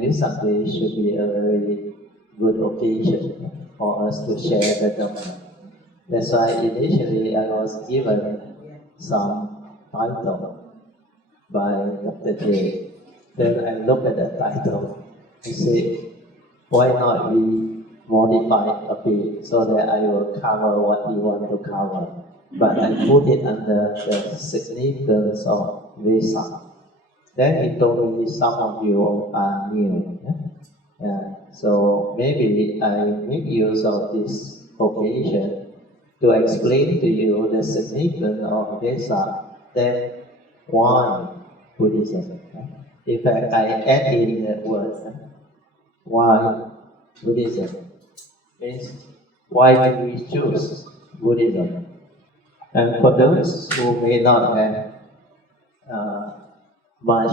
Wesak Day should be a very good occasion for us to share the Dharma. That's why initially I was given some title by Dr. J. Then I looked at the title and said, why not we modify a bit so that I will cover what we want to cover. But I put it under the significance of Wesak. Then he told me some of you are new. So maybe I make use of this occasion to explain to you the significance of Wesak, then why Buddhism. In fact, I add in that word, why Buddhism. Means why do we choose Buddhism? And for those who may not have much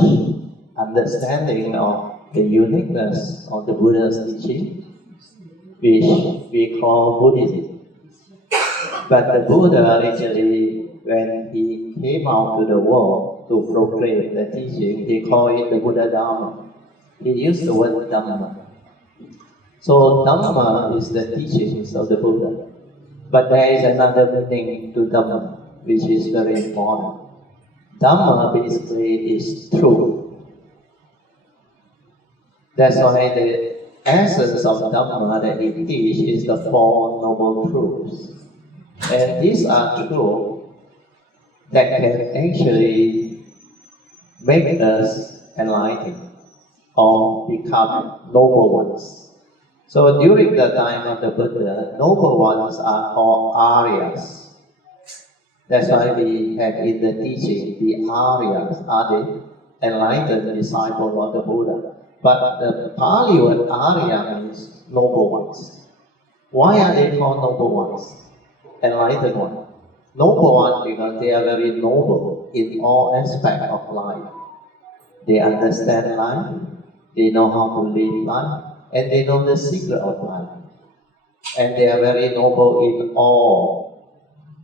understanding of the uniqueness of the Buddha's teaching, which we call Buddhism. But the Buddha actually, when he came out to the world to proclaim the teaching, he called it the Buddha Dharma. He used the word Dharma. So Dharma is the teachings of the Buddha. But there is another meaning to Dharma, which is very important. Dharma basically is truth. That's why the essence of Dharma that he teaches is the Four Noble Truths. And these are truths that can actually make us enlightened or become noble ones. So during the time of the Buddha, noble ones are called Aryas. That's why we have in the teaching, the Aryas are the enlightened disciples of the Buddha. But the Pali word Arya means noble ones. Why are they called noble ones? Enlightened ones. Noble ones because they are very noble in all aspects of life. They understand life, they know how to live life, and they know the secret of life. And they are very noble in all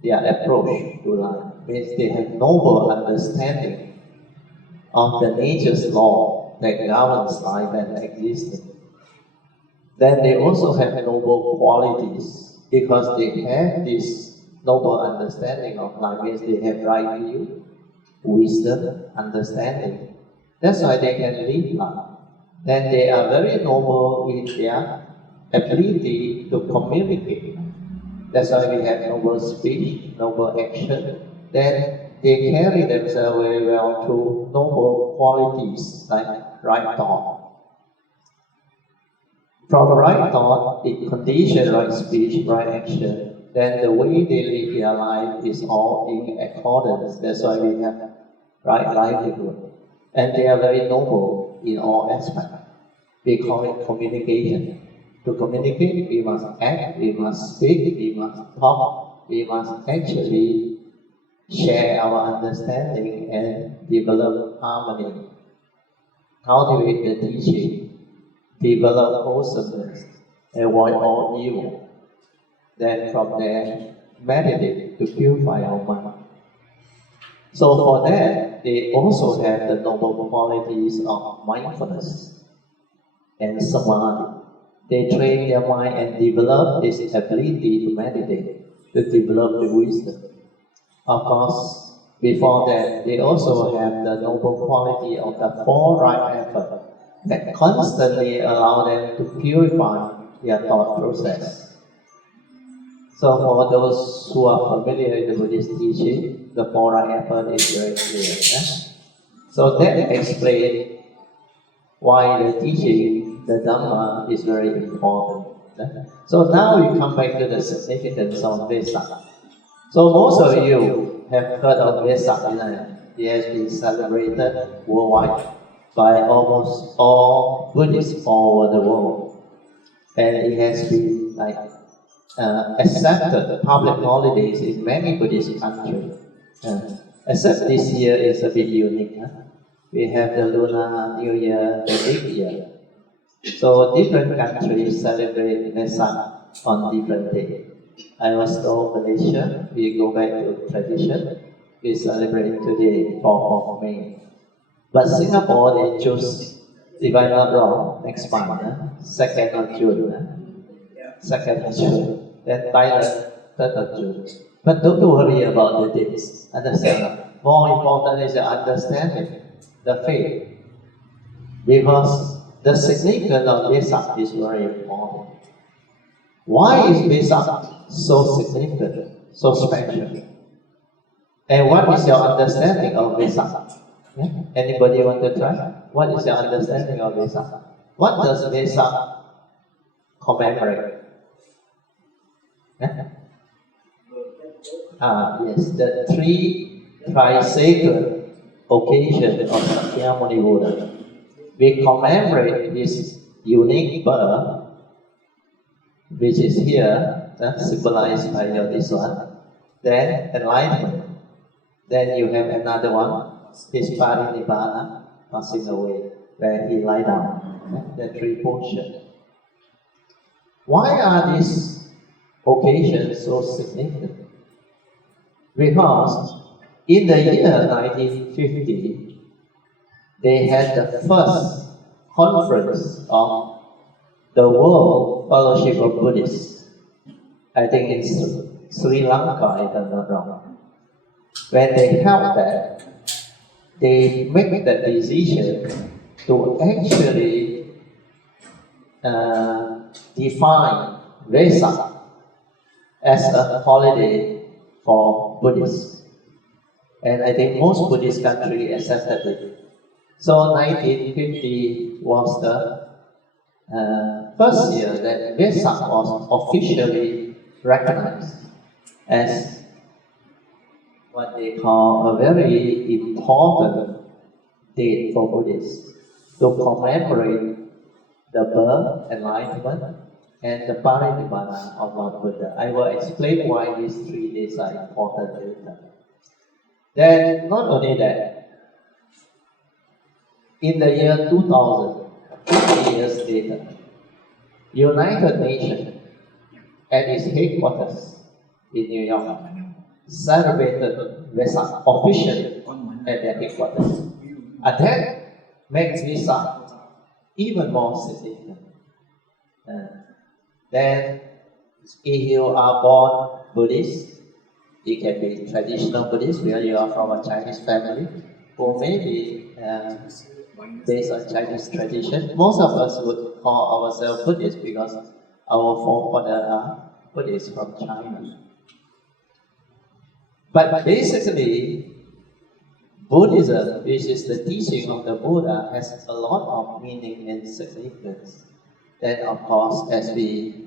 their approach to life. Means they have noble understanding of the nature's law that governs life and existence. Then they also have noble qualities because they have this noble understanding of life. Means they have right view, wisdom, understanding. That's why they can live life. Then they are very noble in their ability to communicate. That's why we have noble speech, noble action. Then they carry themselves very well through noble qualities like right thought. From right thought, it conditions right speech, right action. Then the way they live their life is all in accordance. That's why we have right livelihood. And they are very noble in all aspects. We call it communication. To communicate, we must act, we must speak, we must talk, we must actually share our understanding and develop harmony, cultivate the teaching, develop wholesomeness, avoid all evil. Then from there, meditate to purify our mind. So for that, they also have the noble qualities of mindfulness and samadhi. They train their mind and develop this ability to meditate, to develop the wisdom. Of course, before that, they also have the noble quality of the four right efforts that constantly allow them to purify their thought process. So for those who are familiar with the Buddhist teaching, the four right effort is very clear. So that explains why the teaching, the Dharma, is very important. So now we come back to the significance of Wesak. So most of you have heard of Wesak, it has been celebrated worldwide by almost all Buddhists all over the world. And it has been accepted public holidays in many Buddhist countries. Except this year is a bit unique. We have the Lunar New Year, the Leap Year. So different countries celebrate Wesak on different days. I was told Malaysia, we go back to tradition. We celebrate today, 4th of May. But Singapore, they choose If I'm not wrong, next month, 2nd of June, 2nd of June, then Thailand, 3rd of June. But don't worry about the dates, understand? More important is the understanding, the faith. Because the significance of Wesak is very important. Why is Wesak so significant, so special? And what is your understanding of Wesak? Yeah? Anybody want to try? What is your understanding of Wesak? What does Wesak commemorate? Yeah? Yes, the 3 tri-sacred occasions of Sakyamuni Buddha. We commemorate his unique birth, which is here, symbolized by this one. Then enlightenment. Then you have another one, his parinibbana, passing away, where he lie down. The 3 portions. Why are these occasions so significant? Because in the year 1950, they had the first conference of the World Fellowship of Buddhists. I think it's Sri Lanka, if I'm not wrong. When they held that, they make the decision to actually define Wesak as a holiday for Buddhists. And I think most Buddhist countries accepted it. So 1950 was the first year that Wesak was officially recognized as what they call a very important date for Buddhists to commemorate the birth, enlightenment, and the parinibbana of Lord Buddha. I will explain why these 3 days are important later. Then, not only that, in the year 2000, 50 years later, United Nations at its headquarters in New York celebrated Wesak officially at their headquarters. And that makes Wesak even more significant. Then, if you are born Buddhist, it can be traditional Buddhist, where you are from a Chinese family, or maybe based on Chinese tradition. Most of us would call ourselves Buddhist because our forefathers are Buddhists from China. But basically, Buddhism, which is the teaching of the Buddha, has a lot of meaning and significance. Then, of course, as we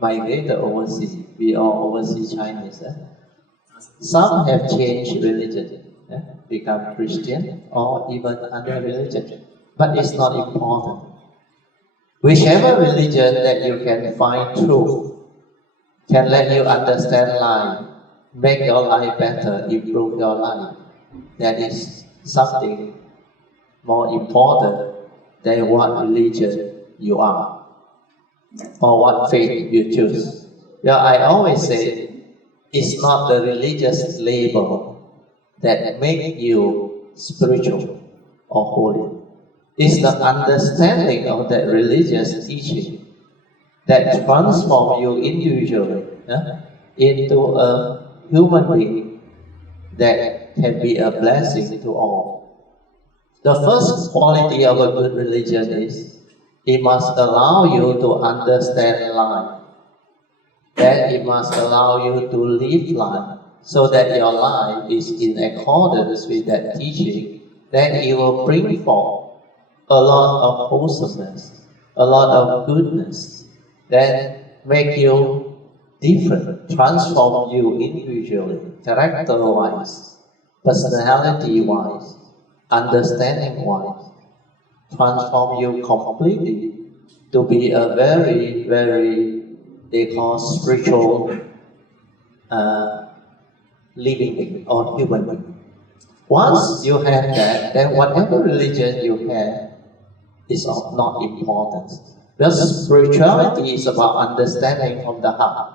migrated overseas, we are overseas Chinese. Some have changed religion, become Christian or even other religion, but it's not important. Whichever religion that you can find truth, can let you understand life, make your life better, improve your life, that is something more important than what religion you are or what faith you choose. Yeah, I always say it's not the religious label that makes you spiritual or holy. It's the understanding of that religious teaching that transforms you individually into a human being that can be a blessing to all. The first quality of a good religion is it must allow you to understand life. Then it must allow you to live life so that your life is in accordance with that teaching. Then it will bring forth a lot of wholesomeness, a lot of goodness, then make you different, transform you individually, character-wise, personality-wise, understanding-wise, transform you completely to be a very, very, they call spiritual living being or human being. Once you have that, then whatever religion you have is of not importance. Because spirituality is about understanding from the heart.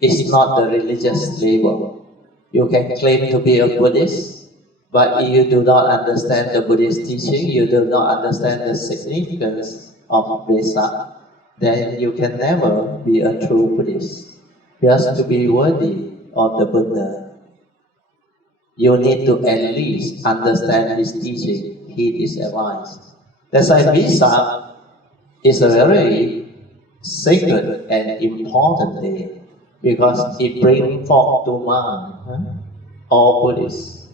It's not the religious label. You can claim to be a Buddhist, But if you do not understand the Buddhist teaching, you do not understand the significance of Wesak, then you can never be a true Buddhist. Just to be worthy of the Buddha, you need to at least understand his teaching, heed his advice. That's why Wesak is a very sacred and important day, because it brings forth to mind all Buddhists,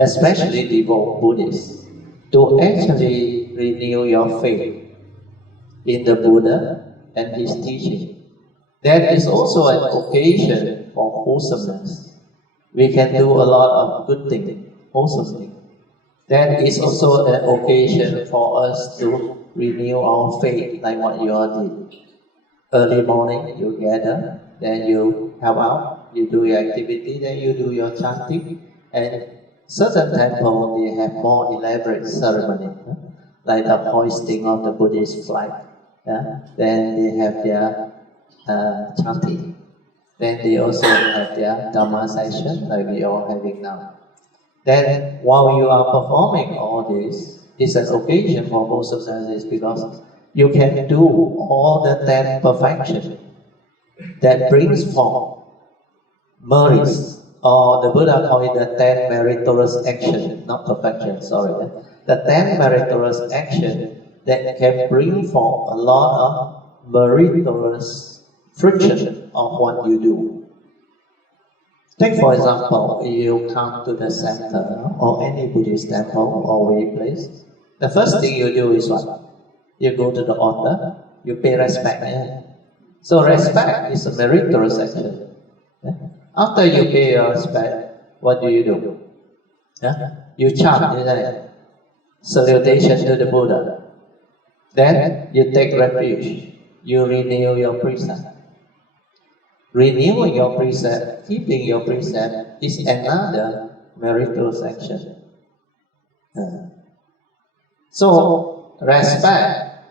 especially devout Buddhists, to actually renew your faith in the Buddha and his teaching. That is also an occasion for wholesomeness. We can do a lot of good things, wholesome things. That is also an occasion for us to renew our faith, like what you all did. Early morning, you gather, then you help out, you do your activity, then you do your chanting. And certain temples, they have more elaborate ceremony, like the hoisting of the Buddhist flag. Then they have their chanting. Then they also have their Dharma session, like we are having now. Then while you are performing all this, it's an occasion for most of us, because you can do all the 10 perfections that brings forth merits, or the Buddha called it the 10 meritorious action, not perfection, sorry. The 10 meritorious action that can bring forth a lot of meritorious friction of what you do. Take for example, you come to the center or any Buddhist temple or way place. The first thing you do is what? You go to the altar, you pay respect. So respect is a meritorious action. After you pay your respect, what do? You chant, isn't it? Salutation to the Buddha. Then you take refuge. You renew your precept. Renewing your precept, keeping your precept is another meritorious action. So, respect,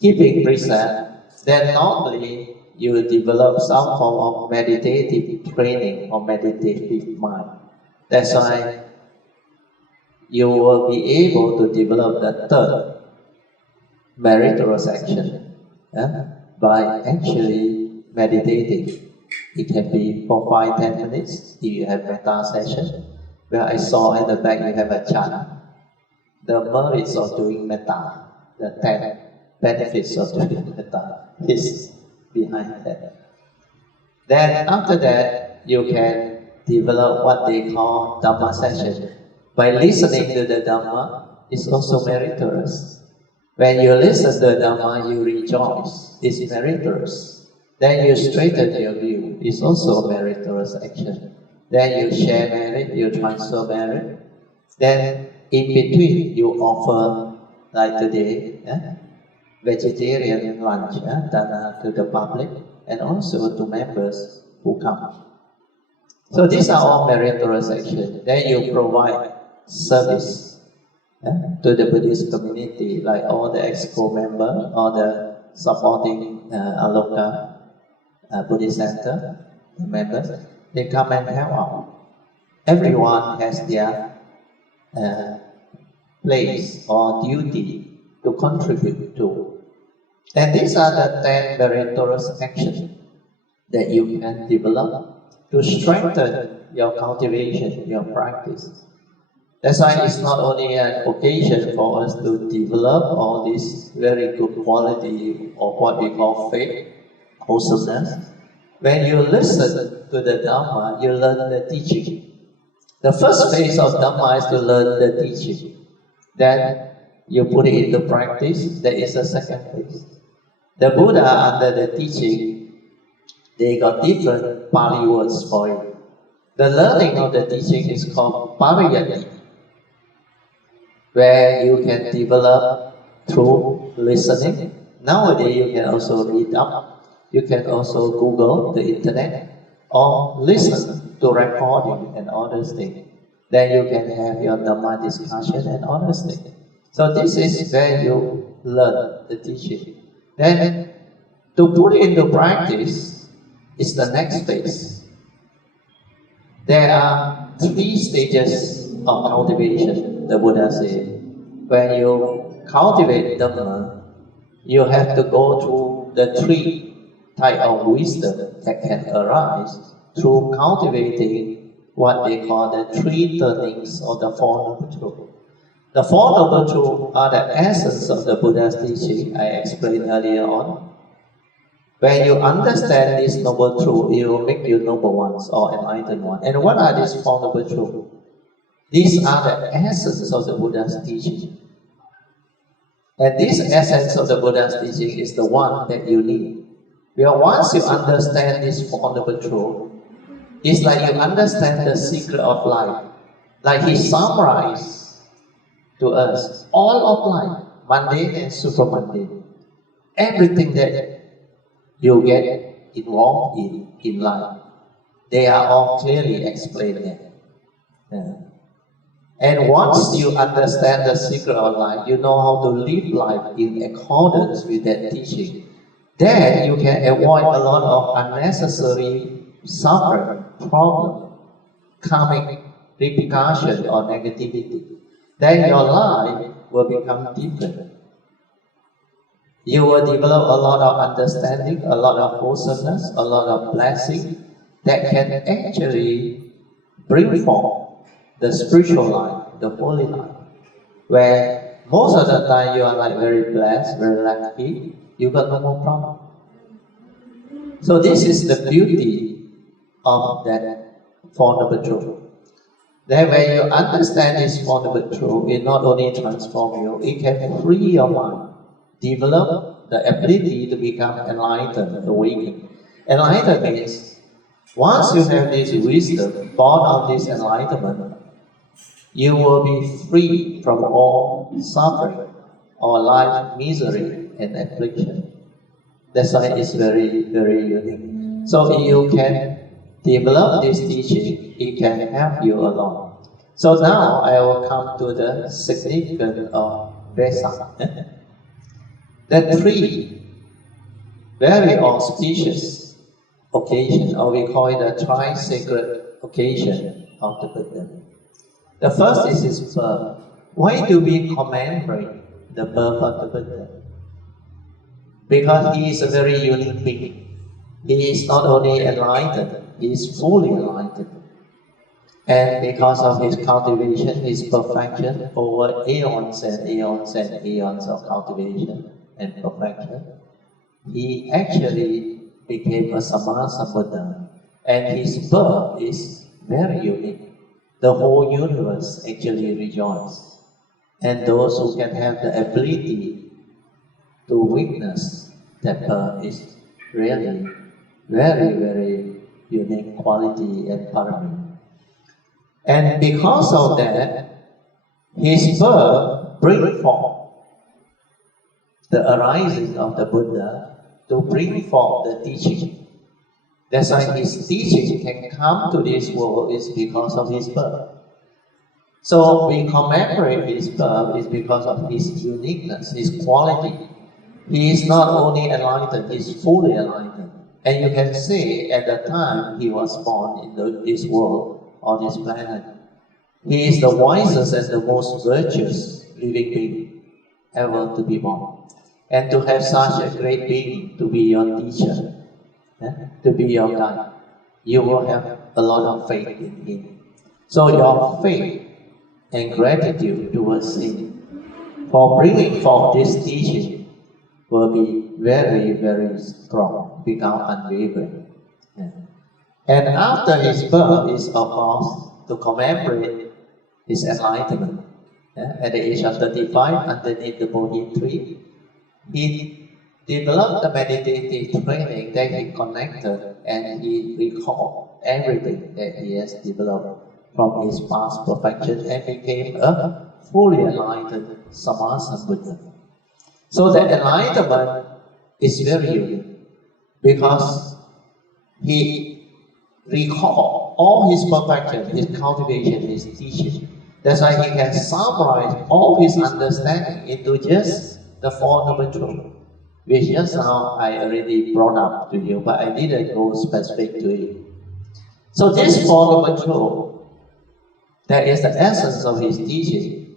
keeping precept, then normally you will develop some form of meditative training or meditative mind. That's why you will be able to develop the third meritorious action by actually meditating. It can be for 5-10 minutes if you have metta session. Where I saw at the back you have a chant. The merits of doing metta, the 10 benefits of doing metta is behind that. Then after that, you can develop what they call Dharma session. By listening to the Dharma, it's also meritorious. When you listen to the Dharma, you rejoice. It's meritorious. Then you straighten your view. It's also a meritorious action. Then you share merit, you transfer merit. Then in between, you offer, like today, vegetarian lunch to the public and also to members who come. So these are all meritorious actions. Then you provide service to the Buddhist community, like all the exco members or the supporting Aloka Buddhist Center, the members, they come and help out. Everyone has their place or duty to contribute to. And these are the 10 meritorious actions that you can develop to strengthen your cultivation, your practice. That's why it's not only an occasion for us to develop all this very good quality of what we call faith, wholesomeness. When you listen to the Dharma, you learn the teaching. The first phase of Dharma is to learn the teaching. Then you put it into practice. There is a second phase. The Buddha, under the teaching, they got different Pali words for it. The learning of the teaching is called pariyati, where you can develop through listening. Nowadays, you can also read up. You can also Google the internet or listen to recording and all those things. Then you can have your Dharma discussion and all those things. So this is where you learn the teaching. Then to put it into practice is the next phase. There are 3 stages of cultivation, the Buddha said. When you cultivate Dharma, you have to go through the three types of wisdom that can arise through cultivating what they call the three turnings of the Four Noble Truths. The Four Noble Truths are the essence of the Buddha's teaching I explained earlier on. When you understand this Noble Truth, it will make you noble ones or enlightened ones. And what are these Four Noble Truths? These are the essence of the Buddha's teaching. And this essence of the Buddha's teaching is the one that you need. Because once you understand this Four Noble Truths, it's like you understand the secret of life. Like he summarized to us all of life, mundane and super mundane. Everything that you get involved in life, they are all clearly explained there. Yeah. And once you understand the secret of life, you know how to live life in accordance with that teaching. Then you can avoid a lot of unnecessary suffering, problem, karmic repercussion or negativity. Then your life will become different. You will develop a lot of understanding, a lot of wholesomeness, a lot of blessing that can actually bring forth the spiritual life, the holy life, where most of the time you are like very blessed, very lucky, you got no more problem. So this is the beauty of that Four Noble Truths. Then when you understand this Four Noble Truths, it not only transforms you, it can free your mind, develop the ability to become enlightened, awakened. Enlightened means, once you have this wisdom, born of this enlightenment, you will be free from all suffering or life misery and affliction. That's why it's very, very unique. So if you can develop this teaching, it can help you a lot. So now I will come to the significance of Wesak. The three very auspicious occasions, or we call it the tri-sacred occasion of the Buddha. The first is his birth. Why do we commemorate the birth of the Buddha? Because he is a very unique being. He is not only enlightened, he is fully enlightened. And because of his cultivation, his perfection over aeons and aeons and aeons of cultivation and perfection, he actually became a Sammasambuddha. And his birth is very unique. The whole universe actually rejoices. And those who can have the ability to witness that birth is really very, very unique quality and paramount. And because of that, his birth brings forth the arising of the Buddha to bring forth the teaching. That's why his teaching can come to this world is because of his birth. So we commemorate his birth is because of his uniqueness, his quality. He is not only enlightened, he is fully enlightened. And you can say at the time he was born in this world, on this planet, he is the wisest and the most virtuous living being ever to be born. And to have such a great being to be your teacher, to be your guide, you will have a lot of faith in him. So your faith and gratitude towards him for bringing forth this teaching will be very, very strong, become unwavering. And after his birth is, of course, to commemorate his enlightenment. At the age of 35, underneath the Bodhi tree, he developed a meditative training that he connected and he recalled everything that he has developed from his past perfection and became a fully enlightened Sammasambuddha. So the enlightenment is very unique because he recalled all his perfection, his cultivation, his teaching. That's why he can summarize all his understanding into just the Four Noble Truths, which just now I already brought up to you, but I didn't go specific to it. So this Four Noble Truths That is the essence of his teaching.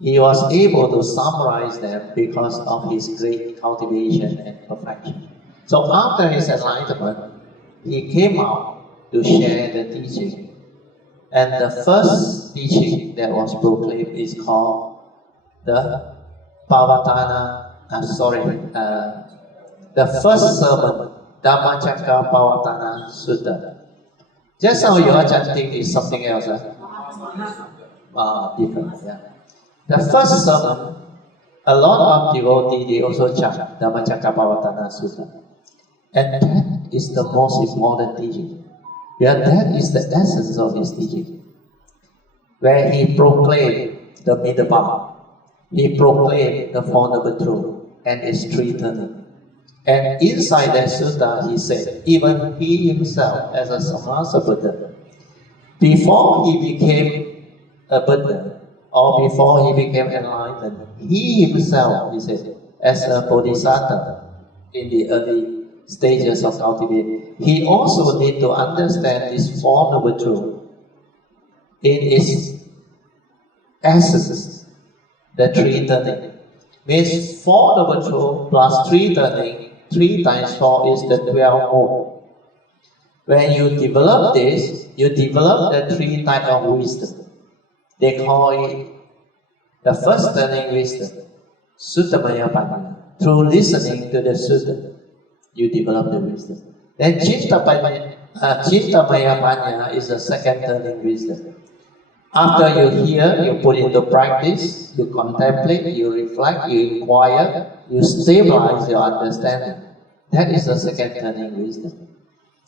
He was able to summarize them because of his great cultivation and perfection. So after his enlightenment, he came out to share the teaching. And the first teaching that was proclaimed is called the the first sermon, Dhammacakkappavattana Sutta. Just how your chanting is something else, different, yeah. The first sermon, a lot of devotees, they also chant Dhammacakkappavattana Sutta. And that is the most important teaching. Yeah, that is the essence of his teaching. Where he proclaimed the middle path. He proclaimed the Four Noble Truths and its three turning. And inside that sutta, he said, even he himself, as a Samasa Buddha, before he became a Buddha, or before he became enlightened, he himself, he said, as a Bodhisattva in the early stages of cultivation, he also need to understand this Four Noble Truths in its essence. The three turning means Four Noble Truths plus three turning. 3 times 4 is the 12 mode. When you develop this, you develop the 3 types of wisdom. They call it the first turning wisdom, Suttamaya Panya. Through listening to the Sutta, you develop the wisdom. Then Chittamaya Panya is the second turning wisdom. After you hear, you put into practice, you contemplate, you reflect, you inquire, you stabilize your understanding. That is the second turning wisdom.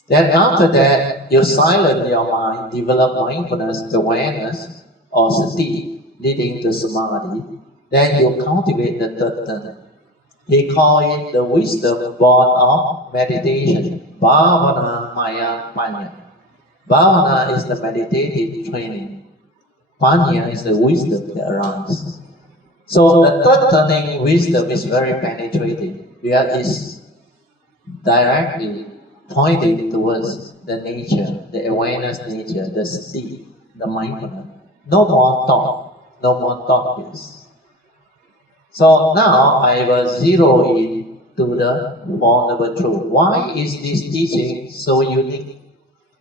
Then after that, you silence your mind, develop mindfulness, awareness, or sati, leading to samadhi. Then you cultivate the third turning. He called it the wisdom born of meditation, Bhavana Maya Panya. Bhavana is the meditative training. Panya is the wisdom that arises. So the third turning wisdom is very penetrating. Where it's directly pointing towards the nature, the awareness nature, the sati, the mindfulness. No more thought based. So now I will zero in to the Four Noble Truths. Why is this teaching so unique?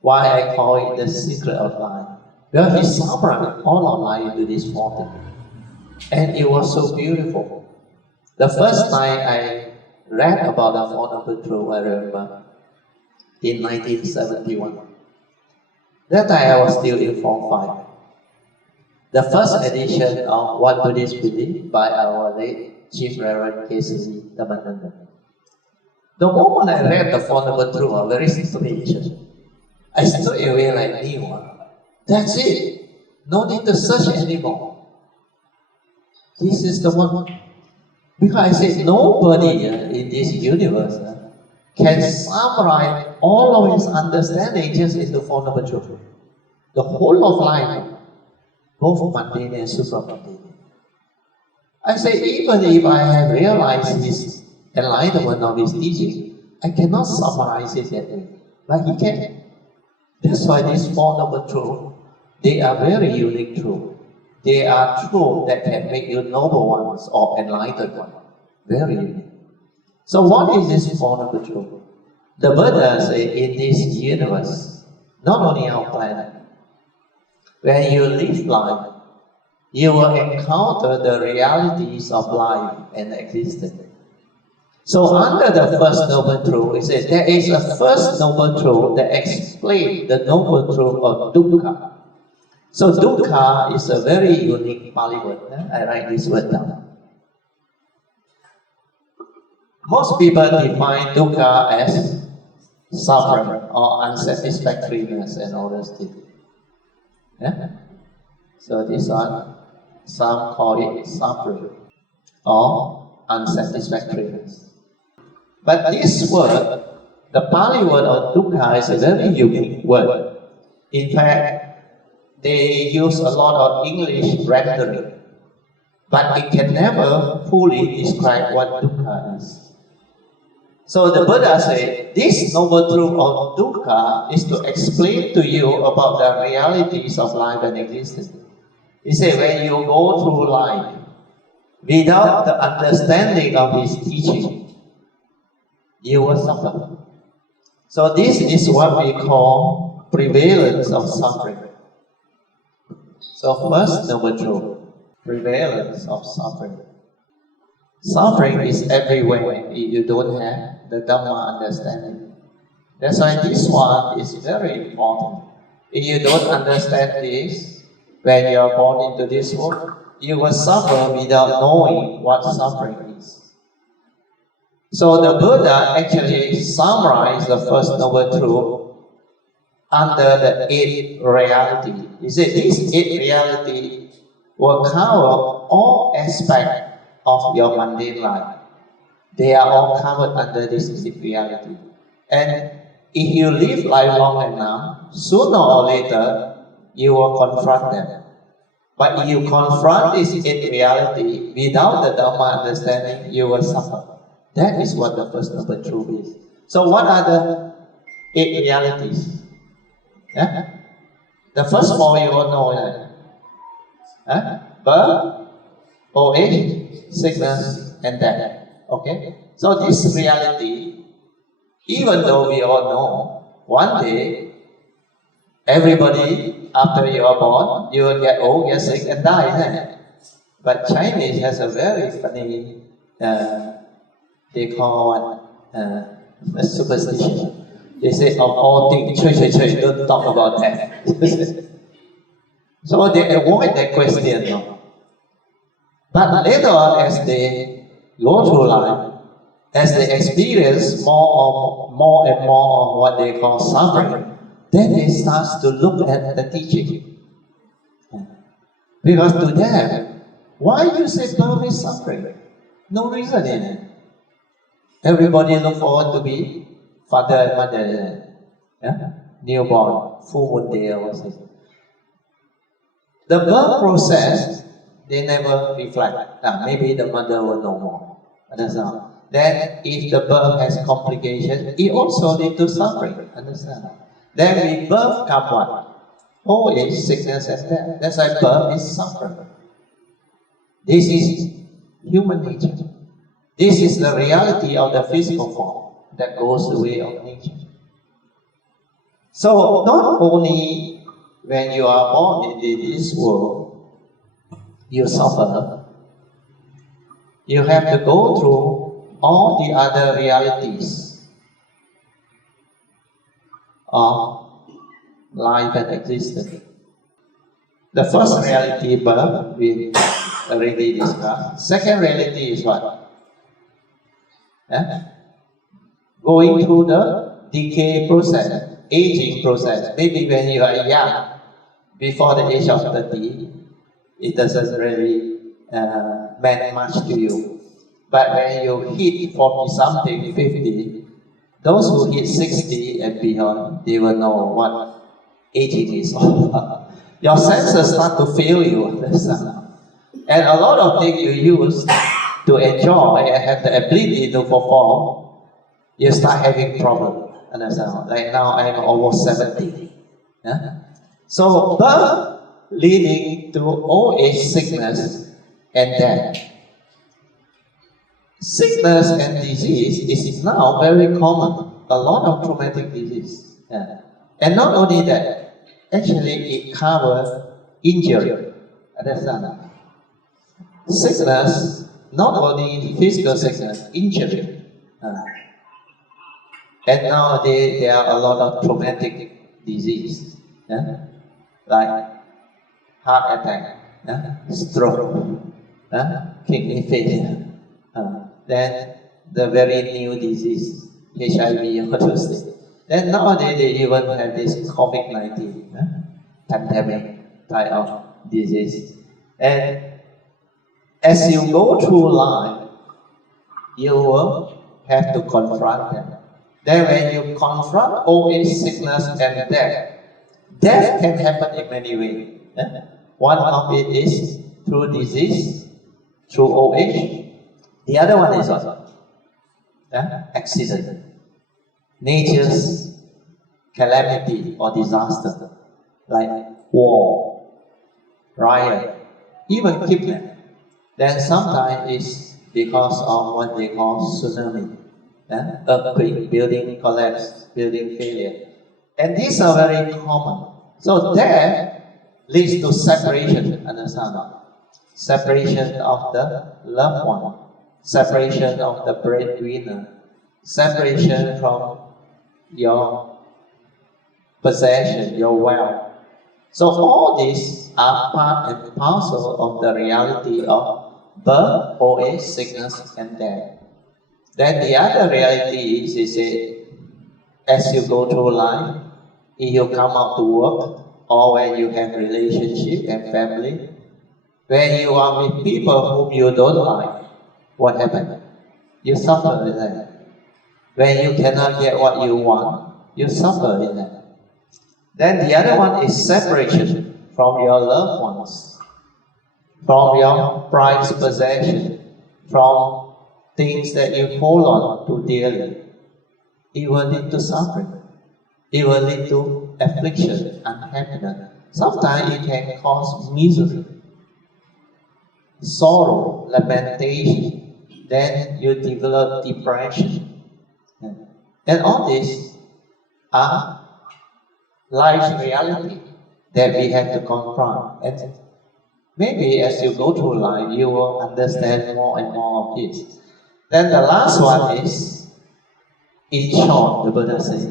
Why I call it the secret of life? Well, he summarized all of life into this 4 things. And it was so beautiful. The first time I read about the Four Noble Truths, I remember, in 1971. That time I was still in Form 5. The first edition of What Buddhists Believe by our late Chief Reverend K.C. Dhammananda. The moment I read the Four Noble Truths, I was very strange. I straight away like knew. That's it. No need to search anymore. This is the one. Because I say nobody in this universe can summarize all of his understanding just into Four Noble Truths. The whole of life, both mundane and supramundane. I say even if I have realized his enlightenment of his teaching, I cannot summarize it that way. But he can. That's why these Four Noble Truths, they are very unique truths. They are truths that can make you noble ones or enlightened ones. Very unique. So what is this Four Noble Truths? The Buddha said in this universe, not only our planet, when you live life, you will encounter the realities of life and existence. So under the first Noble Truth, it says there is a first Noble Truth that explains the Noble Truth of dukkha. So dukkha is a very unique Pali word. I write this word down. Most people define dukkha as suffering or unsatisfactoriness and all those things. Yeah? So these are, some call it suffering or unsatisfactoriness. But this word, the Pali word of dukkha, is a very unique word. In fact, they use a lot of English rendering, but it can never fully describe what dukkha is. So the Buddha said, this noble truth of dukkha is to explain to you about the realities of life and existence. He said, when you go through life without the understanding of his teaching, you will suffer. So this is what we call prevalence of suffering. So first noble truth, prevalence of suffering. Suffering is everywhere if you don't have the Dharma understanding. That's why this one is very important. If you don't understand this, when you are born into this world, you will suffer without knowing what suffering is. So the Buddha actually summarized the first noble truth under the 8 reality. He said this 8 reality will cover all aspects of your mundane life. They are all covered under this 8 reality. And if you live life long enough, sooner or later, you will confront them. But if you confront this 8 reality without the Dharma understanding, you will suffer. That is what the first noble truth is. So what are the 8 realities? Yeah? The first 4 you all know. Birth, old age, sickness, and death. Okay? So this reality, even though we all know, one day, everybody, after you are born, you will get old, get sick, and die. But Chinese has a very funny, they call a superstition. They say, of all things, don't talk about death. So they avoid that question. No? But later on, as they go through life, as they experience more and more of what they call suffering, then they start to look at the teaching. Because to them, why you say birth is suffering? No reason in it. Everybody look forward to be father and mother. Yeah? Newborn, full moon day or something. The birth process, they never reflect. Now, maybe the mother will know more. Understand? Then, if the birth has complications, it also leads to suffering. Understand? Then, with birth comes what? Old age, sickness, and death. That's why birth is suffering. This is human nature. This is the reality of the physical form that goes the way of nature. So, not only when you are born into this world, you suffer. You have to go through all the other realities of life and existence. The first reality, birth, we already discussed. Second reality is what? Going through the decay process, aging process. Maybe when you are young, before the age of 30, it doesn't really mean much to you. But when you hit 40-something, 50, those who hit 60 and beyond, they will know what aging is all about. Your senses start to fail you, understand? And a lot of things you use to enjoy and have the ability to perform, you start having problems, understand? Like now I'm almost 70. Yeah? So birth leading to old age, sickness, and death. Sickness and disease is now very common. A lot of traumatic disease. Yeah. And not only that, actually it covers injury. Understand? Sickness, not only physical sickness, injury. And nowadays there are a lot of traumatic disease. Yeah? Like heart attack, stroke, kidney failure. Then the very new disease, HIV, all those things. Then nowadays they even have this COVID-19 pandemic type of disease. And as you go through life, you will have to confront them. Then when you confront old age, sickness, and death, death can happen in many ways. One of it is through disease, through old age. The other one is what? accident, nature's calamity or disaster, like war, riot, even kidnapping. Then sometimes it's because of what they call tsunami, earthquake, building collapse, building failure. And these are very common. So death leads to separation, understand? Separation of the loved one, separation of the breadwinner, separation from your possession, your wealth. So all these are part and parcel of the reality of birth, old age, sickness, and death. Then the other reality is as you go through life, if you come out to work, or when you have relationship and family, when you are with people whom you don't like, what happens? You suffer in that. When you cannot get what you want, you suffer in that. Then the other one is separation from your loved ones, from your prized possession, from things that you hold on to dearly. It will lead to suffering. It will lead to affliction, unhappiness. Sometimes it can cause misery, sorrow, lamentation. Then you develop depression. And all these are life's reality that we have to confront. And maybe as you go through life, you will understand more and more of this. Then the last one is, in short, the Buddha says,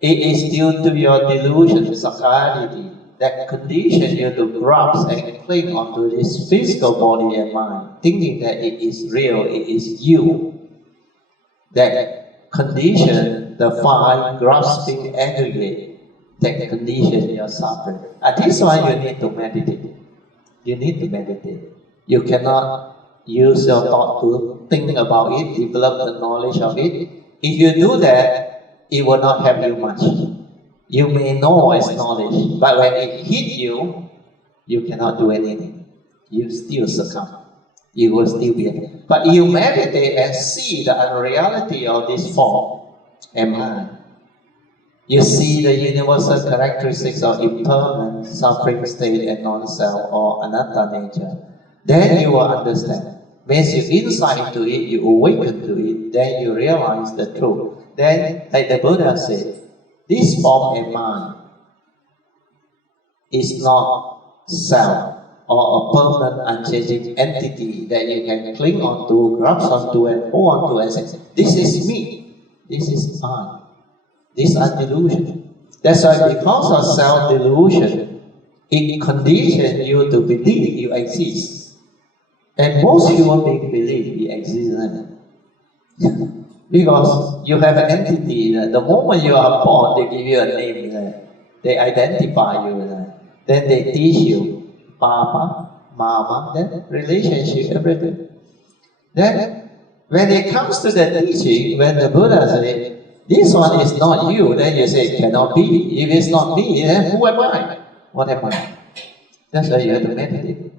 it is due to your delusion, sakkayaditthi, that condition you to grasp and cling onto this physical body and mind, thinking that it is real, it is you. That condition, the five grasping aggregate, that condition your suffering. And this one you need to meditate. You need to meditate. You cannot use your thought to think about it, develop the knowledge of it. If you do that, it will not help you much. You may know as knowledge, but when it hits you, you cannot do anything. You still succumb. You will still be there. But you meditate and see the unreality of this form and mind. You see the universal characteristics of impermanent, suffering state and non-self or anatta nature. Then you will understand. Once you insight into it, you awaken to it, then you realize the truth. Then, like the Buddha said, this form and mind is not self or a permanent, unchanging entity that you can cling onto, grasp onto, and hold onto and say, this is me, this is mine. These are delusion. That's why because of self-delusion, it conditions you to believe you exist. And most human beings believe we exist. Because you have an entity, the moment you are born, they give you a name, they identify you, then they teach you, Papa, Mama, then relationship, everything. Then, when it comes to the teaching, when the Buddha says, this one is not you, then you say, cannot be. If it's not me, then who am I? What am I? That's why you have to meditate.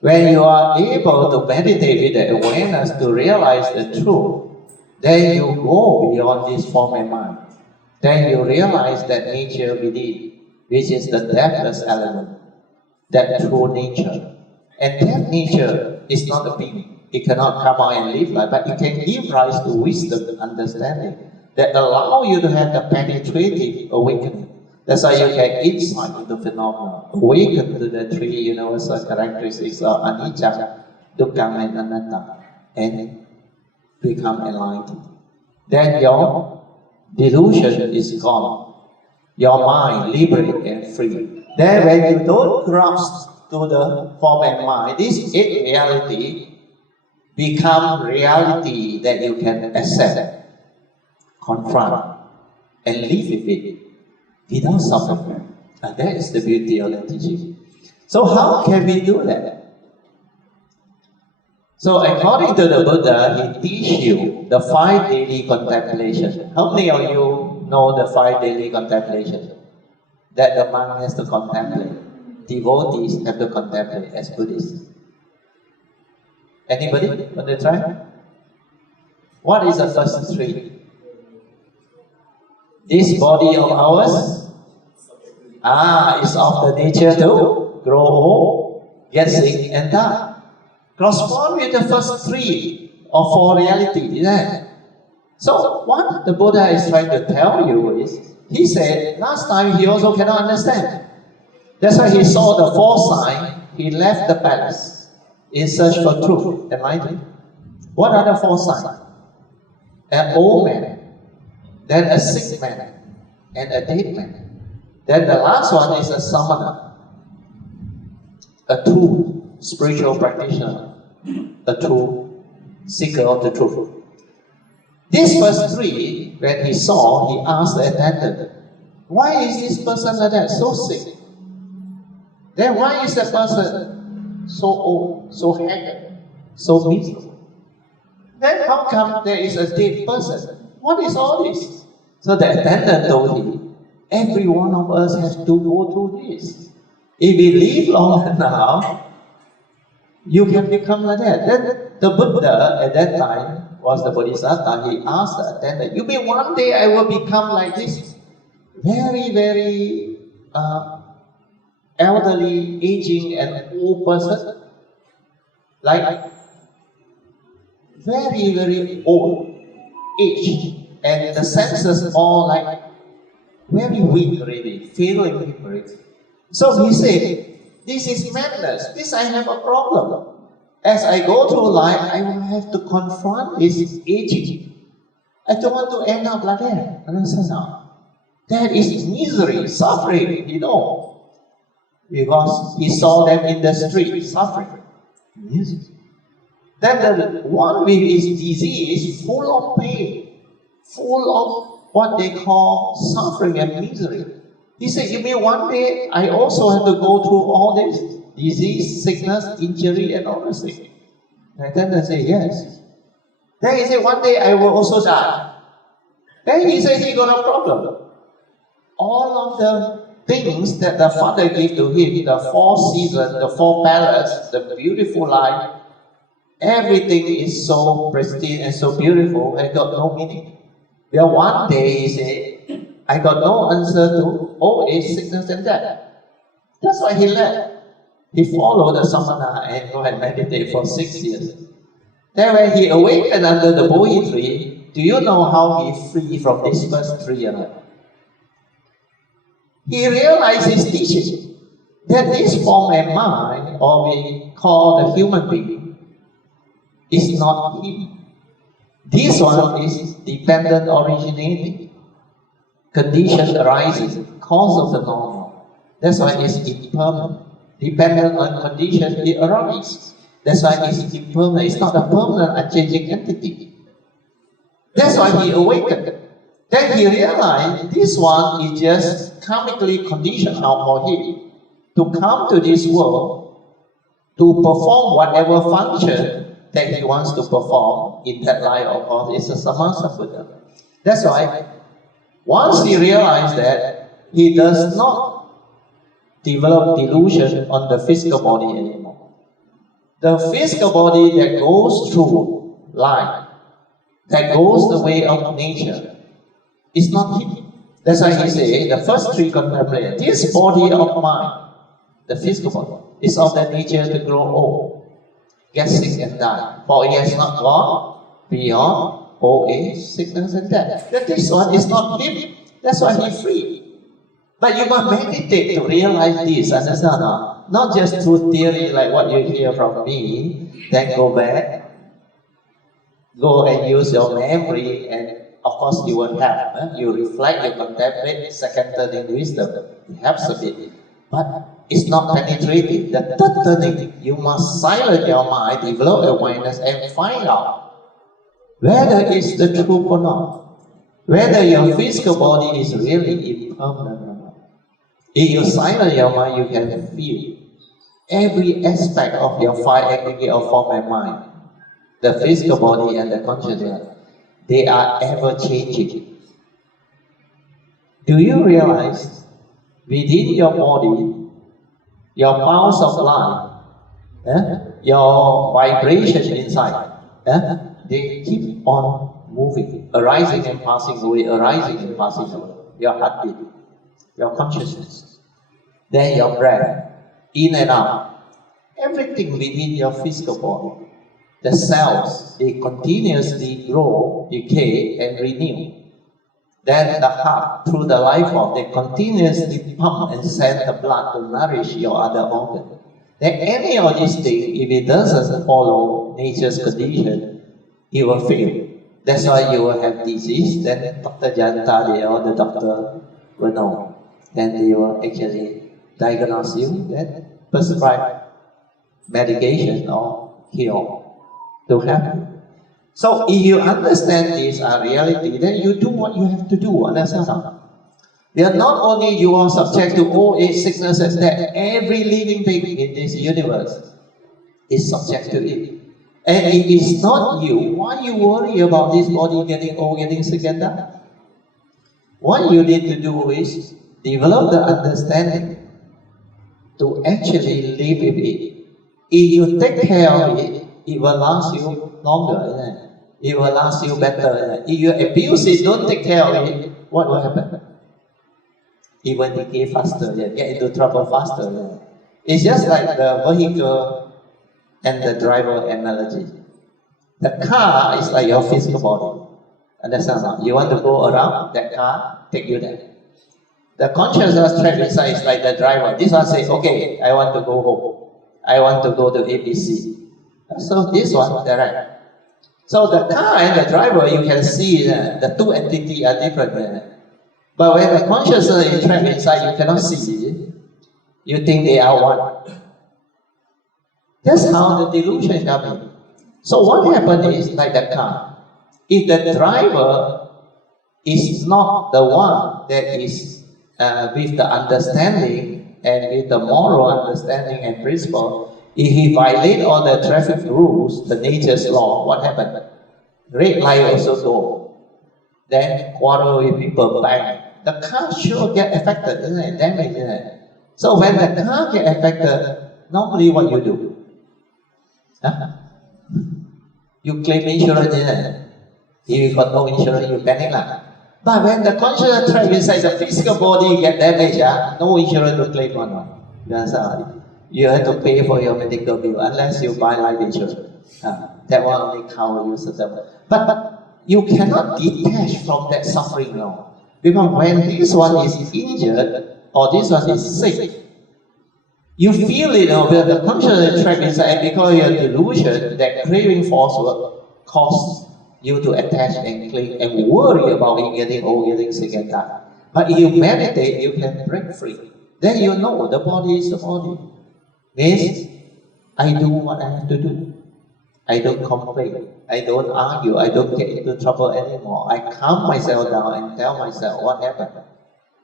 When you are able to meditate with the awareness to realize the truth, then you go beyond this form and mind. Then you realize that nature within, which is the deathless element, that true nature. And that nature is not a being. It cannot come out and live life, but it can give rise to wisdom and understanding that allow you to have the penetrative awakening. That's why you get insight into phenomena, awaken to the three universal characteristics of anicca, dukkha, and anatta, and become enlightened. Then your delusion is gone. Your mind liberated and free. Then when you don't grasp to the form and mind, this eight reality become reality that you can accept, confront, and live with it without suffering. And that is the beauty of the teaching. So how can we do that? So according to the Buddha, he teaches you the 5 daily contemplation. How many of you know the 5 daily contemplation? That the monk has to contemplate. Devotees have to contemplate as Buddhists. Anybody want to try? What is the first three? This body of ours is of the nature to grow old, get sick and die. Correspond with the first three or four realities, isn't it? So what the Buddha is trying to tell you is, he said last time he also cannot understand. That's why he saw the fourth sign, he left the palace in search for truth, enlightenment. What are the four signs? An old man, then a sick man, and a dead man. Then the last one is a samana, a true spiritual practitioner, a true seeker of the truth. These first three, when he saw, he asked the attendant, why is this person like that, so sick? Then why is that person so old, so haggard, so miserable? Then how come there is a dead person? What is all this? So the attendant told him, every one of us has to go through this. If we live long enough, you can become like that. Then the Buddha at that time was the Bodhisattva. He asked the attendant, you mean one day I will become like this? Very, very elderly, aging and old person? Like very, very old, aged, and the senses all like very weak already, failing weak already. So he said, this is madness, this I have a problem. As I go through life, I will have to confront this aging. I don't want to end up like that. Understand now? That is misery, suffering, you know. Because he saw them in the street, suffering. Misery. Then the one with his disease is full of pain, full of what they call suffering and misery. He said, you mean one day I also have to go through all this disease, sickness, injury, and all those things? And then they say, yes. Then he said, one day I will also die. Then he said he got a problem. All of the things that the Father gave to him, the four seasons, the four palaces, the beautiful life, everything is so pristine and so beautiful and got no meaning. Then one day he said, I got no answer to old age, sickness and death. That's why he left. He followed the samana and go and meditate for 6 years. Then when he awakened under the Bodhi tree, do you know how he freed from this first tree? He realized his teaching, that this form and mind, or we call the human being, is not him. This one is dependent originating. Condition arises, cause of the normal. That's why it's impermanent. Dependent on condition, it arises. That's why it's impermanent. It's not a permanent, unchanging entity. That's why he awakened. Then he realized this one is just karmically conditioned out for him to come to this world to perform whatever function that he wants to perform in that life of course. It's a Samasa Buddha. That's why once he realized that, he does not develop delusion on the physical body anymore. The physical body that goes through life, that goes the way of nature, is not him. That's why he says, the first three contemplate, this body of mine, the physical body, is of the nature to grow old, get sick and die. For it has not gone beyond old age, sickness and death. That this one is not him. That's why he's free. But you must meditate to realize this, understand? Not just through theory like what you hear from me, then go back, go and use your memory, and of course you will help. You reflect, you contemplate, second turning wisdom. It helps a bit. But it's not penetrating. The third turning, you must silence your mind, develop awareness, and find out whether it's the truth or not. Whether your physical body is really impermanent or not. If you silence your mind, you can feel every aspect of your five aggregate of form and mind. The physical body and the consciousness, they are ever changing. Do you realize within your body, your pulse of life, your vibration inside, they keep on moving, arising and passing away, arising and passing away. Your heartbeat, your consciousness, then your breath, in and out. Everything within your physical body. The cells, they continuously grow, decay, and renew. Then the heart, through the life force, they continuously pump and send the blood to nourish your other organ. Then any of these things, if it doesn't follow nature's condition, it will fail. That's why you will have disease. Then Dr. Jayanta or the doctor will know. Then they will actually diagnose you, then prescribe medication or cure to help you. So if you understand this reality, then you do what you have to do. Understand? Not only you are subject to old age, sickness, and death. Every living being in this universe is subject to it. And it is not you. Why you worry about this body getting old, getting sick, and die? What you need to do is develop the understanding to actually live with it. If you take care of it, it will last you longer. It will last you better. If you abuse it, don't take care of it, what will happen? It will decay faster, get into trouble faster. It's just like the vehicle and the driver analogy. The car is like your physical body. Understand? You want to go around, that car take you there. The consciousness trapped inside is like the driver. This one says, okay, I want to go home. I want to go to ABC. So this one, direct. So the car and the driver, you can see the two entities are different. But when the consciousness is trapped inside, you cannot see it. You think they are one. That's how the delusion comes in. So what happens is, like the car, if the driver is not the one that is with the understanding and with the moral understanding and principle, if he violates all the traffic rules, the nature's law, what happens? Red light also go. Then quarrel with people, bang. The car sure get affected, isn't it? Damaged, isn't it? So when the car get affected, normally what you do? Huh? You claim insurance, isn't it? If you got no insurance, you panic. But when the consciousness trapped inside the physical body get damaged, no insurance to claim on. You understand? You have to pay for your medical bill unless you buy life insurance. That one only cover you certain. But you cannot detach from that suffering now. Because when this one is injured or this one is sick, you feel it over the consciousness trapped inside, and because of your delusion, that craving force will cause you to attach and cling and worry about it getting old, getting sick, and die. But if you meditate, you can break free. Then you know the body is the body. Means, I do what I have to do. I don't complain. I don't argue. I don't get into trouble anymore. I calm myself down and tell myself what happened.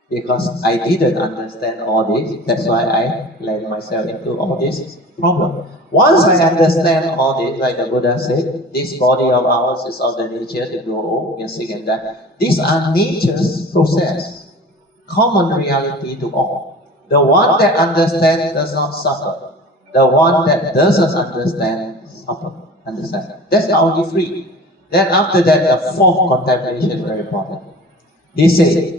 Because I didn't understand all this, that's why I led myself into all this problem. Once I understand all this, like the Buddha said, this body of ours is of the nature to grow old, get sick, and die. These are nature's process, common reality to all. The one that understands does not suffer. The one that doesn't understand suffers. Understand? That's how he free. Then after that, the fourth contemplation is very important. He says,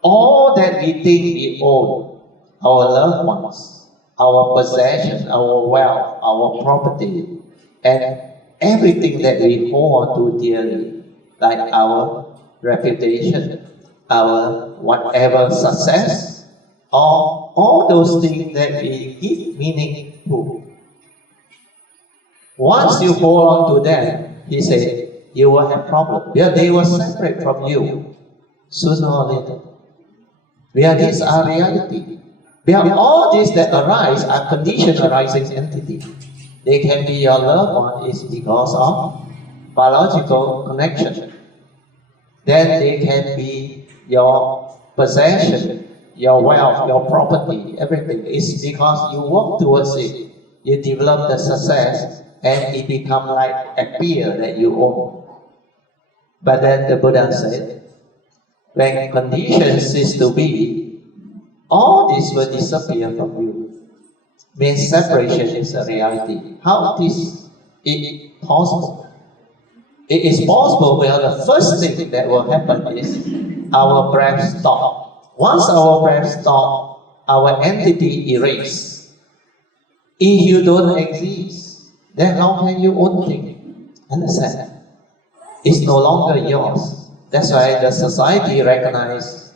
all that we think we own, our loved ones, our possession, our wealth, our property, and everything that we hold on to dearly, like our reputation, our whatever success, or all those things that we give meaning to. Once you hold on to them, he said, you will have problems. Because they will separate from you sooner or later. Because these are reality. Because all these that arise are conditioned arising entities. They can be your loved one is because of biological connection. Then they can be your possession, your wealth, your property, everything. It's because you work towards it. You develop the success and it becomes like a peer that you own. But then the Buddha said, when conditions cease to be, all this will disappear from you. Means separation is a reality. How is it possible? It is possible, well, the first thing that will happen is our breath stop. Once our breath stop, our entity erase. If you don't exist, then how can you own things? Understand? It's no longer yours. That's why the society recognizes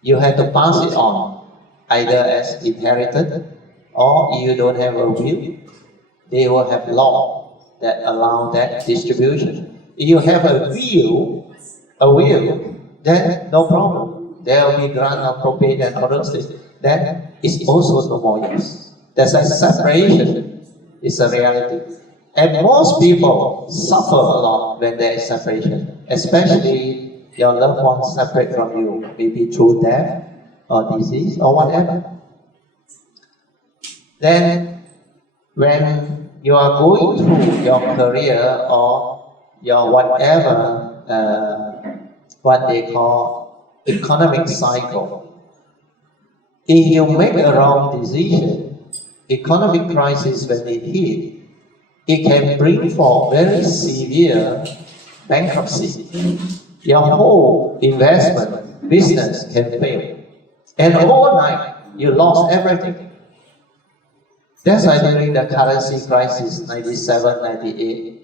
you have to pass it on, either as inherited or you don't have a will. They will have law that allow that distribution. If you have a will, then no problem. There will be grant appropriate and other things. Then it's also no more use. That's a separation. It's a reality. And most people suffer a lot when there is separation, especially your loved ones separate from you, maybe through death or disease or whatever. Then, when you are going through your career or your whatever, what they call economic cycle, if you make a wrong decision, economic crisis when it hits, it can bring forth very severe bankruptcy. Your whole investment, business can fail. And overnight, you lost everything. That's why during the currency crisis, 97, 98,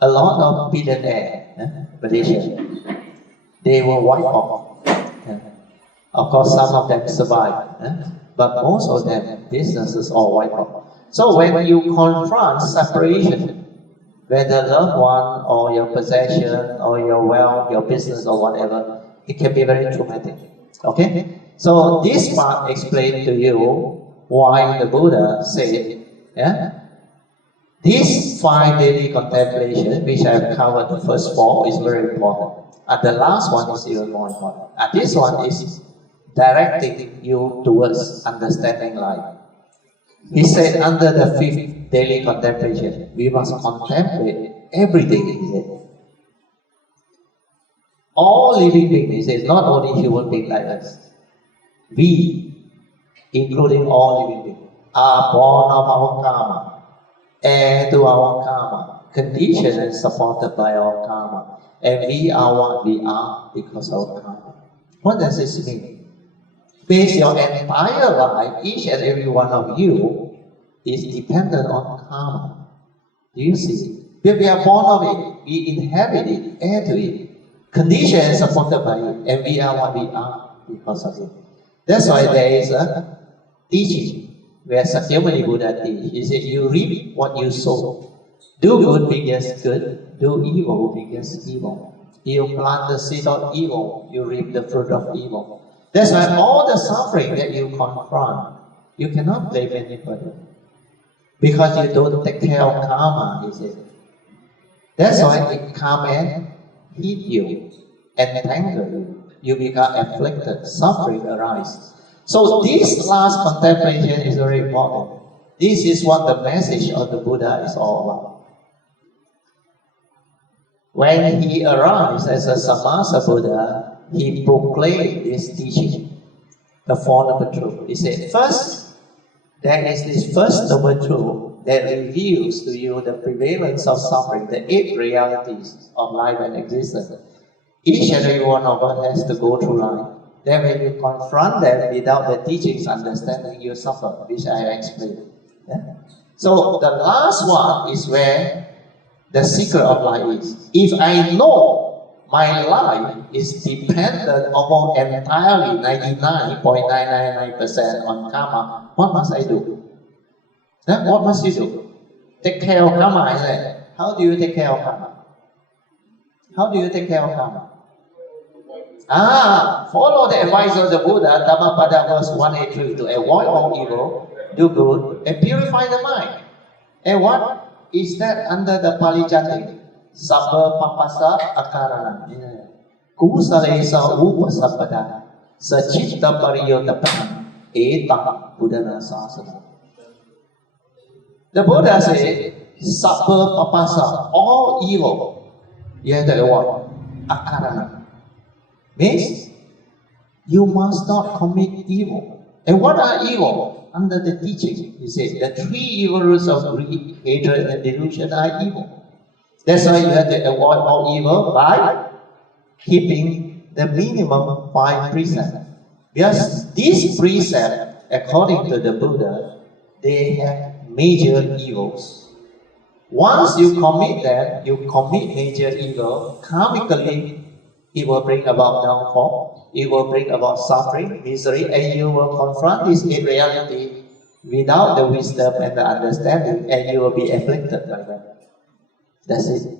a lot of billionaires, Malaysian, they were wiped off. Of course, some of them survived, but most of them, businesses all wiped off. So when you confront separation, whether loved one or your possession or your wealth, your business or whatever, it can be very traumatic. Okay? So this part explains to you why the Buddha said, these 5 daily contemplation, which I have covered the first 4, is very important. And the last one is even more important. And this one is directing you towards understanding life. He said under the 5th daily contemplation, we must contemplate everything, he said. All living beings, he says, not only human beings like us. We, including all living beings, are born of our karma, heir to our karma, conditioned and supported by our karma. And we are what we are because of karma. What does this mean? Base your entire life, each and every one of you is dependent on karma. Do you see? When we are born of it, we inherit it, heir to it, conditioned and supported by it, and we are what we are because of it. That's why there is a teaching where Sakyamuni Buddha teaches. He said, you reap what you sow. Do good begets good, do evil begets evil. You plant the seed of evil, you reap the fruit of evil. That's why all the suffering that you confront, you cannot blame anybody. Because you don't take care of karma, he said. That's why it come and hit you and anger you. You become afflicted, suffering arises. So this last contemplation is very important. This is what the message of the Buddha is all about. When he arrives as a Samasa Buddha, he proclaimed this teaching, the Four Noble Truths. He said, first, there is this First Noble Truth that reveals to you the prevalence of suffering, the 8 realities of life and existence. Each and every one of us has to go through life. Then when you confront them without the teachings understanding, you suffer, which I have explained. So the last one is where the secret of life is. If I know my life is dependent upon entirely 99.999% on karma, what must I do? What must you do? Take care of karma, isn't it? How do you take care of karma? How do you take care of karma? Follow the advice of the Buddha, Dhammapada verse 183, to avoid all evil, do good, and purify the mind. And what is that under the Pali chanting? Sabba papasa akarana. Kusalesa upasapada. Sachitta pariyotapana. Etang buddhana sasana. The Buddha said, Sabba papasa, all evil, you have to avoid. Akarana. Means, you must not commit evil. And what are evil? Under the teaching, he said, the 3 evil roots of greed, hatred, and delusion are evil. That's why you have to avoid all evil by keeping the minimum 5 precepts. Because these precepts, according to the Buddha, they have major evils. Once you commit them, you commit major evil, karmically, it will bring about downfall, it will bring about suffering, misery, and you will confront this in reality without the wisdom and the understanding, and you will be afflicted by them. That's it.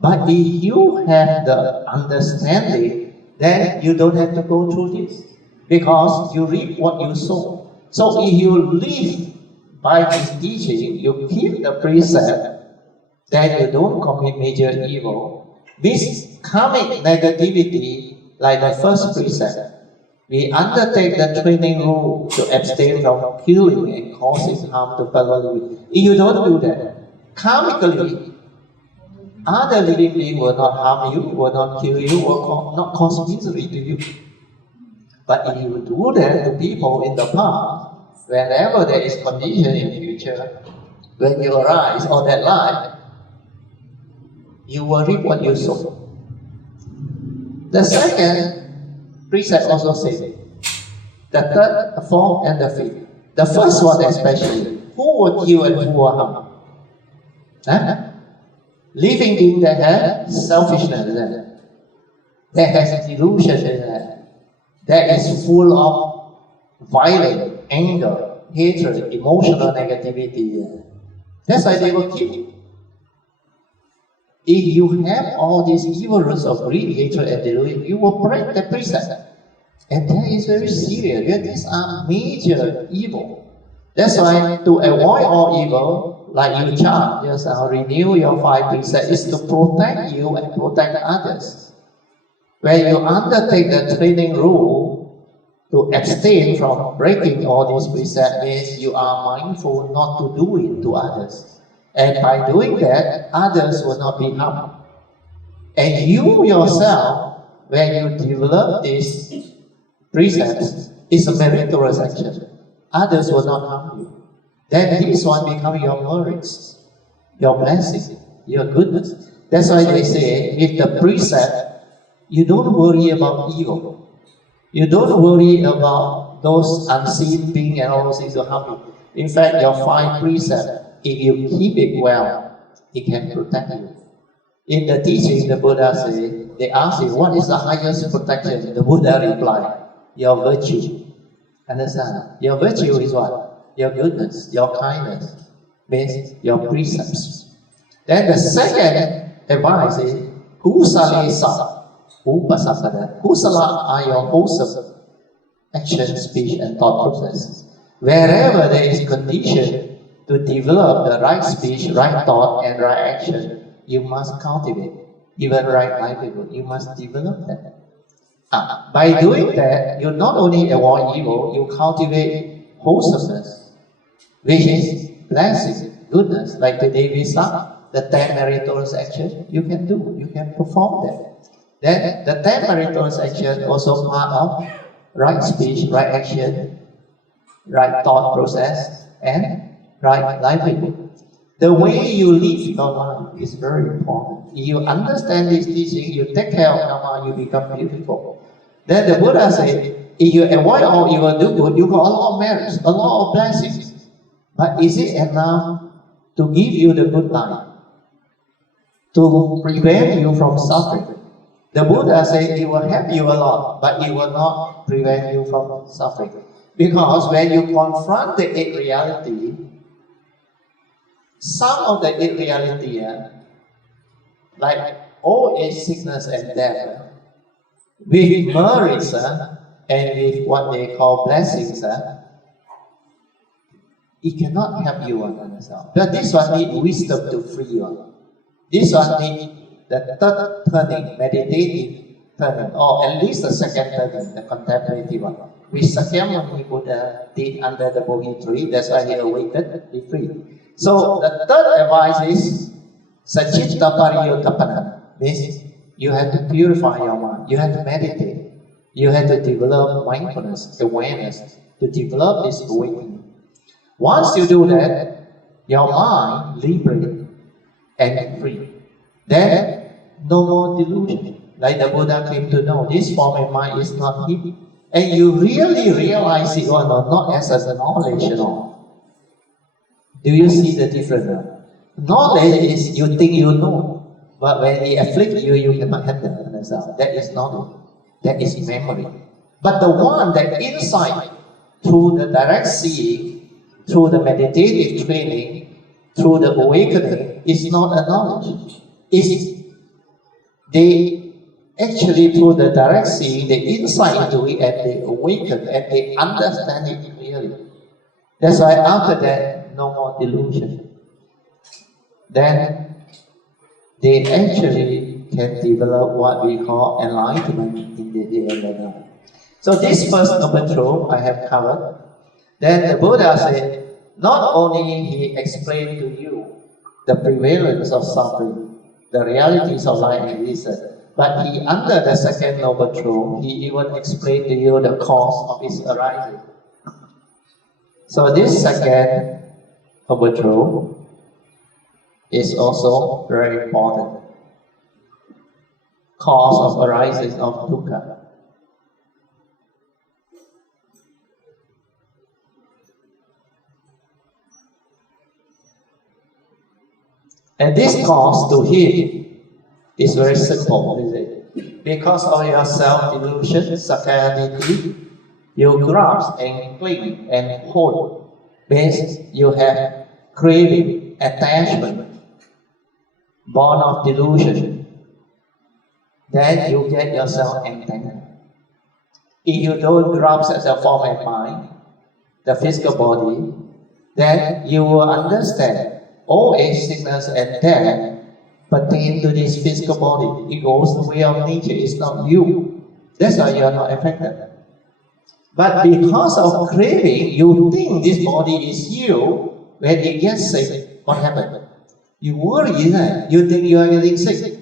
But if you have the understanding, then you don't have to go through this, because you reap what you sow. So if you live by this teaching, you keep the precept, then you don't commit major evil. This karmic negativity, like the first precept, we undertake the training rule to abstain from killing and causing harm to fellow living. If you don't do that, karmically, other living beings will not harm you, will not kill you, will not cause misery to you. But if you do that to people in the past, whenever there is condition in future, when you arise or that life, you will reap what you sow. The second precept also says, the third, the fourth, and the fifth. The first one especially, who will kill and who will harm? Huh? Living being that has selfishness, that has delusion, that is full of violence, anger, hatred, emotional negativity. That's why they will kill you. If you have all these evil roots of greed, hatred, and delusion, you will break the precept. And that is very serious, because these are major evil. That's why to avoid all evil, like you chant, just renew your 5 precepts, is to protect you and protect others. When you undertake the training rule to abstain from breaking all these precepts, means you are mindful not to do it to others. And by doing that, others will not be harmed. And you yourself, when you develop these precepts, it's a meritorious action. Others will not harm you. Then this one becomes your merits, your blessing, your goodness. That's why they say, with the precept, you don't worry about evil. You don't worry about those unseen beings and all those things will harm you. In fact, your 5 precepts, if you keep it well, it can protect you. In the teaching, the Buddha say, they ask him, what is the highest protection? The Buddha replied, your virtue. Understand? Your virtue is what? Your goodness, your kindness, means your precepts. Then the second advice is, kusalesa, upasapada. Kusala are your wholesome action, speech, and thought processes. Wherever there is condition to develop the right speech, right thought, and right action, you must cultivate. Even right livelihood, you must develop that. By doing that, you not only avoid evil, you cultivate wholesomeness, which is blessing, goodness. Like today Wesak, the 10 meritorious actions you can do, you can perform that. Then the 10 meritorious actions also part of right speech, right action, right thought process, and right livelihood. The way you live your life is very important. If you understand this teaching, you take care of your mind, you become beautiful. Then the Buddha said, if you avoid all evil, do good, you got a lot of merits, a lot of blessings. But is it enough to give you the good life? To prevent you from suffering? The Buddha said it will help you a lot, but it will not prevent you from suffering. Because when you confront the 8 reality, some of the 8 reality, like old age, sickness, and death, with merits and with what they call blessings, it cannot help you on yourself. But this one needs wisdom to free you. This one needs the third turning, meditative turning, or at least the second turning, the contemplative one, which Sakyamuni Buddha did under the Bodhi tree. That's why he awakened, he freed. So the third advice is Sachitta Pariyotapana, means you have to purify your mind, you have to meditate, you have to develop mindfulness, awareness, to develop this awakening. Once you do that, your mind liberated and free. then no more delusion. Like the Buddha came to know, this form and mind is not him. And you really realize it or not as a knowledge at all. Do you see the difference now? Knowledge is you think you know, but when it afflicts you, you cannot handle yourself. That is knowledge. That is memory. But the one that insight, through the direct seeing, through the meditative training, through the awakening, is not a knowledge. They actually, through the direct seeing, they insight into it and they awaken and they understand it clearly. That's why after that, no more delusion. Then they actually can develop what we call enlightenment in the here and now. So this first noble truth I have covered. Then the Buddha said, not only he explained to you the prevalence of suffering, the realities of life and existence, but he, under the second noble truth, he even explained to you the cause of its arising. So this second noble truth is also very important. Cause of arising of dukkha. And this cause to him is very simple, is it? Because of your self-delusion, sakkayaditthi, you grasp and cling and hold. Means you have craving, attachment, born of delusion. Then you get yourself entangled. If you don't grasp as a form and mind, the physical body, then you will understand all age, sickness, and death pertain to this physical body. It goes the way of nature, it's not you. That's why you are not affected. But because of craving, you think this body is you. When it gets sick, what happens? You worry, isn't it? You think you are getting sick.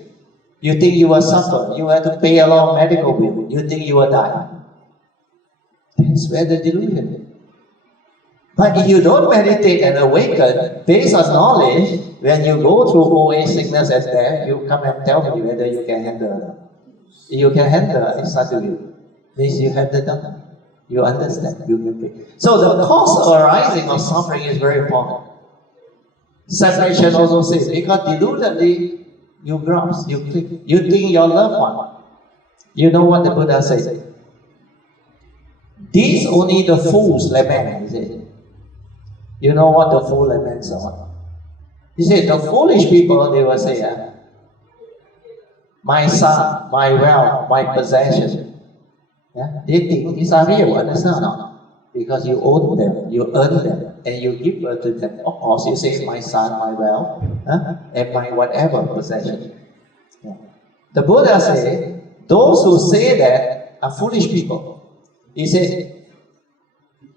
You think you will suffer. You have to pay a lot of medical bill. You think you will die. That's where the delusion is. But if you don't meditate and awaken based on knowledge, when you go through old age, sickness and death, you come and tell me whether you can handle it. If you can handle it, it's up to you. Means you have the Dharma. You understand, you can pay. So the cause of arising of suffering is very important. Separation also says, because deludedly you grasp, you click, you think your loved one. You know what the Buddha says? These only the fools lament, he said. You know what the fool laments are? He said, the foolish people, they will say, my son, my wealth, my possession. Yeah? They think these are real, understand or not? Because you own them, you earn them, and you give birth to them. Of course, you say, my son, my wealth, and my whatever possession. Yeah. The Buddha said, those who say that are foolish people. He said,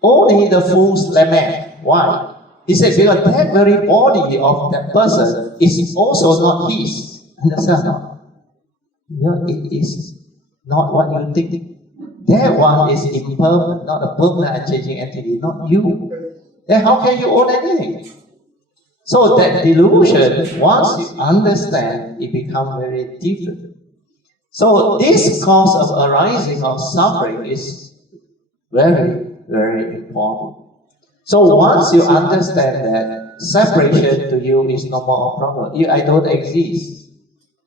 only the fools lament. Why? He said, because that very body of that person is also not his. Understand not? No, it is not what you think. That one is impermanent, not a permanent and changing entity, not you. Then how can you own anything? So that delusion, once you understand, it becomes very different. So this cause of arising of suffering is very, very important. So once you understand that separation to you is no more a problem. I don't exist.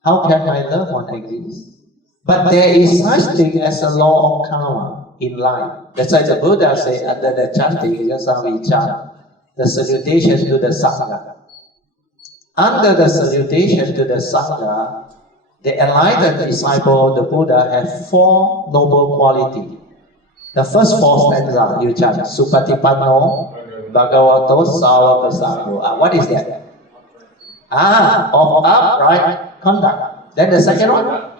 How can my loved one exist? But there is such thing as a law of karma in life. That's why the Buddha said under the chanting, just how we chant, the salutation to the Sangha. Under the salutation to the Sangha, the enlightened disciple of the Buddha have four noble qualities. The first four stanza you chant, Supatipanno, Bhagavato, Sāvaka Sangho. What is that? Of upright conduct. Then the second one?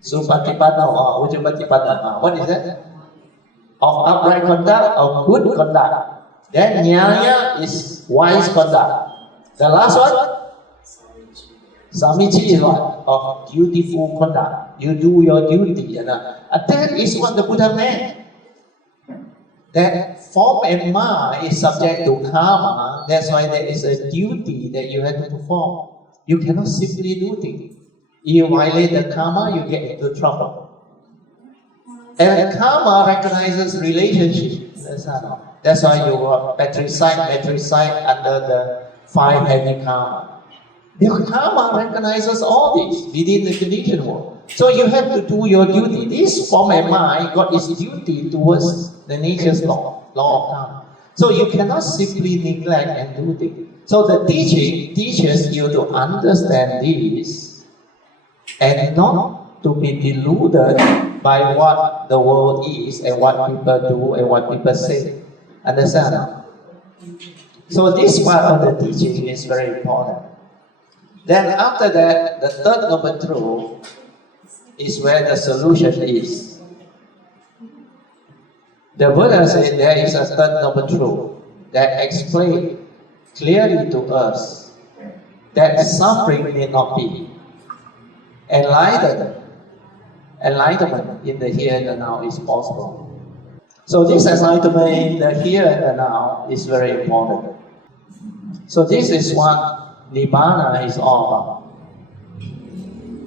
Supatipanno, Ujjapatipanno. What is that? Of upright conduct, of good conduct. Then Nyaya is wise conduct. The last one? Samichi is what? Of dutiful conduct. You do your duty. And that is what the Buddha meant. that form and mind is subject to karma. That's why there is a duty that you have to perform. You cannot simply do things. You violate the karma, you get into trouble. And karma recognizes relationship. That's why you are matricide under the 5 heavy karma. The karma recognizes all this within the conditioned world. So you have to do your duty. This form and mind got its duty towards the nature's law of karma. So you cannot simply neglect and do things. So the teaching teaches you to understand this and not to be deluded by what the world is and what people do and what people say. Understand? So this part of the teaching is very important. Then after that, the third noble truth is where the solution is. The Buddha said there is a third noble truth that explains clearly to us that suffering may not be. Enlightenment in the here and the now is possible. So this enlightenment in the here and the now is very important. So this is what Nibbana is all about.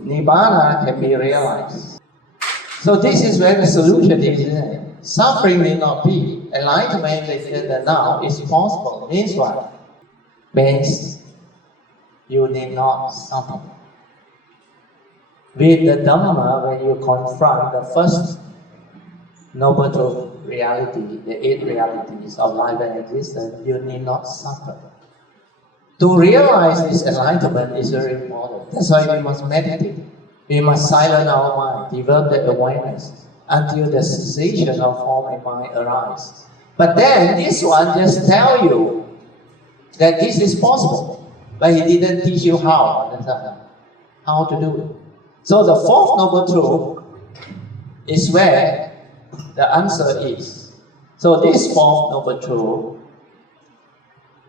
Nibbana can be realized. So this is where the solution is, isn't it? Suffering may not be. Enlightenment in the here and the now is possible. Means what? Means you need not suffer. With the Dharma, when you confront the first noble truth reality, the 8 realities of life and existence, you need not suffer. To realize this enlightenment is very important. That's why we must meditate. We must silence our mind, develop the awareness until the cessation of form and mind arises. But then this one just tell you that this is possible, but he didn't teach you how to do it. So the 4th noble truth is where the answer is. So this 4th noble truth,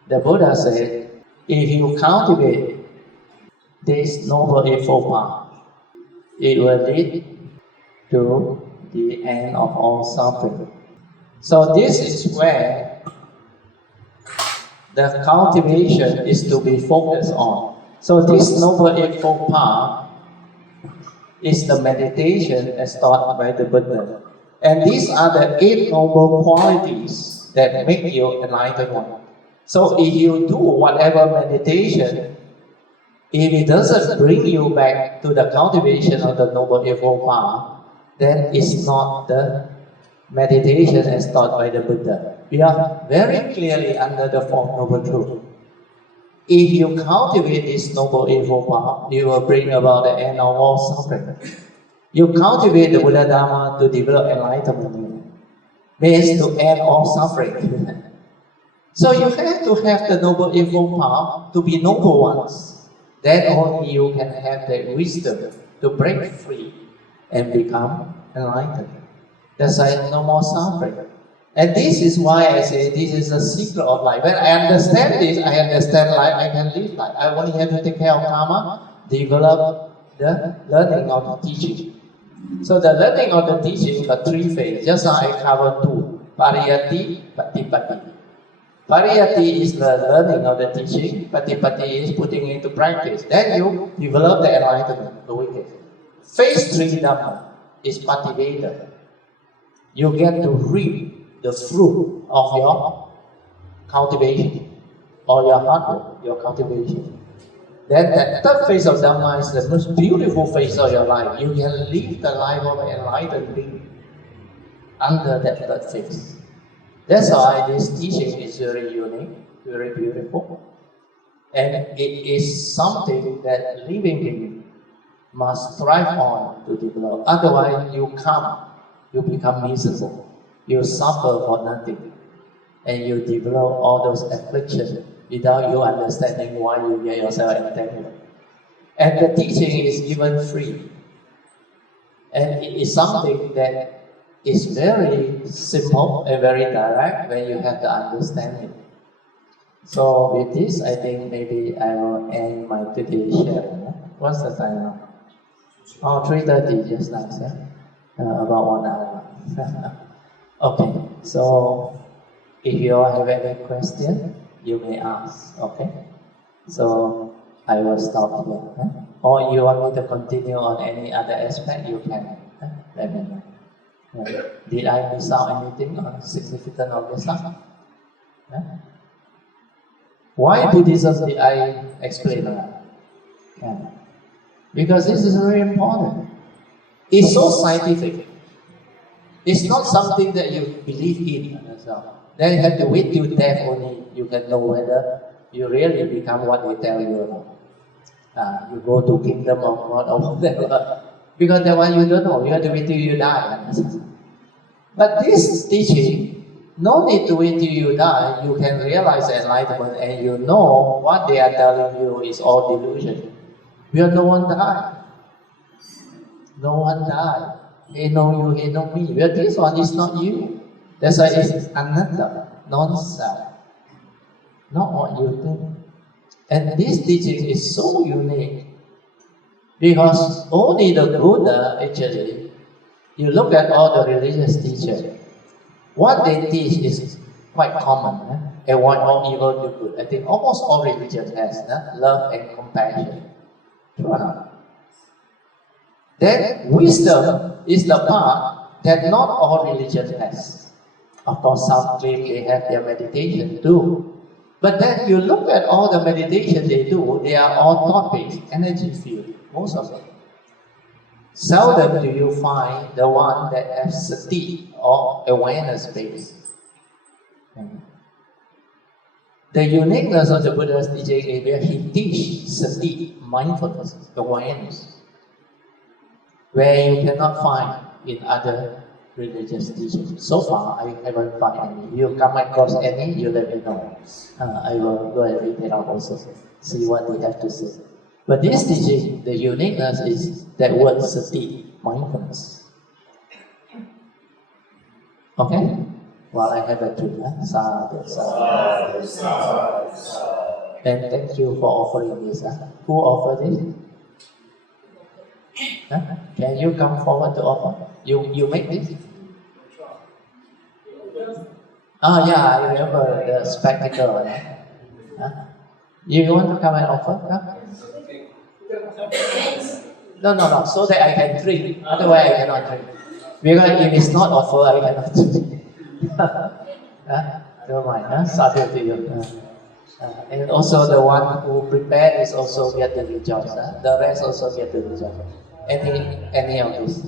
the Buddha said, if you cultivate this noble eightfold path, it will lead to the end of all suffering. So this is where the cultivation is to be focused on. So this noble eightfold path is the meditation as taught by the Buddha. And these are the 8 noble qualities that make you enlightened one. So if you do whatever meditation, if it doesn't bring you back to the cultivation of the noble eightfold path, then it's not the meditation as taught by the Buddha. We are very clearly under the 4th noble truth. If you cultivate this noble eightfold path, you will bring about the end of all suffering. You cultivate the Buddha Dharma to develop enlightenment, means to end all suffering. So you have to have the noble eightfold path to be noble ones. Then only you can have the wisdom to break free and become enlightened. That's why no more suffering. And this is why I say this is the secret of life. When I understand this, I understand life, I can live life. I only have to take care of karma, develop the learning of the teaching. So the learning of the teaching got 3 phases. Just now I covered 2. Pariyati, Patipati. Pariyati is the learning of the teaching. Patipati is putting it into practice. Then you develop the enlightenment, the wicked. Phase 3 Dharma is Pativeda. You get to reap the fruit of your cultivation, or your hard work, your cultivation. Then that 3rd phase of Dharma is the most beautiful phase of your life. You can live the life of an enlightened being under that 3rd phase. That's why this teaching is very unique, very beautiful. And it is something that living beings must strive on to develop. Otherwise, you become miserable. You suffer for nothing, and you develop all those afflictions without you understanding why you get yourself entangled. And the teaching is given free. And it is something that is very simple and very direct when you have the understanding. So with this, I think maybe I will end my today's sharing. What's the time now? Oh, 3:30, just nice, yeah? About 1 hour. Okay. So, if you all have any question, you may ask, okay? So, I will stop here. Huh? Or you want me to continue on any other aspect, you can. Huh? Let me know. Did I miss out anything on significant of Wesak? Huh? Why Buddhism did I explain that? Yeah. Because this is very important. It's so scientific. It's not something that you believe in. Then you have to wait till death only you can know whether you really become what they tell you or not. You go to kingdom of God or whatever. Because that one you don't know. You have to wait till you die. But this teaching, no need to wait till you die. You can realize enlightenment and you know what they are telling you is all delusion. Because no one died. No one died. They know you, they know me. But this one is not you. That's why it's anatta, non-self. Not what you think. And this teaching is so unique. Because only the Buddha, actually, you look at all the religious teachers, what they teach is quite common. Avoid all evil, do good. I think almost all religions has love and compassion. True or not? Then wisdom is the part that not all religions has. Of course, some claim they have their meditation too. But then you look at all the meditation they do, they are all thought-based, energy field, most of them. Seldom do you find the one that has sati or awareness-based. The uniqueness of the Buddha's teaching is where he teaches sati, mindfulness, awareness, where you cannot find in other religious teachings. So far, I haven't found any. You come across any, you let me know. I will go and read it out also, see what they have to say. But this teaching, the uniqueness is that word sati, mindfulness. Okay? Well, I have a drink. Sadhu, sadhu, sadhu. And thank you for offering this. Who offered it? Can you come forward to offer? You make this? Oh yeah, I remember the spectacle. You want to come and offer? No, so that I can drink. Otherwise I cannot drink. Because if it's not offered, I cannot drink. Don't mind, sadhu to you. And also the one who prepared is also get to rejoice. The rest also get to rejoice. Any of this.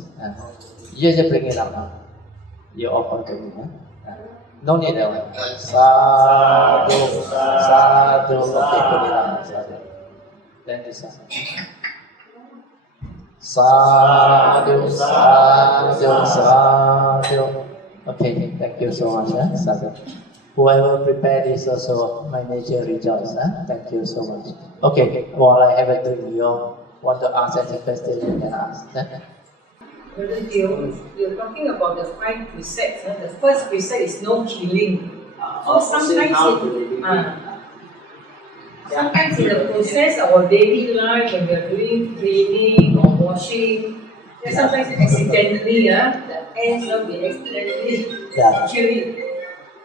You just bring it up. You offer to me. No need that one. Sadhu, sadhu. Okay, put it on. Sadhu. Then this one. Sadhu, sadhu, sadhu. Okay, thank you so much. Sadhu. Whoever prepared this also, my nature rejoice. Thank you so much. Okay, while I have a drink, you want to ask any question, you can ask. Brother Teo, you're talking about the 5 precepts. The first precept is no killing. So sometimes in the process of our daily life, when we are doing cleaning or washing, sometimes accidentally, the ends will be accidentally killing.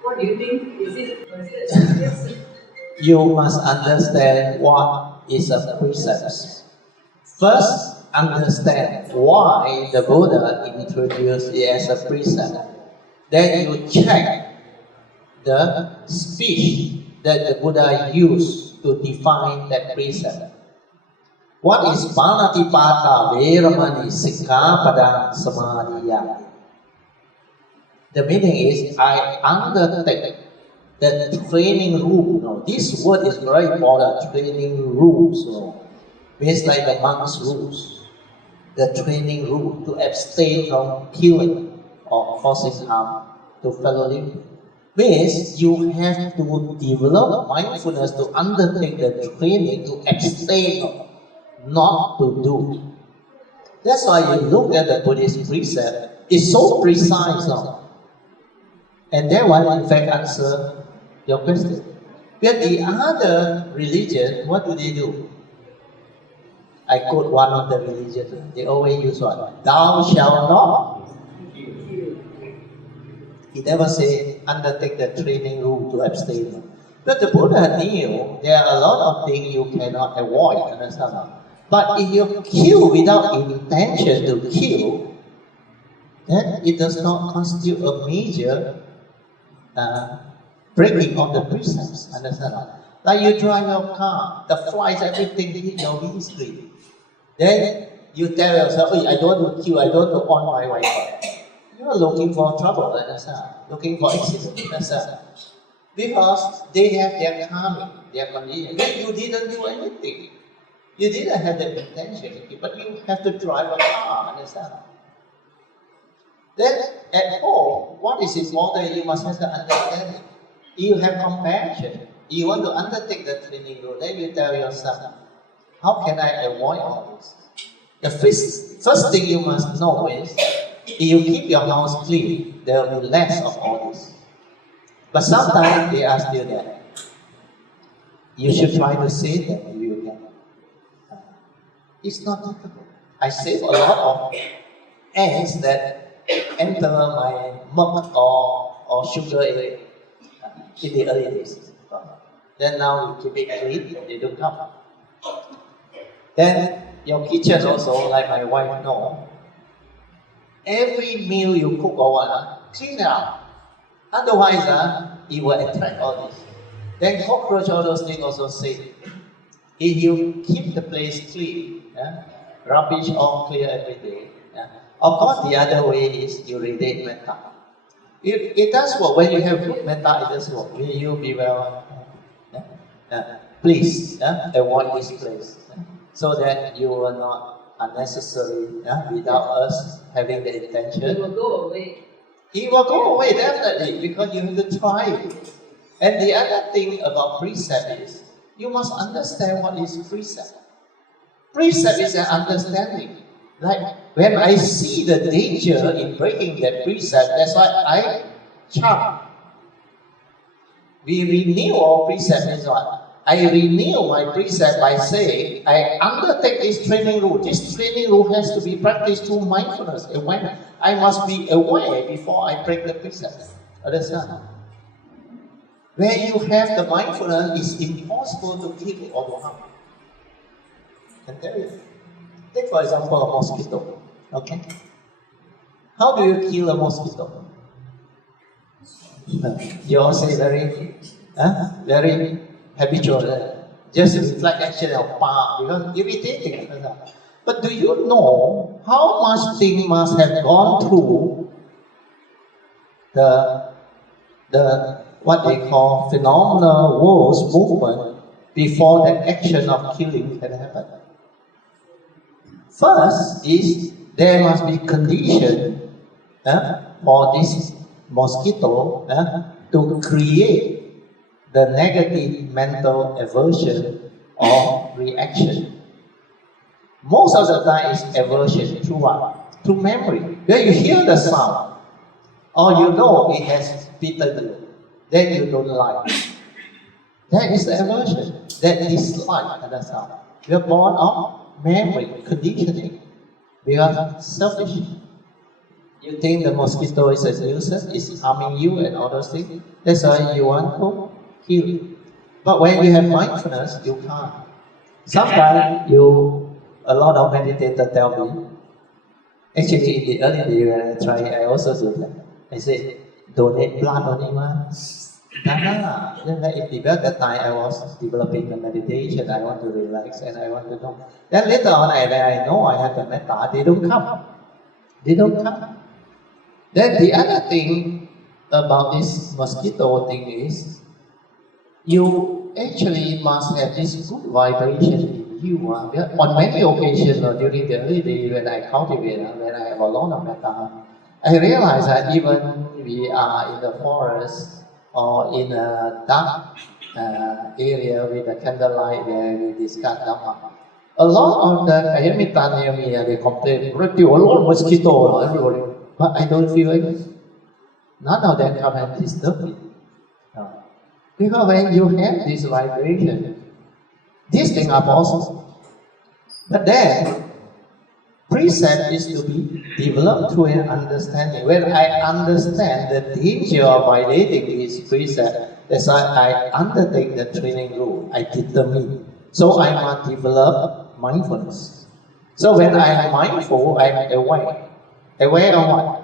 What do you think? Is it? You must understand what is a precept. First, understand why the Buddha introduced it as a precept. Then you check the speech that the Buddha used to define that precept. What is Panatipata Veramani Sikkhapada Samadhiya? The meaning is, I undertake the training rule. No, this word is very important, training rules. No. It's like the monk's rules. The training rule to abstain from killing or causing harm to fellow living. Means you have to develop mindfulness to undertake the training to abstain, not to do. That's why you look at the Buddhist precept, it's so precise now. And that one in fact answer your question. But the other religion, what do? I quote one of the religions, they always use what? Thou shalt not. He never say undertake the training rule to abstain. But the Buddha knew there are a lot of things you cannot avoid, understand? But if you kill without intention to kill, then it does not constitute a major breaking of the precepts, understand? Like you drive your car, the flies, everything hit your windscreen. Then you tell yourself, oh, I don't want to kill, I don't want to on my wiper. You are looking for trouble, understand? Looking for accident, understand? Because they have their karma, their condition. Then you didn't do anything. You didn't have the intention, but you have to drive a car, understand? Then at home, what is important? You must have the understanding. You have compassion. You want to undertake the training rule, then you tell yourself, how can I avoid all this? The first thing you must know is, if you keep your house clean, there will be less of all this. But sometimes they are still there. You should try to save them if you can. It's not difficult. I save a lot of ants that enter my milk or sugar in the early days. Then now you keep it clean, they don't come. Then your kitchen also, like my wife know, every meal you cook or what, clean it up. Otherwise, it will attract all this. Then cockroach, all those things also say, if you keep the place clean, rubbish all clear every day. Of course, the other way is you radiate metta. It does work. When you have good metta, it does work. Will you be well? Please avoid this place, so that you will not unnecessarily, without us having the intention. It will go away. It will go away, definitely, because you have to try it. And the other thing about precept is, you must understand what is precept. Precept is an understanding. Like, when I see the danger in breaking that precept, that's why I chant. We renew our precept is what? I renew my precept by saying, I undertake this training rule. This training rule has to be practiced through mindfulness, awareness. I must be aware before I break the precept. Understand? Where you have the mindfulness, it's impossible to kill or to harm. I can tell you. Take for example a mosquito. Okay? How do you kill a mosquito? You all say very habitual. Just reflect action of power because irritating. But do you know how much thing must have gone through the what they call phenomenal world's movement before the action of killing can happen? First is there must be condition for this mosquito to create the negative mental aversion or reaction. Most of the time is aversion through what? Through memory. When you hear the sound, or you know it has bitten you, then you don't like. That is the aversion. That dislike at the sound. We are born of memory, conditioning. We are selfish. You think the mosquito is a nuisance, it's harming you and all those things. That's why you want to kill it. But when you have mindfulness, you can't. Sometimes a lot of meditators tell me, actually in the early days when I try, I also do that. I say, donate blood only, man. Then it developed that time I was developing the meditation, I want to relax and I want to know. Then later on, when I know I have the metta, they don't come. They don't come. Then the other thing about this mosquito thing is, you actually must have this good vibration in you. On many occasions during the early days when I cultivate, when I have a lot of metta, I realize that even we are in the forest or in a dark area with a candlelight where we discuss Dharma, a lot of the Kayamita near me, they complain, a lot of mosquito, everybody. But I don't feel anything. None of them come and disturb me. Because when you have this vibration, these things are possible. But then, precept is to be developed through an understanding. When I understand the danger of violating this precept, that's why I undertake the training rule. I determine. So I must develop mindfulness. So when I'm mindful, I'm aware. Aware of what?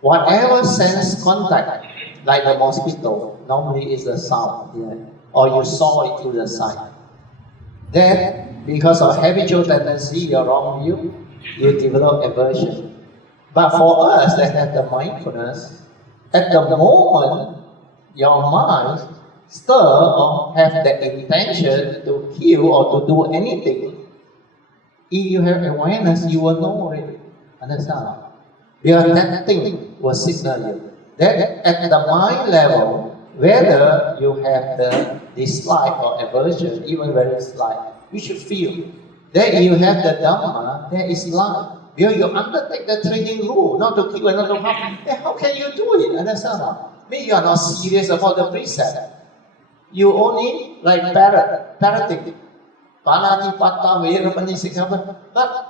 Whatever sense contact, like the mosquito, normally is the sound, or you saw it through the sight. Then, because of habitual tendency, your wrong view, you develop aversion. But for us that have the mindfulness, at the moment your mind stir or have the intention to kill or to do anything, if you have awareness, you will know already. Understand? Because that thing will signal you. That at the mind level, whether you have the dislike or aversion, even very slight, you should feel. Then you have the Dharma, there is life. Because you undertake the training rule, not to kill and not to harm. Then how can you do it? Understand? Maybe you are not serious about the precept. You only like parroting. But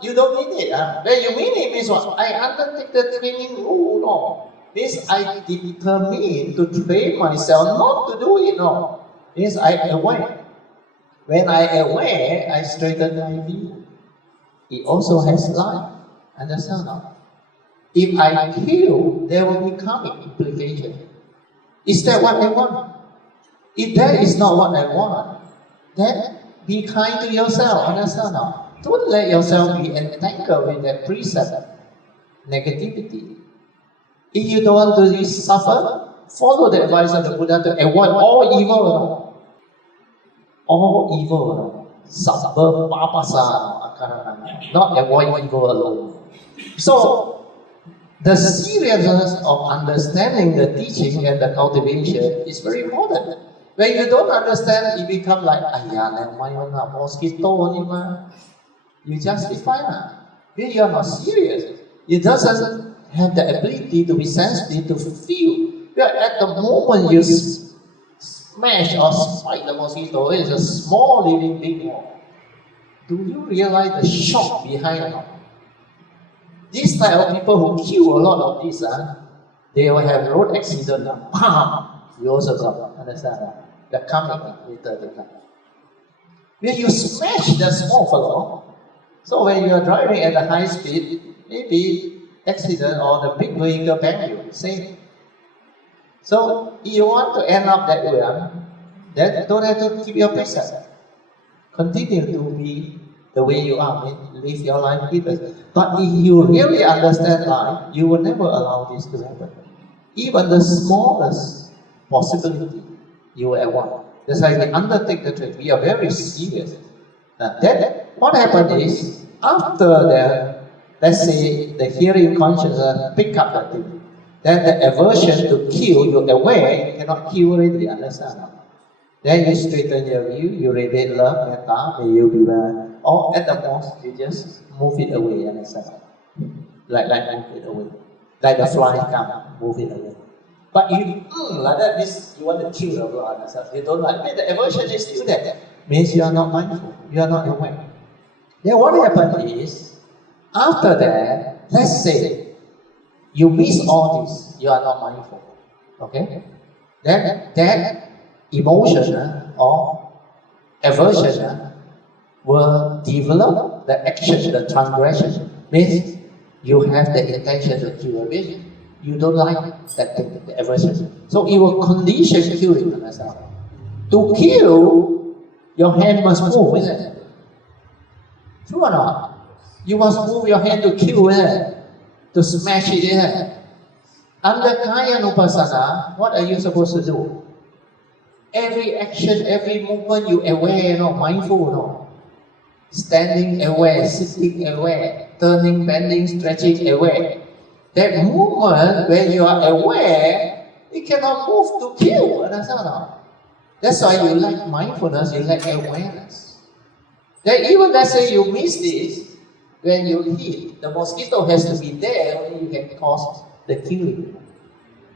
you don't mean it. When you mean it means what? I undertake the training rule, no. Means I determine to train myself not to do it, no. Means I aware. When I aware, I straighten my view. It also has life. Understand? If I kill, there will be karmic implication. Is that what I want? If that is not what I want, then be kind to yourself. Understand? Don't let yourself be entangled with that precept, negativity. If you don't want to suffer, follow the advice of the Buddha to avoid all evil. All evil. Sabba papasa. Not avoid evil alone. So, the seriousness of understanding the teaching and the cultivation is very important. When you don't understand, it becomes like, never mind, mosquito only ma. You justify that. You are not serious. It doesn't have the ability to be sensitive, to feel. At the moment you smash or spike the mosquito, it is a small living being. Do you realize the shock behind it? These type of people who kill a lot of this, they will have road accident. You also got, understand that? They're coming later, they come. When you smash the small fellow, so when you are driving at a high speed, maybe accident or the big vehicle bang you, same. So if you want to end up that way, then don't have to keep your precept. Continue to be the way you are, live your life with us. But if you really understand life, you will never allow this to happen. Even the smallest possibility, you will avoid. That's why we undertake the training. We are very serious. Then what happens is, after the, let's say, the hearing consciousness pick up the thing, then the aversion to kill, you're aware, you cannot kill already, understand? Then you straighten your view, you radiate love, metta, may you be well. Or at the most, you just move it away, understand? Like move it away. Like the fly come, move it away. But you, like that means you want to kill the world, understand? You don't like it. The aversion is still there. Means you are not mindful, you are not aware. Then what happens is, after that, let's say, you miss all this, you are not mindful. Okay? Then that emotion or aversion will develop the action, the transgression. Means you have the intention to kill a bit. You don't like that thing, the aversion. So it will condition killing, understand? To kill, your hand must move, isn't it? True or not? You must move your hand to kill, isn't it? To smash it, isn't it? Under Kaya Nupassana, what are you supposed to do? Every action, every movement, you aware, mindful, Standing aware, sitting aware, turning, bending, stretching aware. That movement, when you are aware, you cannot move to kill, understand? That's why you like mindfulness, you like awareness. Then even let's say you miss this, when you hit, the mosquito has to be there, only you can cause the killing.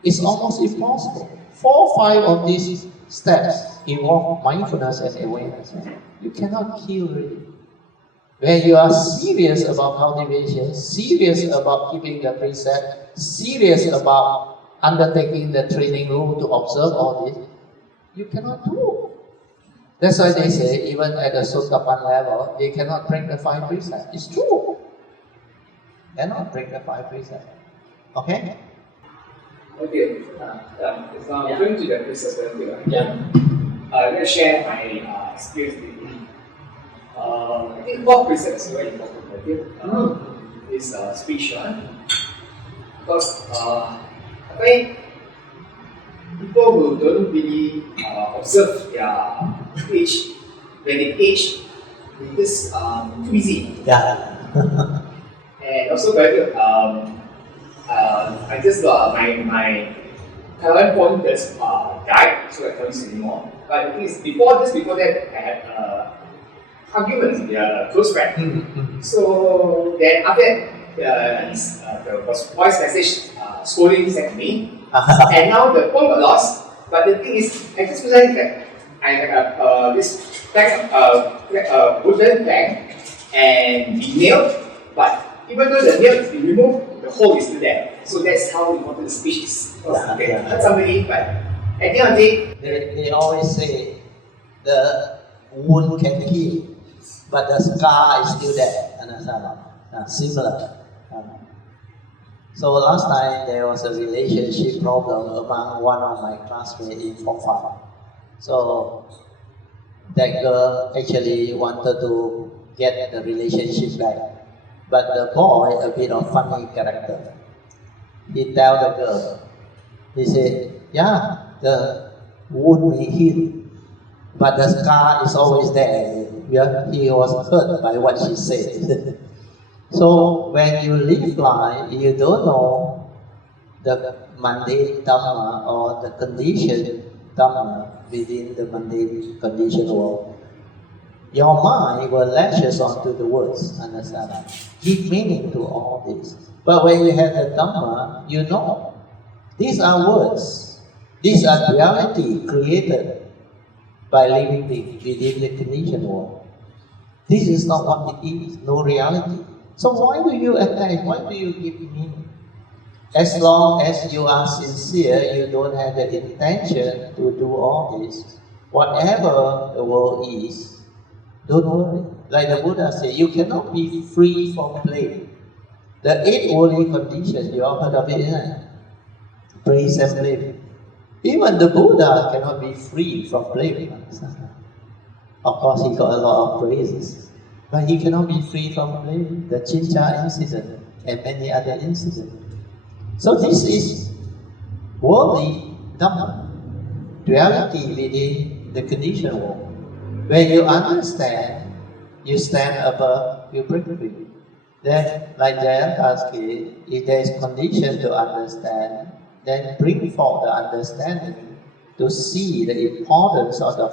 It's almost impossible. 4 or 5 of these steps involve mindfulness and awareness. You cannot kill really. When you are serious about cultivation, serious about keeping the precept, serious about undertaking the training rule to observe all this, you cannot do. That's why they say, even at the Sotapan level, they cannot break the 5 precepts. It's true. Cannot break the 5 precepts. Okay? Okay. If I'm referring to the precepts, Yeah. I'm going to share my experience with you. I think 4 precepts is very important. I think is speech, because I think people who don't really observe their age, when they age, they just too busy. Yeah. And also very I just got my current phone just died, so I can't use it anymore. But the thing is, before that, I had arguments with a close friend. So then after that, the voice message scolding sent to me, and now the phone got lost. But the thing is, I just realized that I have this bag, wooden bag, and the nail, but even though the nail is been removed, the hole is still there. So that's how important the speech is. Not somebody, but at the end of the day, They always say the wound can heal, but the scar is still there. Understand? Similar. So last time there was a relationship problem among one of my classmates in Form 5. So that girl actually wanted to get the relationship back. But the boy, a bit of funny character, he tell the girl, he said, yeah, the wound may heal, but the scar is always there. Yeah, he was hurt by what she said. So when you live life, you don't know the mundane Dharma or the conditioned Dharma within the mundane conditioned world. Your mind will latches onto the words, understand? Give meaning to all this. But when you have the Dhamma, you know. These are words. These are reality created by living beings within the conditioned world. This is not what it is, no reality. So why do you attach? Why do you give meaning? As long as you are sincere, you don't have the intention to do all this. Whatever the world is, don't worry. Like the Buddha said, you cannot be free from blame. The 8 worldly conditions, you all heard of it, isn't it? Praise and blame. Even the Buddha cannot be free from blame. Of course, he got a lot of praises, but he cannot be free from blame. The Chincha incident and many other incidents. So this is worldly Dhamma, reality within the conditioned world. When you understand, you stand above, you break free. Then, like Jayanta's case, if there is condition to understand, then bring forth the understanding to see the importance of the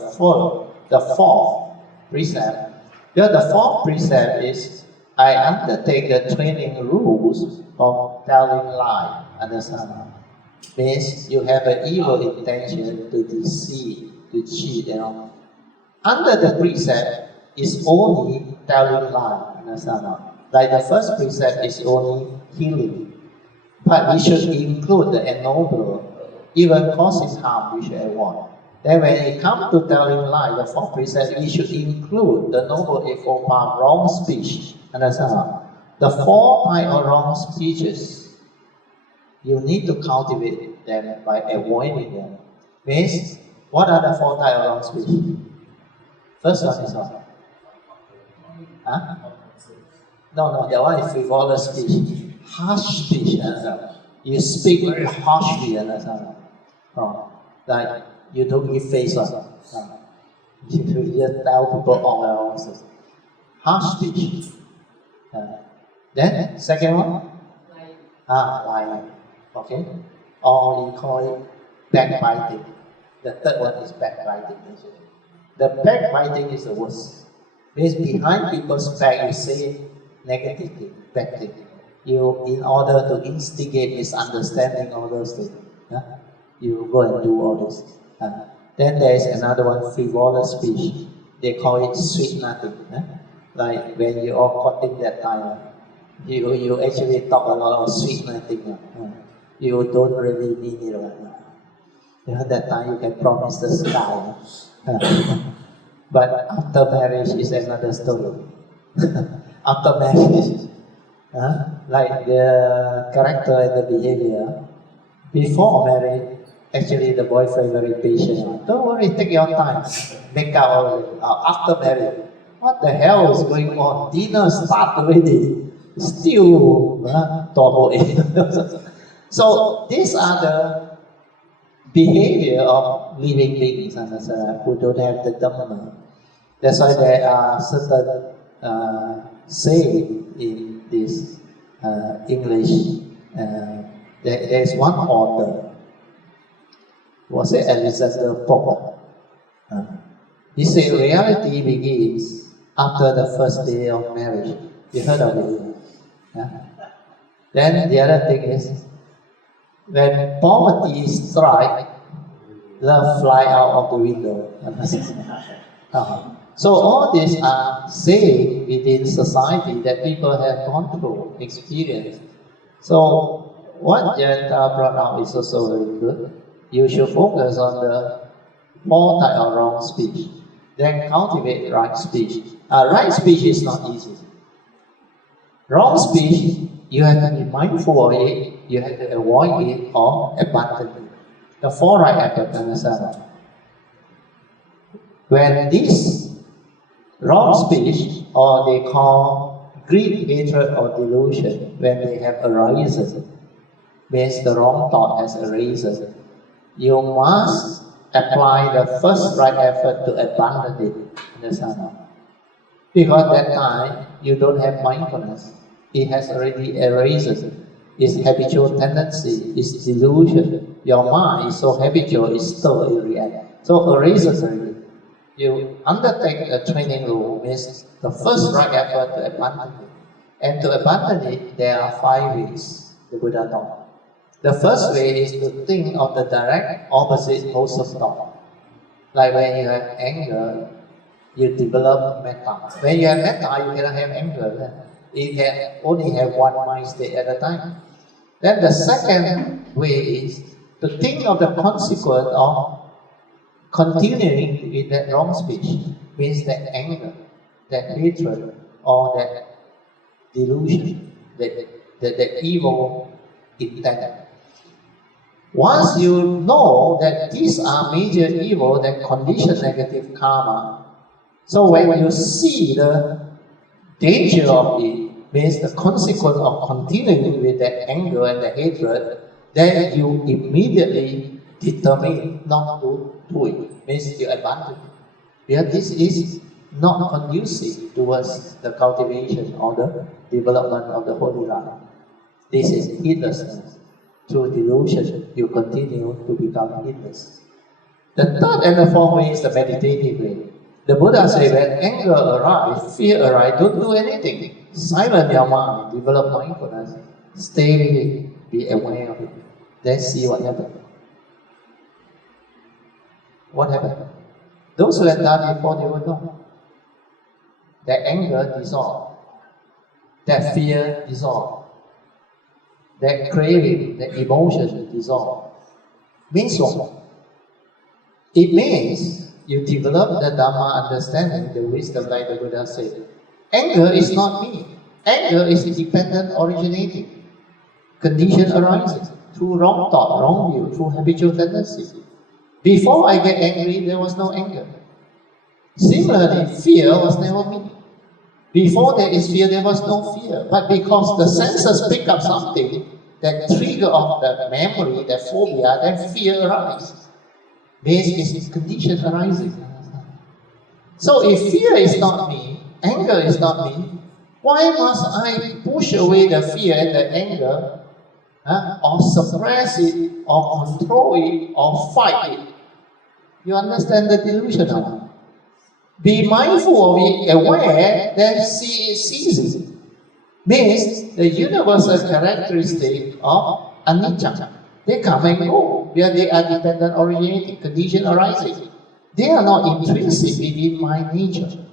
fourth precept. Yeah, the 4th precept is, I undertake the training rules of telling lie. Understand? Means you have an evil intention to deceive, to cheat, Under the precept is only telling lie, understand? Like the first precept is only healing. But we should include the ennobler, even causing harm we should avoid. Then when it comes to telling lie, the 4th precept, we should include the noble eightfold path, wrong speech, understand? The 4 types of wrong speeches, you need to cultivate them by avoiding them. Means, what are the 4 types of wrong speech? First one is what? Huh? No, that one is frivolous speech. Harsh speech, you speak very harshly, like you don't give face on. You just tell people all around. Harsh speech. Then, second one? Lying. Okay? Or you call it backbiting. The third one is backbiting. The backbiting is the worst. Means behind people's back you say negative thing, bad thing. You, in order to instigate misunderstanding, all those things, you go and do all this. Then there is another one, frivolous speech. They call it sweet nothing. Like when you are courting that time, you actually talk a lot of sweet nothing. You don't really mean it. That time you can promise the sky. But after marriage is another story. After marriage, like the character and the behavior, before marriage, actually the boyfriend very patient. Don't worry, take your time. Make out already. After marriage, what the hell is going on? Dinner start already. Still, So these are the behavior of living beings who don't have the Dharma. That's why there are certain saying in this English. There is one author, was it Alexander Pope? He said reality begins after the first day of marriage. You heard of it? Then the other thing is, when poverty strikes, love fly out of the window. So all these are saying within society that people have gone through, experienced. So what Jayanta brought out is also very good. You should focus on the 4 types of wrong speech, then cultivate right speech. Right speech is not easy. Wrong speech, you have to be mindful of it, you have to avoid it or abandon it. The 4 right efforts, understand? When this wrong speech, or they call greed, hatred, or delusion, when they have arisen, means the wrong thought has arisen, you must apply the first right effort to abandon it. Understand? Because that time you don't have mindfulness. It has already arisen. It's habitual tendency, it's delusion. Your mind is so habitual, it's still react. So arises already. You undertake a training rule means the first right effort to abandon it. And to abandon it, there are 5 ways the Buddha taught. The first way is to think of the direct opposite poles of thought. Like when you have anger, you develop metta. When you have metta, you cannot have anger. You can only have one mind state at a time. Then the second way is to think of the consequence of continuing with that wrong speech. Means that anger, that hatred, or that delusion, that evil intent. Once you know that these are major evil that condition negative karma, so when you see the danger of it, means the consequence of continuing with that anger and the hatred, then you immediately determine not to do it, means you abandon it. Because this is not conducive towards the cultivation or the development of the holy life. This is heedlessness. Through delusion, you continue to become heedless. The third and the fourth way is the meditative way. The Buddha said, when anger arises, fear arises, don't do anything. Silence your mind, develop mindfulness, stay with it, be aware of it. Then see what happens. What happened? Those who had done before, they will know. That anger dissolved. That fear dissolved. That craving, that emotion dissolved. Means what? It means you develop the Dharma understanding, the wisdom like the Buddha said. Anger is not me. Anger is dependent originating. Condition arises through wrong thought, wrong view, through habitual tendency. Before I get angry, there was no anger. Similarly, fear was never me. Before there is fear, there was no fear. But because the senses pick up something, that trigger of the memory, the phobia, then fear arises. This is condition arising. So if fear is not me, anger is not me, why must I push away the fear and the anger, or suppress it, or control it, or fight it? You understand the delusion now? Be mindful of it, aware, then see it ceases. Means the universal characteristic of anicca. They come and go, where they are dependent originating, condition arising. They are not intrinsic within my nature.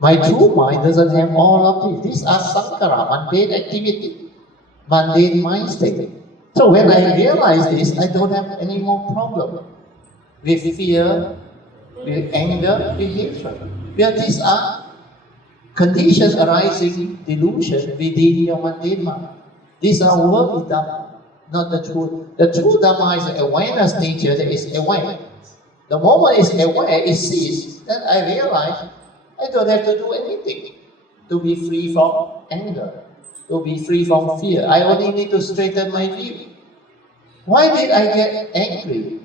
My true mind doesn't have all of this. These are sankhara, mundane activity, mundane mind state. So when I realize this, I don't have any more problem with fear, with anger, with hatred. Because these are conditions arising delusion within your mundane mind. These are worldly Dharma, not the truth. The true Dharma is awareness nature that is aware. The moment it's aware, it sees, then I realize I don't have to do anything to be free from anger, to be free from fear. I only need to straighten my view. Why did I get angry?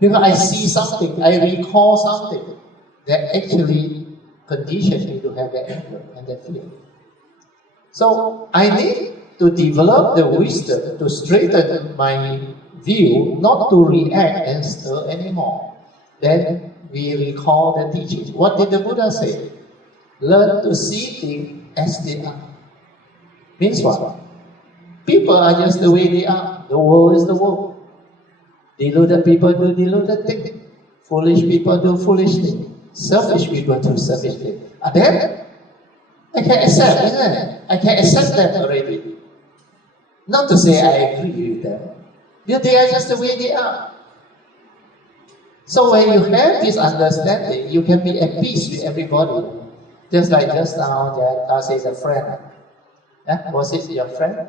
Because I see something, I recall something that actually conditions me to have that anger and that fear. So I need to develop the wisdom to straighten my view, not to react and stir anymore. Then we recall the teachings. What did the Buddha say? Learn to see things as they are. Means what? People are just the way they are. The world is the world. Deluded people do deluded things. Foolish people do foolish things. Selfish people do selfish things. Then I can accept, isn't it? I can accept them already. Not to say I agree with them. Because they are just the way they are. So when you have this understanding, you can be at peace with everybody. Just like just now, Jayanta says a friend. Was it your friend?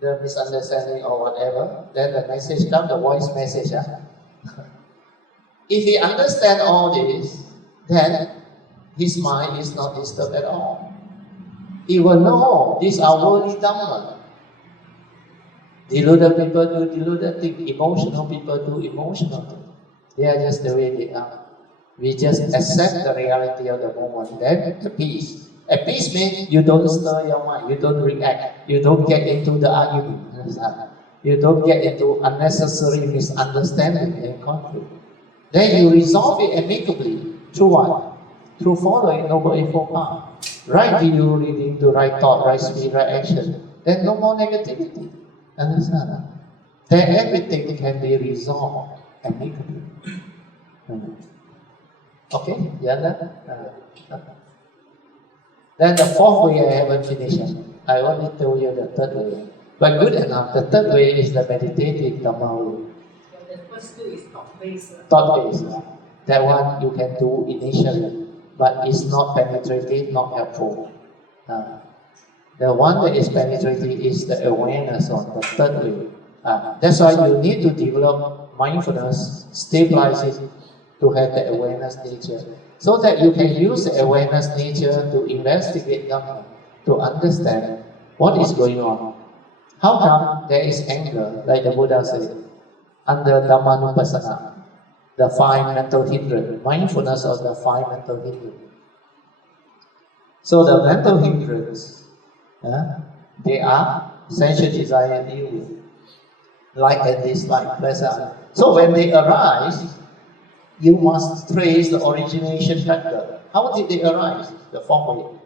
The misunderstanding or whatever. Then the message comes, the voice message. If he understands all this, then his mind is not disturbed at all. He will know these are worldly Dharma. Deluded people do deluded things. Emotional people do emotional things. They are just the way they are. We just accept the reality of the moment. Then the peace. At peace means you don't stir your mind, you don't react, you don't get into the argument. You don't get into unnecessary misunderstanding and conflict. Then you resolve it amicably. Through what? Through following Noble Eightfold Path. Right view, reading to right thought, right speech, right action. Then no more negativity. Understand? Then everything can be resolved amicably. Okay? You understand? Then the fourth way I haven't finished. I only told you the third way. But good enough, the third way is the meditative Dharma way. The first two is thought-based. Thought-based. That one you can do initially, but it's not penetrative, not helpful. The one that is penetrative is the awareness of the third way. That's why you need to develop mindfulness, stabilize it, to have the awareness nature, so that you can use the awareness nature to investigate Dharma, to understand what is going on. How come there is anger, like the Buddha said, under Dhammanupassana, the five mental hindrance, mindfulness of the five mental hindrance. So the mental hindrance, they are sensual desire and ill will, like and dislike, pleasure. So when they arise, you must trace the origination factor. How did they arise? The fourth way.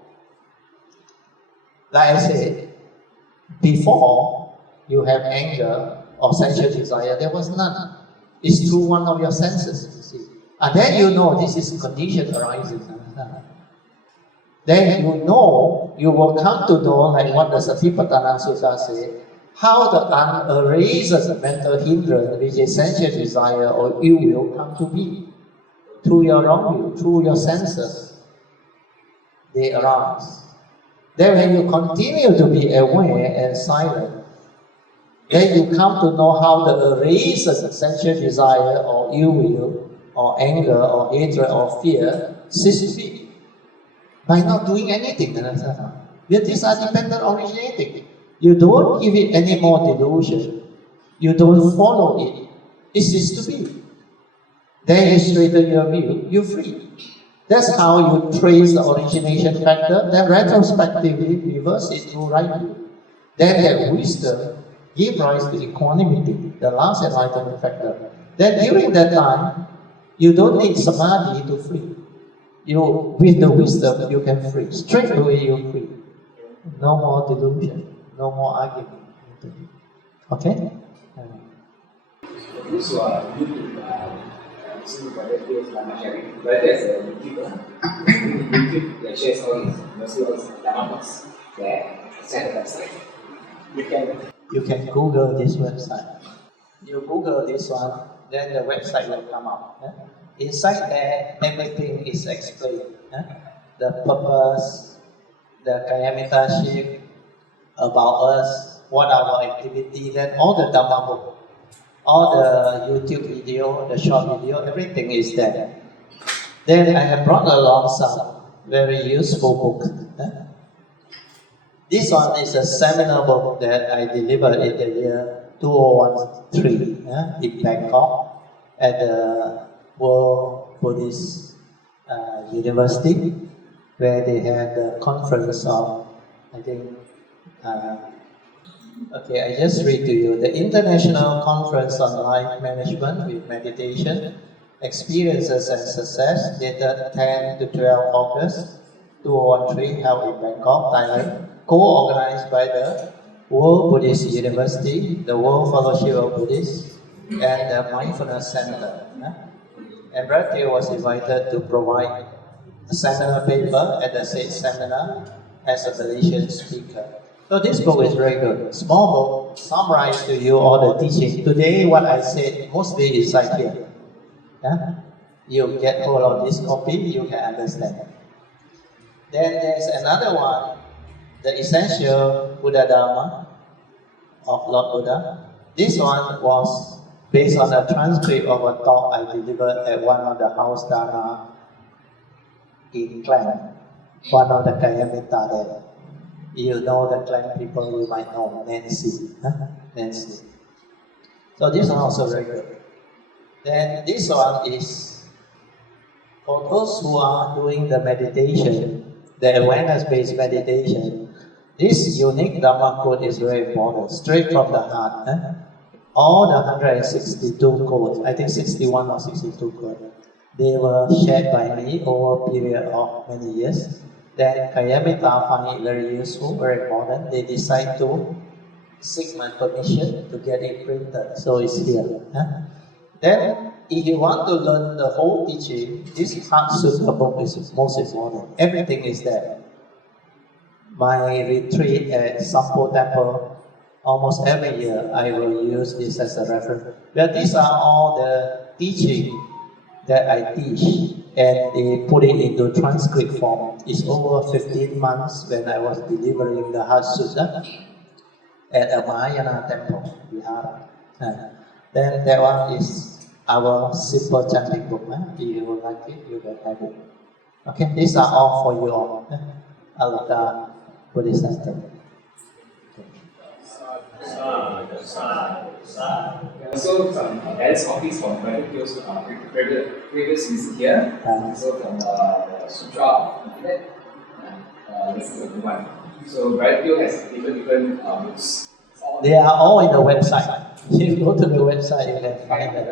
Like I said, before you have anger or sensual desire, there was none. It's through one of your senses, you see. And then you know this is condition arising. Then you know, you will come to know, like what the Satipatthana Sutta said, how the unerased mental hindrance, which is sensual desire or ill will, come to be. Through your wrong view, through your senses, they arise. Then when you continue to be aware and silent, then you come to know how the erased sensual desire or ill will or anger or hatred or fear cease to be. By not doing anything. These are dependent originating. You don't give it any more delusion. You don't follow it. It ceases to be. Then you straighten your view, you're free. That's how you trace the origination factor, then retrospectively reverse it through right view. Then that wisdom gives rise to equanimity, the last enlightenment factor. Then during that time, you don't need samadhi to free. With the wisdom, you can free. Straight away, you're free. No more delusion, no more argument. Okay? Those who are So brother feels Dharma sharing. Brother is a YouTuber. YouTube that shares all his, mostly all his Dharma talks. There, set the website. You can Google this website. You Google this one, then the website will come up. Inside there, everything is explained. The purpose, the Kayamitasship, about us, what our activity, then all the Dhamma book, all the YouTube video, the short video, everything is there. Then I have brought along some very useful books. This one is a seminar book that I delivered in the year 2013 in Bangkok at the World Buddhist University, where they had the conference of, I think, okay, I just read to you. The International Conference on Life Management with Meditation, Experiences and Success, dated 10 to 12 August 2013, held in Bangkok, Thailand, co-organized by the World Buddhist University, the World Fellowship of Buddhists, and the Mindfulness Center. And Brad Thiel was invited to provide a seminar paper at the said seminar as a Malaysian speaker. So this book is very good. Small book, summarize to you all the teaching. Today, what I said mostly inside here. You get hold of this copy, you can understand. Then there's another one, the Essential Buddha Dharma of Lord Buddha. This one was based on a transcript of a talk I delivered at one of the house Dharma in Klang, one of the Kayamita there. You know the Klang people, you might know Nancy. Nancy. So this one also very good. Then this one is for those who are doing the meditation, the awareness-based meditation. This unique Dhamma code is very important, straight from the heart. All the 162 codes, I think 61 or 62 codes, they were shared by me over a period of many years. Then Kayamita find it very useful, very important. They decide to seek my permission to get it printed, so it's here. Then, if you want to learn the whole teaching, this Heart Sutta book is most important. Everything is there. My retreat at Sampo Temple, almost every year, I will use this as a reference. But these are all the teaching that I teach, and they put it into transcript form. It's over 15 months when I was delivering the Heart Sutta at a Mahayana temple, Vihara. Then that one is our simple chanting book. If you like it, you can have it. Okay, these are all for you all. Aloka Buddhist Center. Also, some added copies from previous visit here. So from the Sutra, this is the new one. So Brad Thiel has different books. They are all in the website. If you go to the website, you can find them.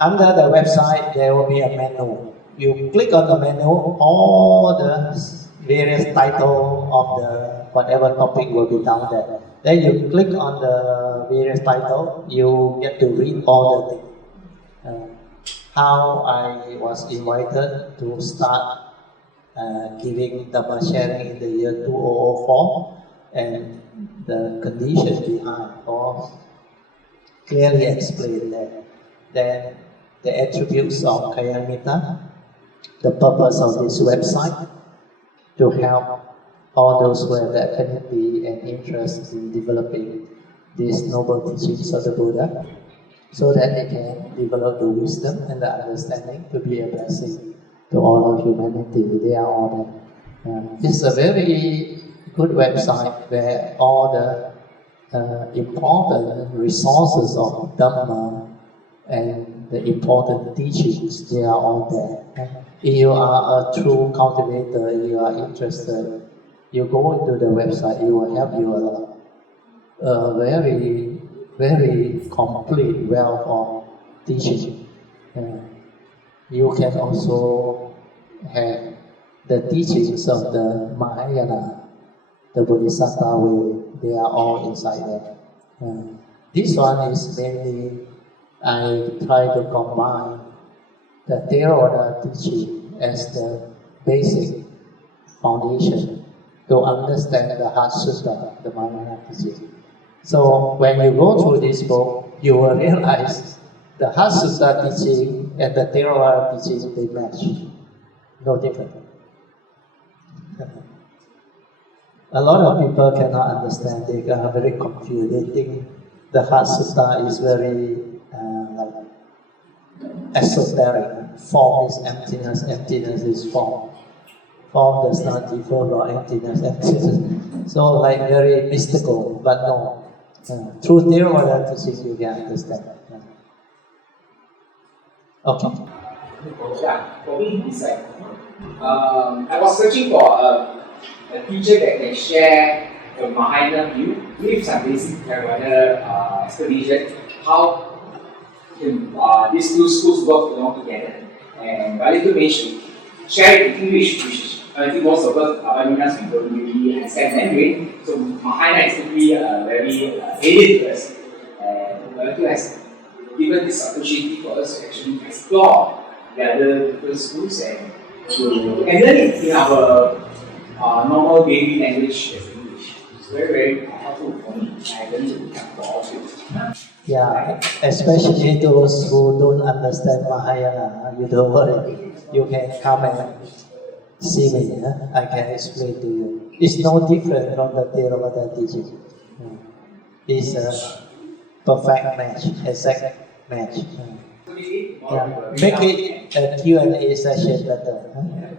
Under the website, there will be a menu. You click on the menu, all the various titles of the whatever topic will be down there. Then you click on the various titles, you get to read all the things. How I was invited to start giving Dhamma sharing in the year 2004, and the conditions behind all clearly explained there. Then the attributes of Kayamita, the purpose of this website, to help all those who have the affinity and interest in developing these noble teachings of the Buddha, so that they can develop the wisdom and the understanding to be a blessing to all of humanity. They are all there. It's a very good website where all the important resources of Dhamma and the important teachings, they are all there. If you are a true cultivator, you are interested, you go into the website, it will help you a lot. Very, very complete wealth of teaching. You can also have the teachings of the Mahayana, the Bodhisattva way, they are all inside there. This one is mainly I try to combine the Theravada teaching as the basic foundation to understand the Heart Sutta, the Mahayana teaching. So when you go through this book, you will realize the Heart Sutta teaching and the Theravada teaching, they match. No different. A lot of people cannot understand, they are very confused. They think the Heart Sutta is very esoteric. Form is emptiness, emptiness is form. Form does not differ from emptiness, emptiness. So like very mystical, but no. Through Theravada teaching you can understand. Okay. Yeah, for me it's like I was searching for a teacher that can share the Mahayana view with some basic Theravada explanation, how these two schools work along together. And Pali mentioned share it in English, which I think most of us Abhidhammas we don't really understand anyway. So Mahayana is simply very alien to us. And Pali has given this opportunity for us to actually explore the other different schools and learn it in our normal daily language as English. It's very, very helpful for me. I learned it for all of you. Yeah, especially those who don't understand Mahayana, you don't worry. You can come and see me. I can explain to you. It's no different from the Theravada teaching. It's a perfect match, exact match. Yeah. Make it a Q&A session better,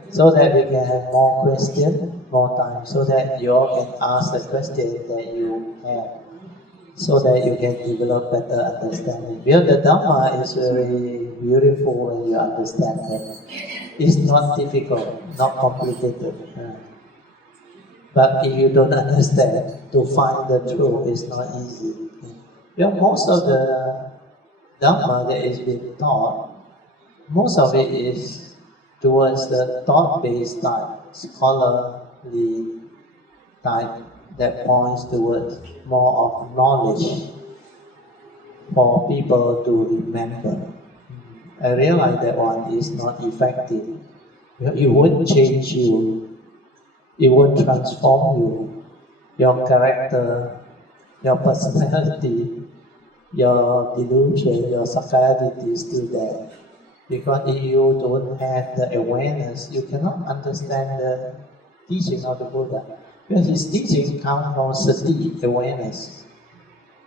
so that we can have more questions, more time, so that you all can ask the question that you have, so that you can develop better understanding. Because the Dharma is very beautiful when you understand it. It's not difficult, not complicated. But if you don't understand, to find the truth is not easy. Because most of the Dharma that is being taught, most of it is towards the thought-based type, scholarly type that points towards more of knowledge for people to remember. I realize that one is not effective. It won't change you, it won't transform you, your character, your personality, your delusion, your psychiatry is still there. Because if you don't have the awareness, you cannot understand the teaching of the Buddha. Because his teaching comes from sati, awareness,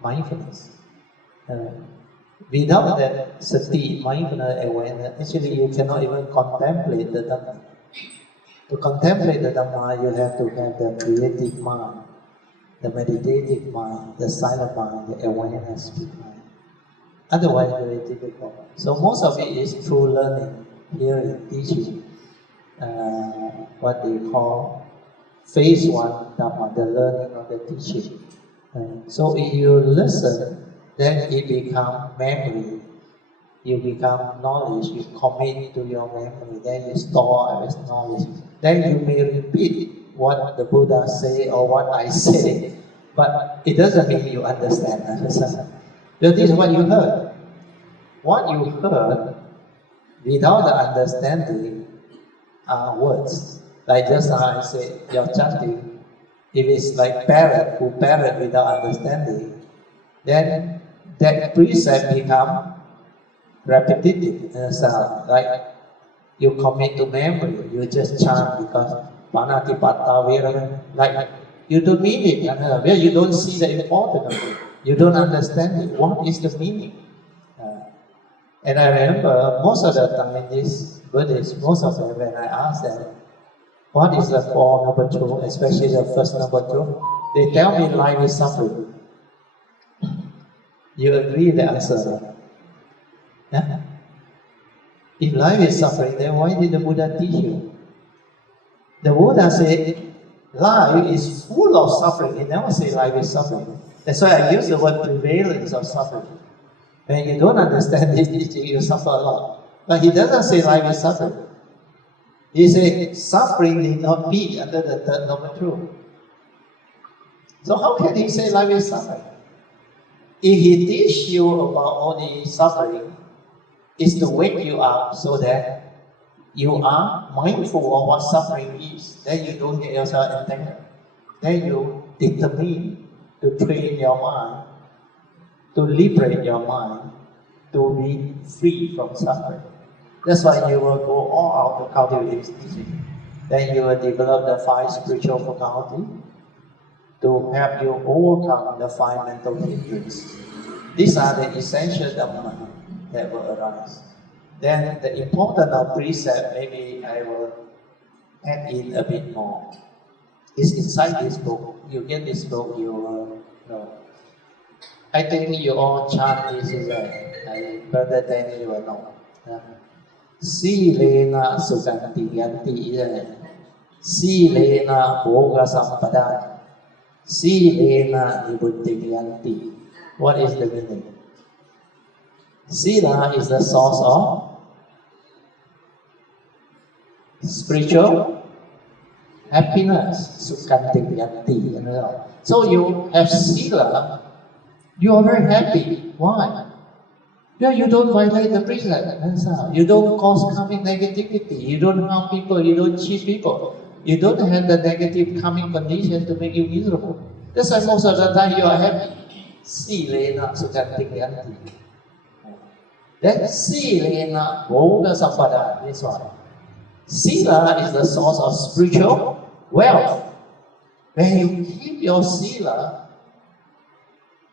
mindfulness. Without that sati, mindfulness, awareness, actually you cannot even contemplate the Dhamma. To contemplate the Dhamma, you have to have the creative mind, the meditative mind, the silent mind, the awareness mind. Otherwise, very difficult. So most of it is through learning, hearing, teaching. What they call phase one Dhamma, the learning of the teaching. So if you listen, then it becomes memory. You become knowledge. You commit to your memory. Then you store as knowledge. Then you may repeat what the Buddha say or what I say, but it doesn't mean you understand. Because this is what you heard. What you heard, without the understanding, are words. Like just now I said, you're chanting. If it's like parrot, who parrot without understanding, then that precept become repetitive in a sound. Like you commit to memory, you just chant because panatipata virana, like you don't mean it, where you don't see the importance of it, you don't understand it. What is the meaning? And I remember most of the time these Buddhists, most of them, when I ask them, what is the Four Noble Truths, especially the first Noble Truth, they tell me life is suffering. You agree the answer? Yeah? If life is suffering, then why did the Buddha teach you? The Buddha said, life is full of suffering. He never said life is suffering. That's why I use the word prevalence of suffering. When you don't understand this teaching, you suffer a lot. But he doesn't say life is suffering. He said, suffering need not be under the third noble truth. So how can he say life is suffering? If he teach you about all the suffering, it's to wake you up so that you are mindful of what suffering is. Then you don't get yourself entangled. Then you determine to train your mind, to liberate your mind, to be free from suffering. That's why you will go all out to cultivate this teaching. Then you will develop the 5 spiritual faculties to help you overcome the 5 mental hindrances. These are the essential Dharma that will arise. Then the importance of precept, maybe I will add in a bit more. It's inside this book. You get this book, you will know. I think you all chant this is better than you will know. Silena sukanti yanti Silena bhoga sampada Silena nibuddhi yanti. What is the meaning? Sila is the source of spiritual happiness. Sukanti yanti. So you have sila, you are very happy. Why? Yeah, you don't violate the precept. You don't cause karmic negativity. You don't harm people. You don't cheat people. You don't have the negative karmic condition to make you miserable. That's why most of the time you are happy. Silena sukanti yanti. Then silena bhoga sampada. This one. Sila is the source of spiritual wealth. When you keep your sila,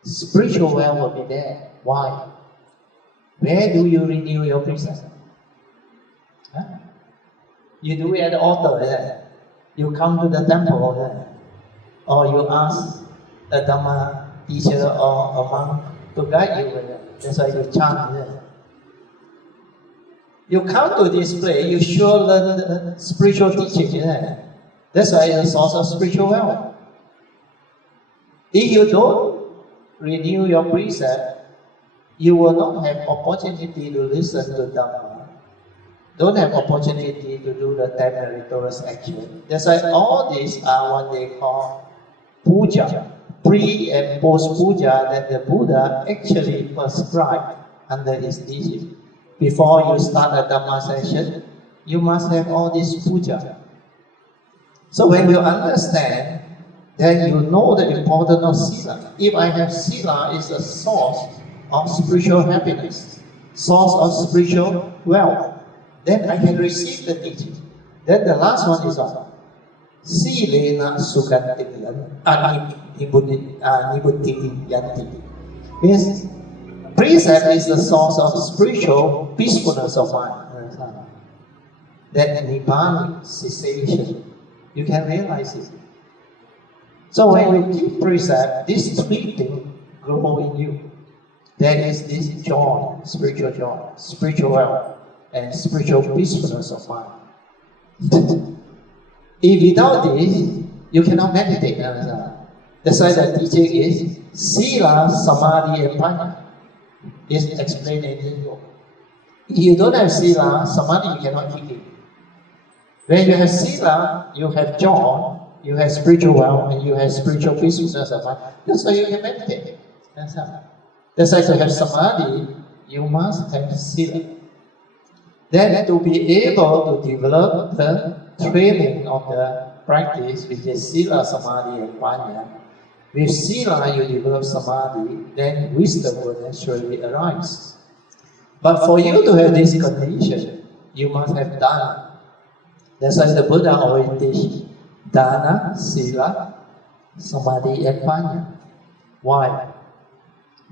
spiritual wealth will be there. Why? Where do you renew your precept? Huh? You do it at the altar, isn't it? You come to the temple, isn't it? Or you ask a Dharma teacher or a monk to guide you with it. That's why you chant, isn't it? You come to this place, you sure learn the spiritual teaching, isn't it? That's why it's a source of spiritual wealth. If you don't renew your precept, you will not have opportunity to listen to Dharma. Don't have opportunity to do the 10 meritorious action. That's why all these are what they call puja, pre and post puja that the Buddha actually prescribed under his teaching. Before you start a Dharma session, you must have all this puja. So when you understand, then you know the importance of sila. If I have sila, it's a source of spiritual happiness, source of spiritual wealth, then I can receive the teaching. Then the last one is what? Silena sukanti nibuddhi yanti. Means precept is the source of spiritual peacefulness of mind. That nibbana, cessation, you can realize it. So when you keep precept, this 3 things grow in you. There is this joy, spiritual wealth, and spiritual peacefulness of mind. If without this, you cannot meditate. That's why the teaching is Sila, Samadhi, and Panya. It's explained in this book. If you don't have Sila, Samadhi, you cannot keep it. When you have Sila, you have joy, you have spiritual wealth, and you have spiritual peacefulness of mind. That's why you can meditate. That's how. That's why to have Samadhi, you must have Sila. Then to be able to develop the training of the practice, which is Sila, Samadhi, and Panya. With Sila, you develop Samadhi, then wisdom will naturally arise. But for you to have this condition, you must have Dana. That's why the Buddha always teach Dana, Sila, Samadhi, and Panya. Why?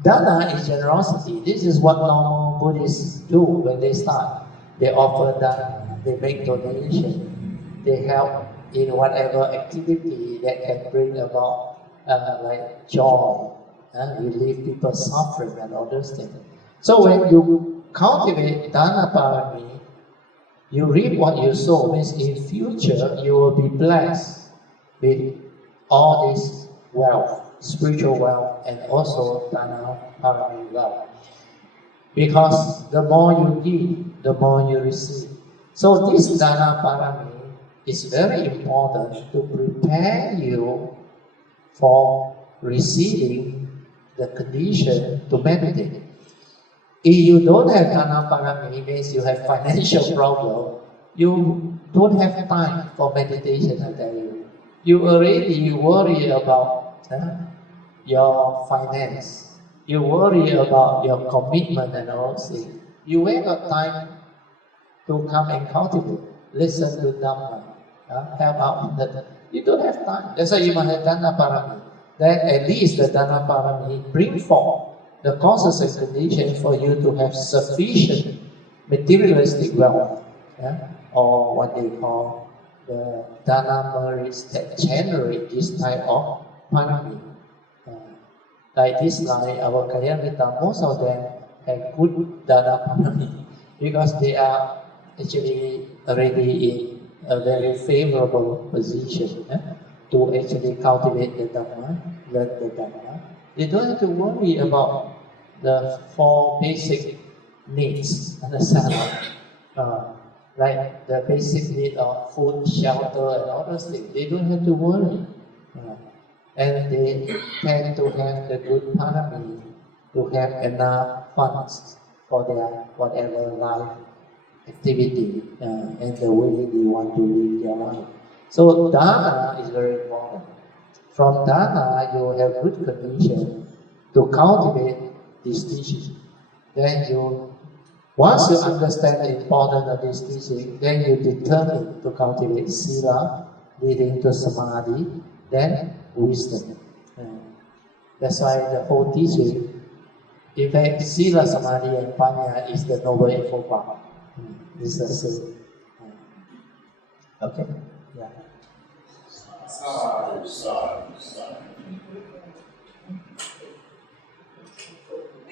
Dana is generosity. This is what normal Buddhists do when they start. They offer dana, they make donation, they help in whatever activity that can bring about like joy, relieve people's suffering and all those things. So when you cultivate dana parami, you reap what you sow. Means in future you will be blessed with all this wealth, spiritual wealth, and also dana parami wealth. Because the more you give, the more you receive. So this dana parami is very important to prepare you for receiving the condition to meditate. If you don't have Dhanaparami, means you have financial problem, you don't have time for meditation, I tell you. You already worry about your finance. You worry about your commitment and all things. You ain't got time to come and cultivate, listen to Dharma, help out. You don't have time. That's why you must have Dhanaparami. Then at least the Dhanaparami bring forth the causes and conditions for you to have sufficient materialistic wealth, or what they call the Dana merits that generate this type of parami. Like this line, our Kayamita, most of them have good Dana parami because they are actually already in a very favorable position to actually cultivate the Dharma, learn the Dharma. They don't have to worry about the 4 basic needs, understand? Like the basic need of food, shelter, and all those things. They don't have to worry. And they tend to have the good parami, to have enough funds for their whatever life activity and the way they want to live their life. So dana is very important. From dana, you have good condition to cultivate this teaching. Then once you understand the importance of this teaching, then you determine to cultivate sila, leading to samadhi, then wisdom. That's why the whole teaching, in fact, sila, samadhi, and panya is the Noble Eightfold Path. It's the same. Okay? Yeah.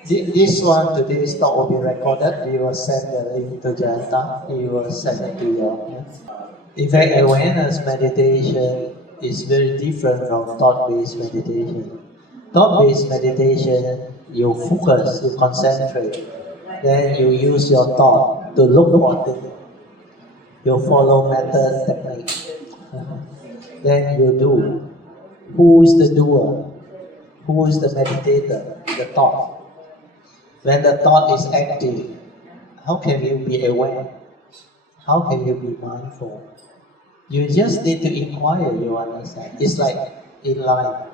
This one, today's talk will be recorded. We will send the link to Jayanta. He will send it to you. In fact, awareness meditation is very different from thought-based meditation. Thought-based meditation, you focus, you concentrate. Then you use your thought to look for things. You follow method technique. Then you do. Who is the doer? Who is the meditator? The thought. When the thought is active, how can you be aware? How can you be mindful? You just need to inquire, you understand. It's like in life.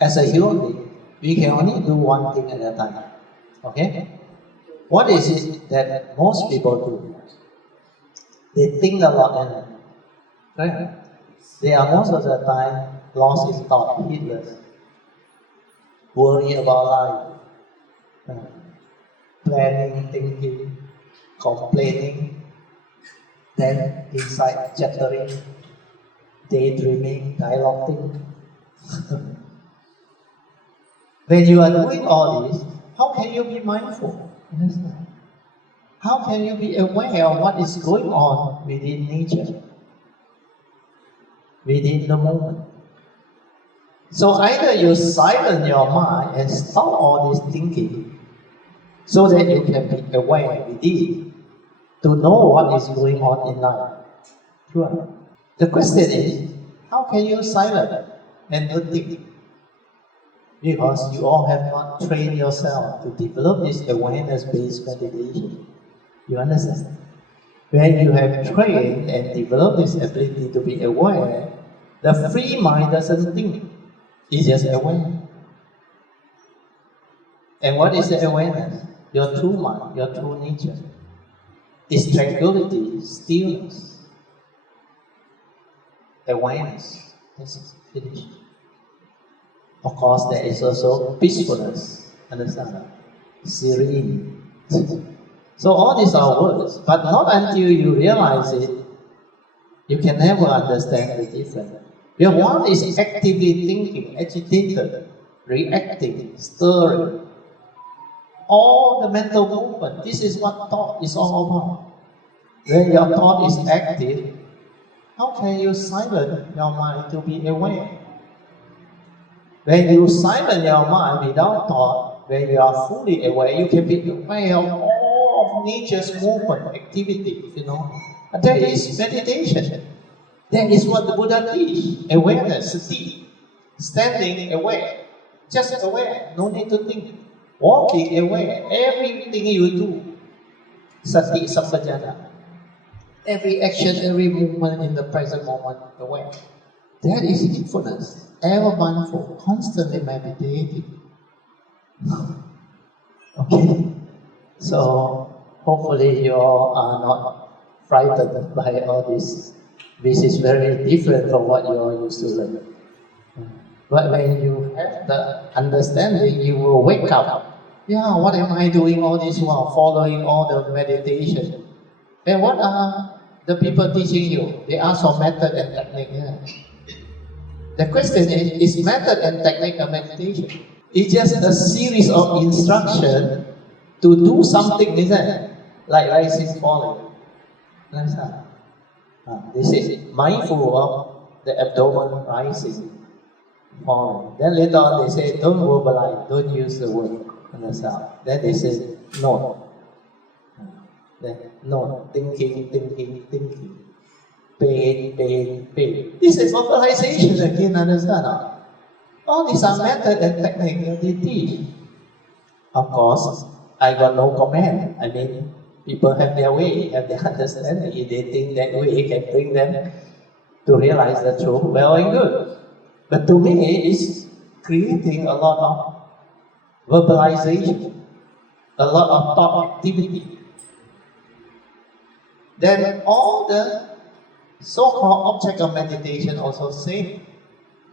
As a human being, we can only do one thing at a time. Okay? What is it that most people do? They think a lot in it. Right? They are most of the time lost in thought, heedless. Worry about life. Planning, thinking, complaining, then inside chattering, daydreaming, dialoguing. When you are doing all this, how can you be mindful? How can you be aware of what is going on within nature, within the moment? So either you silence your mind and stop all this thinking, so that you can be aware within, to know what is going on in life. Sure. The question is, how can you silence and don't think? Because you all have not trained yourself to develop this awareness-based meditation. You understand? When you have trained and developed this ability to be aware, the free mind doesn't think. It's just aware. And what is the awareness? Your true mind, your true nature. It's tranquility, stillness, awareness. This is finished. Of course, there is also peacefulness. Understand? Serene. So all these are words, but not until you realize it, you can never understand the difference. Your one is actively thinking, agitated, reacting, stirring. All the mental movement, this is what thought is all about. When your thought is active, how can you silence your mind to be aware? When you silence your mind without thought, when you are fully aware, you can be aware of all of nature's movement, activity, That is meditation. That is what the Buddha teach. Awareness, sati, standing aware. Just aware, no need to think. Walking aware, everything you do, sati sampajana. Every action, every movement in the present moment, aware. That is mindfulness. Ever mindful, constantly meditating. Okay? So, hopefully you all are not frightened by all this. This is very different from what you all used to learn. But when you have the understanding, you will wake up. Yeah, what am I doing all this while following all the meditation? And what are the people teaching you? They ask for method and technique. Yeah. The question is method and technique a meditation? It's just a series of instructions to do something, isn't it? Like rising, falling. Like that. They say mindful of the abdomen rising. Then later on they say, don't verbalize, don't use the word and the sound. Then they say, no. Then, no, thinking. Pain. This is verbalization again, understand? All these are method and technique that they teach. Of course, I got no comment. I mean, people have their way, have their understanding. If they think that way can bring them to realize the truth, well and good. But to me, it's creating a lot of verbalization, a lot of thought activity. Then all the so-called object of meditation also same.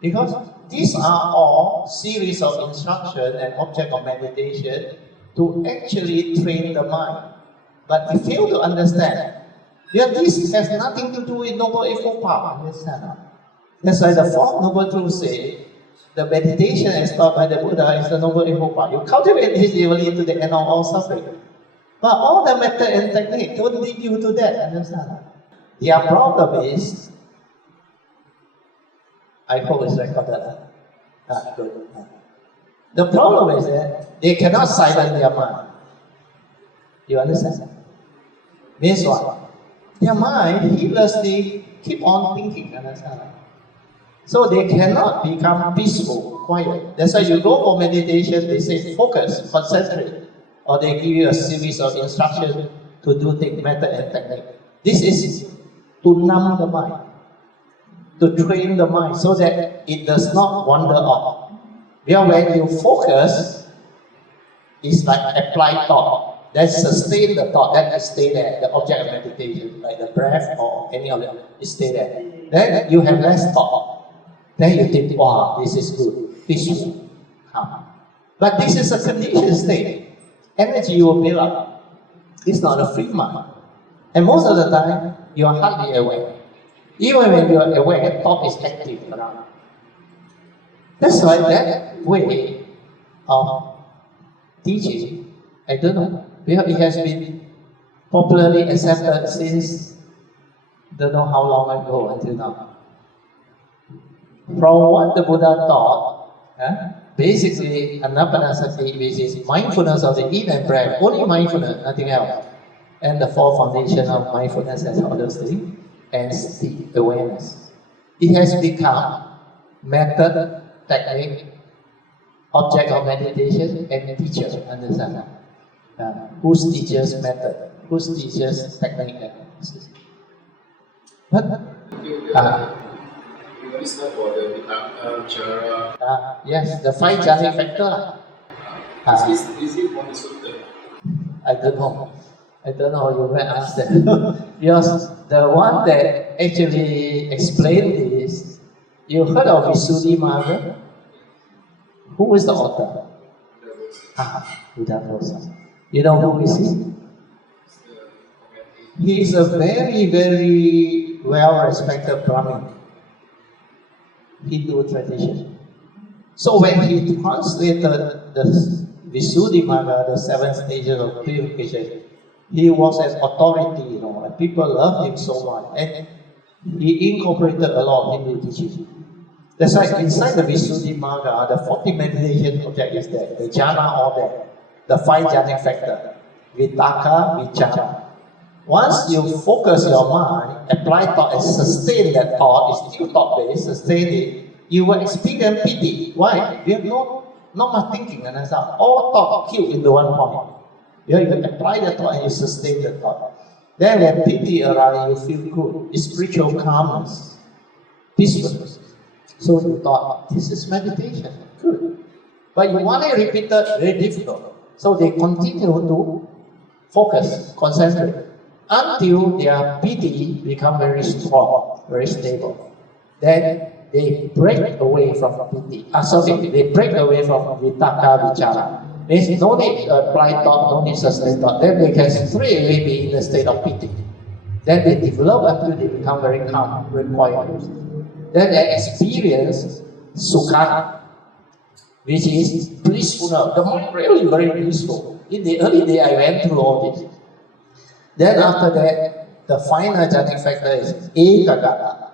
Because these are all series of instruction and object of meditation to actually train the mind. But we fail to understand that this has nothing to do with Noble Eightfold Path. Understand? That's why the fourth Noble Truth say, the meditation as taught by the Buddha is the Noble Eightfold Path. You cultivate this, you will lead to the end of all suffering. But all the method and technique don't lead you to that. Understand? Their problem is, I hope it's recorded. Good. The problem is that they cannot silence their mind. You understand? Means what? Their mind heedlessly keep on thinking. Understand? So they cannot become peaceful, quiet. That's why you go for meditation, they say focus, concentrate. Or they give you a series of instructions to do things, method and technique. This is to numb the mind, to train the mind so that it does not wander off. Because when you focus, it's like applied thought. That sustain the thought, that stay there, the object of meditation, like the breath or any of it, it stay there. Then you have less thought. Then you think, wow, this is good, peaceful, calm. But this is a conditioned state. Energy will build up. It's not a free mind. And most of the time, you are hardly aware. Even when you are aware, thought is active around. That's why that way of teaching, I don't know, because it has been popularly accepted since don't know how long ago until now. From what the Buddha taught, basically, anapanasati, which is mindfulness of the eat and breath, only mindfulness, nothing else. And the four foundation of mindfulness and all those things, and the awareness. It has become method, technique, object of meditation, and teacher, understand? Whose teacher's method, whose teacher's technique. But, yes, the five jhana factor. Is it one sutta? I don't know. I don't know, you may ask that. Because the one that actually explained this, you heard of Visuddhimagga? Who is the author? Buddha Wesak. You know who is he? He is a very, very well-respected Brahmin. Hindu tradition. So when he translated the Visuddhimagga, the 7 stages of purification, he was an authority, you know, and people loved him so much. And he incorporated a lot of Hindu teachings. That's why inside the Visuddhimagga, the 40 meditation object is there, the jhana all there, the 5 jhana factor, vitaka, vichara. Once you focus your mind, apply thought and sustain that thought, it's still thought-based, sustain it, you will experience piti. Why? We have no not much thinking, and all thought killed into one point. You apply the thought and you sustain the thought. Then when piti arises, you feel good. It's spiritual calmness, peacefulness. So you thought, this is meditation, good. But you want it repeated, very difficult. So they continue to focus, concentrate, until their piti become very strong, very stable. Then they break away from piti. They break away from vitaka vichara. There's no need to apply thought, no need to sustain thought. Then they can straight away be in the state of piti. Then they develop until they become very calm, very quiet. Then they experience sukha, which is blissful. The mind really very blissful. In the early day, I went through all this. Then after that, the final jhanic factor is ekagata,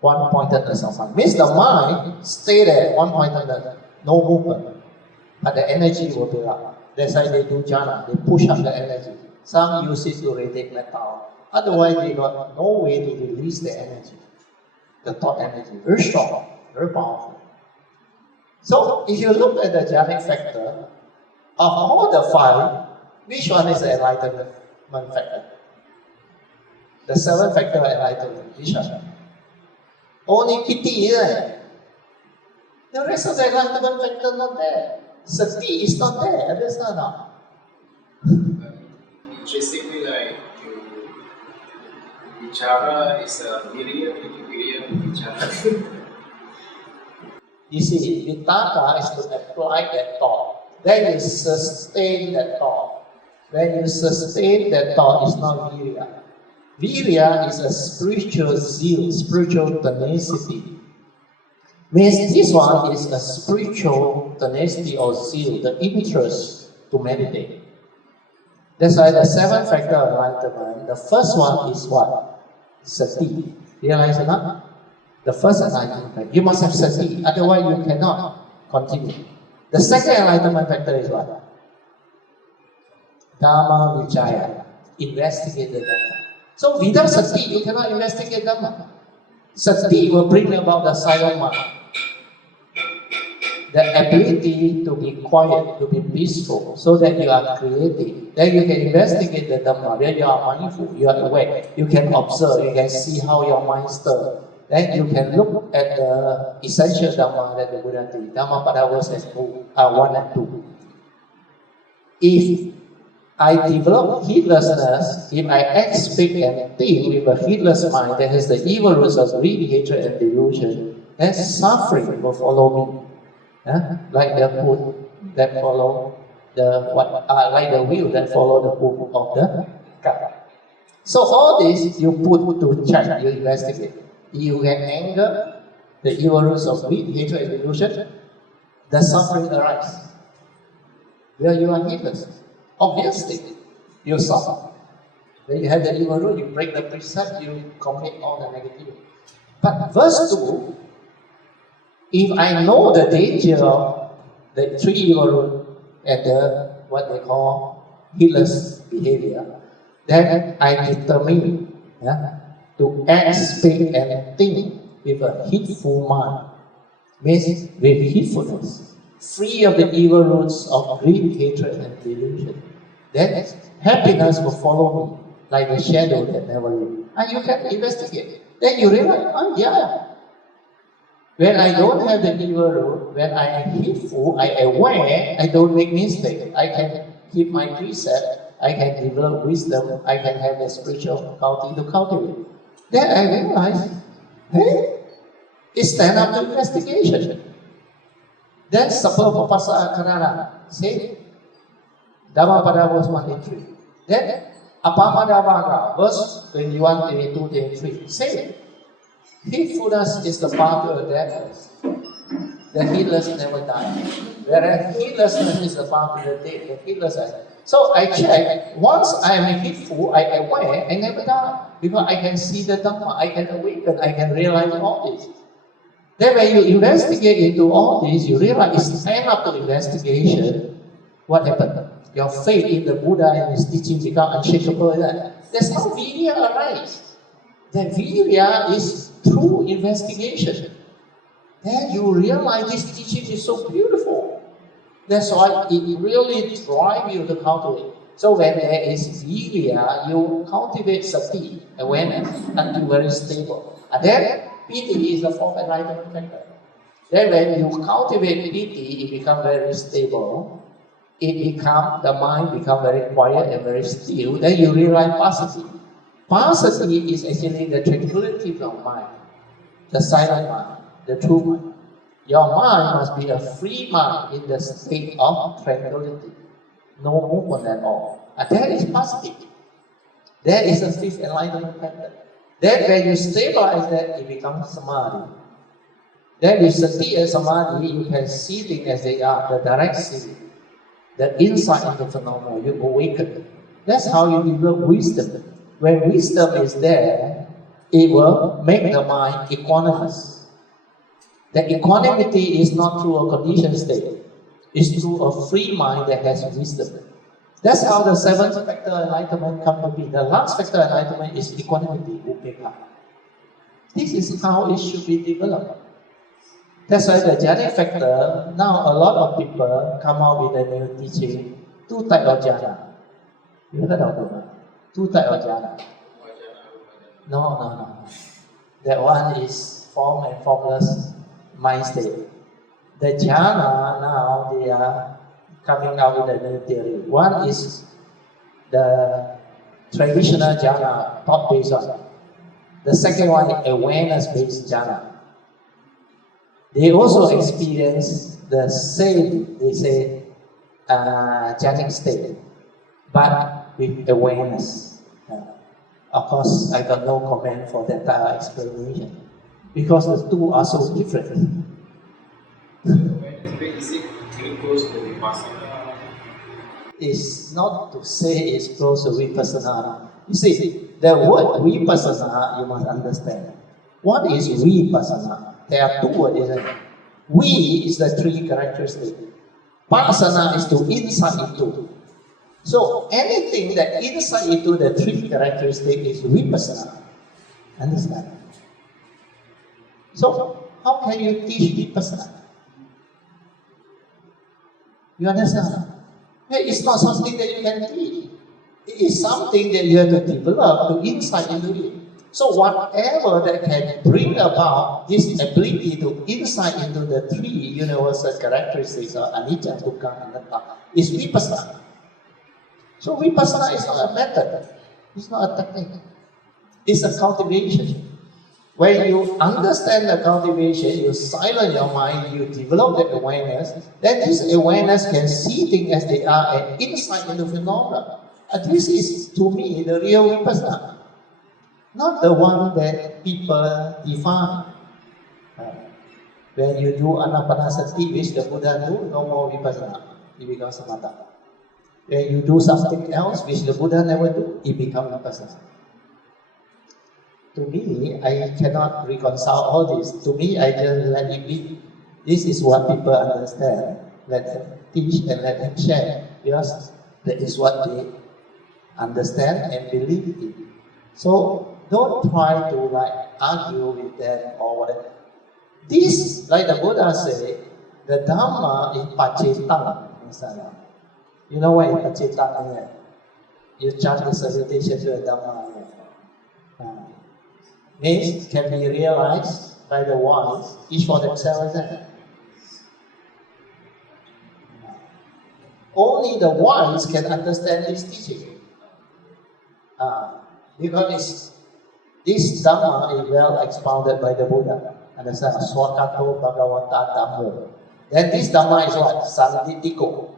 one-pointedness of mind. Means the mind stay there, one-pointedness, no movement, but the energy will build up. That's why they do jhana, they push up the energy. Some use it to radiate metal. Otherwise, they got no way to release the energy, the thought energy. Very strong, very powerful. So, if you look at the jhanic factor, of all the five, which one is the enlightenment factor? The seventh factor of enlightenment, which one? Only piti, isn't it? The rest of the enlightenment factor not there. Sati is not there, understand now? Basically, like vichara is a virya vichara. You see, vitaka is to apply that thought. Then you sustain that thought. When you sustain that thought, it's not virya. Virya is a spiritual zeal, spiritual tenacity. Means this one is a spiritual tenacity or zeal, the interest to meditate. That's why the seventh factor of enlightenment, the first one is what? Sati. Realize it not? The first enlightenment factor. You must have sati, otherwise you cannot continue. The second enlightenment factor is what? Dharma Vijaya. Investigate the Dharma. So without sati, you cannot investigate Dharma. Sati will bring about the silent mind. The ability to be quiet, to be peaceful, so that you are creative. Then you can investigate the Dharma. Then you are mindful, you are awake. You can observe, you can see how your mind stirs. Then you can look at the essential Dharma that the Buddha did. Dhamma Pada says 1 and 2. If I develop heedlessness, if I act, speak, and think with a heedless mind that has the evil roots of greed, hatred, and delusion, then suffering will follow me. Like the foot that follow like the wheel that follow the hoof of the car. So all this you put to check, you investigate. You get anger, the evil roots of greed, hatred, and delusion, the suffering arises. Where you are heedless, obviously you suffer. When you have the evil root, you break the precept, you commit all the negativity. But verse 2, if I know the danger of the three evil roots and the what they call heedless behavior, then I determine to act, speak, and think with a heedful mind. Means with heedfulness, free of the evil roots of greed, hatred, and delusion. Then happiness will follow me like a shadow that never leaves. And you can investigate. Then you realize, oh yeah. When I don't have the evil root, when I am heedful, I am aware, I don't make mistakes. I can keep my precept, I can develop wisdom, I can have the spiritual faculty to cultivate. Then I realize, hey, it's stand up to investigation. Then Sapa Papasa Kanara, say, Dhamma Pada verse 1 and 3. Then Apamadavaga, verse 21, 22, 23. Say, heedfulness is the path to death. The heedless never die. Whereas heedlessness is the path to the dead. The heedless die. So I check, once I am heedful, I am aware, I never die. Because I can see the Dhamma, I can awaken, I can realize all this. Then when you investigate into all this, you realize it's stand up to investigation. What happened? Your faith in the Buddha and his teaching become unshakable. That's how virya arises. That virya is through investigation. then you realize this teaching is so beautiful. That's why it really drives you to cultivate. So when there is virya, you cultivate sati, awareness, until very stable. And then piti is the fourth enlightenment factor. Then when you cultivate piti, it becomes very stable. The mind becomes very quiet and very still. Then you realize passaddhi. Passaddhi is actually the tranquility of mind, the silent mind, the true mind. Your mind must be a free mind in the state of tranquility. No movement at all. And that is passaddhi. That is the fifth enlightenment factor. Then when you stabilize that, it becomes samadhi. Then with sati and samadhi, you can see things as they are, the direct seeing, the insight into phenomena, you awaken. That's how you develop wisdom. When wisdom is there, it will make the mind equanimous. The equanimity is not through a conditioned state. It's through a free mind that has wisdom. That's how the seventh factor enlightenment comes to be. The last factor enlightenment is equanimity, upekkha. This is how it should be developed. That's why the jhanic factor, now a lot of people come out with a new teaching, two types of jhana. You heard of them? Two types of jhana. No. That one is form and formless mind state. The jhana now they are coming out with a new theory. One is the traditional jhana, thought-based one. The second one is awareness-based jhana. They also experience the same, they say, jhanic state, but with awareness. Of course, I got no comment for that explanation, because the two are so different. Is it very close to vipassana? It's not to say it's close to vipassana. You see, the word vipassana, you must understand. What is vipassana? There are two words, isn't it? Vi is the three characteristics. Passana is to insight into. So anything that insight into the three characteristics is vipassana. Understand? So how can you teach vipassana? You understand? It's not something that you can teach. It is something that you have to develop to insight into it. So whatever that can bring about this ability to insight into the three universal characteristics of anicca, dukkha, and anatta is vipassana. So vipassana is not a method. It's not a technique. It's a cultivation. When you understand the cultivation, you silence your mind, you develop the awareness, then this awareness can see things as they are and insight into phenomena. And this is, to me, the real vipassana. Not the one that people define. When you do anapanasati, which the Buddha do, no more vipassana. It becomes samatha. When you do something else, which the Buddha never do, it becomes vipassana. To me, I cannot reconcile all this. To me, I just let it be. This is what people understand. Let them teach and let them share. Because that is what they understand and believe in. So don't try to argue with them or whatever. This, like the Buddha said, the Dharma is pacetang. You know what is pacetang? You chant the salutation to the Dharma. Means can be realized by the wise, each for themselves. Only the wise can understand this teaching. Because this Dhamma is well expounded by the Buddha. Understand? Swakato Bhagavata Dhammo. Then this Dhamma is what? Sanditiko,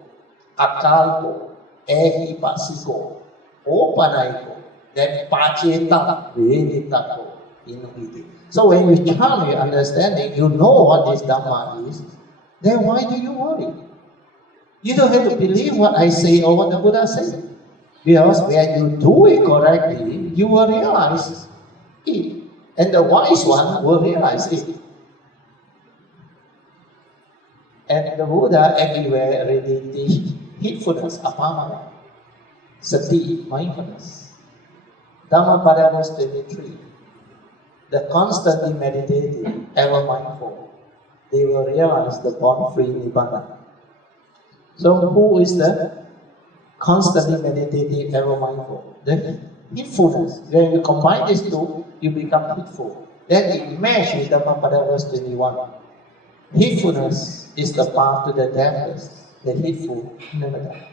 Akalko, Ehipasiko, Opanaiko, then Paceta, Veditako. So when you chant your understanding, you know what this Dhamma is, then why do you worry? You don't have to believe what I say or what the Buddha said. Because when you do it correctly, you will realize it. And the wise one will realize it. And the Buddha everywhere already teach heedfulness, apamana, sati, mindfulness. Dhammapada verse 23. The constantly meditating, ever mindful. they will realize the born-free Nibbana. So who is the constantly meditative, ever mindful? The heedfulness. When you combine these two, you become heedful. Then it matches with Dhammapada verse 21. Heedfulness is the path to the deathless. The heedful never die.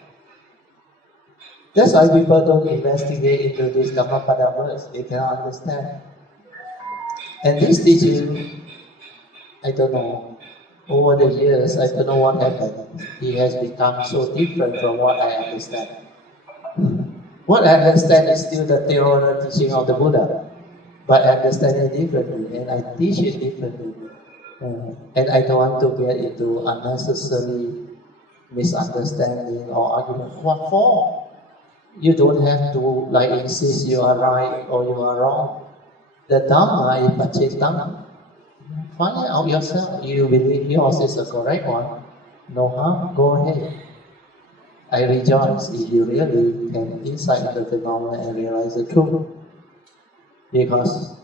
That's why people don't investigate into this Dhammapada verse. They cannot understand. And this teaching, I don't know, over the years, I don't know what happened. He has become so different from what I understand. What I understand is still the theoretical teaching of the Buddha, but I understand it differently, and I teach it differently. And I don't want to get into unnecessary misunderstanding or argument. What for? You don't have to insist you are right or you are wrong. The Dharma is Pacettam. Find it out yourself. You believe yours is the correct one. No harm, go ahead. I rejoice if you really can insight into the phenomena and realize the truth. Because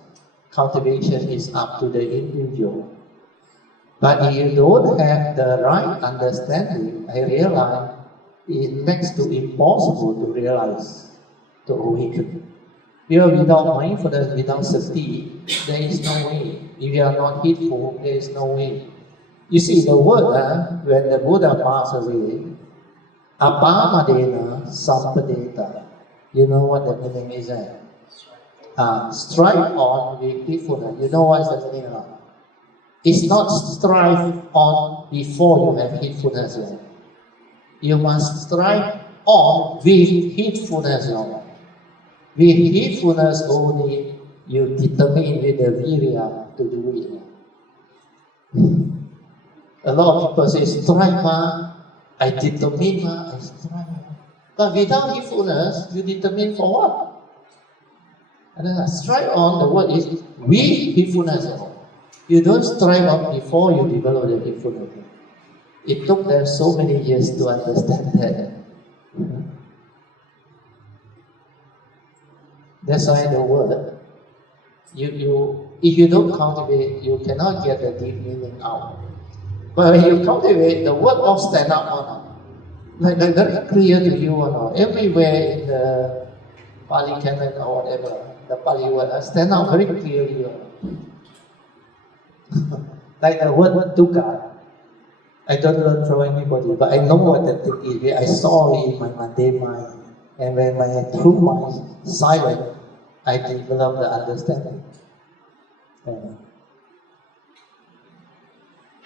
cultivation is up to the individual. But if you don't have the right understanding, I realize it's next to impossible to realize, to awaken. Because without mindfulness, without sati, there is no way. If you are not heedful, there is no way. You see, the word, when the Buddha passed away, apamadena sampadeta. You know what the meaning is? Strive on with heedfulness. You know what is the meaning of it? It's not strive on before you have heedfulness. You must strive on with heedfulness. With heedfulness only, you determine with the virya to do it. A lot of people say, strive, I determine, I strive. But without heedfulness, you determine for what? And then strive on, the word is with heedfulness. You don't strive on before you develop the heedfulness. It took them so many years to understand that. That's why the word, if you don't cultivate, you cannot get the deep meaning out. But when you cultivate, the word all stand up on, like very clear to you, everywhere in the Pali canon or whatever, the Pali word stand out very clearly. Like the word dukkha, I don't learn from anybody, but I know what the thing is. I saw it in my mundane mind, and when my true mind is silent, I develop the understanding.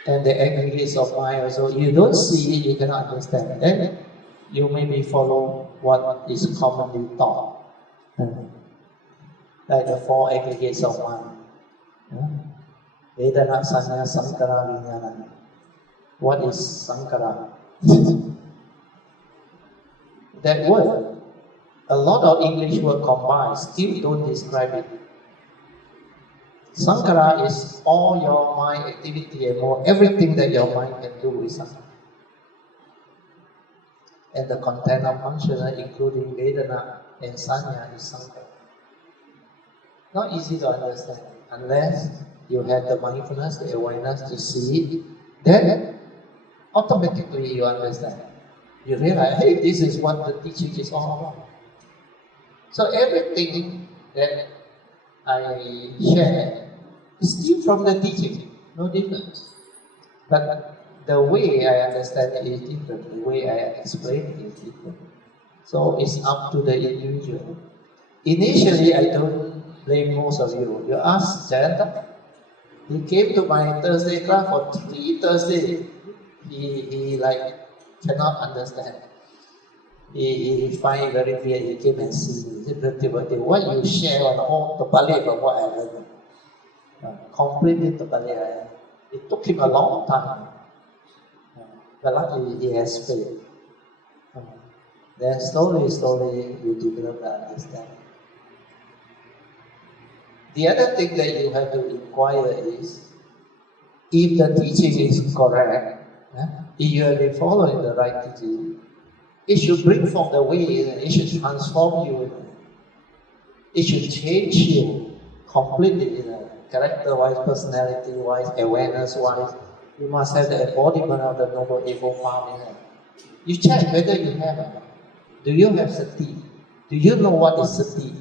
And the aggregates of mind also, you don't see it, you cannot understand. Then you maybe follow what is commonly taught. Like the four aggregates of mind. Vedana, Sanya, Sankara, Vijnana. What is Sankara? That word, a lot of English word combined still don't describe it. Sankara is all your mind activity and more, everything that your mind can do is Sankara. And the content of functional, including Vedana and Sanya, is Sankara. Not easy to understand unless you have the mindfulness, the awareness to see it. Then automatically you understand. You realize, hey, this is what the teaching is all about. So everything that I share is still from the teaching, no difference. But the way I understand it is different, the way I explain it is different. So it's up to the individual. Initially, I don't blame most of you. You ask Jayanta, he came to my Thursday class for 3 Thursdays. He cannot understand. He find it very weird. He came and see me. He said, what you share on all the Pali from what I learned. Completely the Pali. It took him a long time. But luckily he has faith. Then slowly you develop the understanding. The other thing that you have to inquire is, if the teaching is correct, if you have been following the right teaching, it should bring from the way, it should transform you, it should change you completely, character-wise, personality-wise, awareness-wise. You must have the embodiment of the Noble Eightfold Path in it. You check whether you have or not. Do you have sati? Do you know what is sati?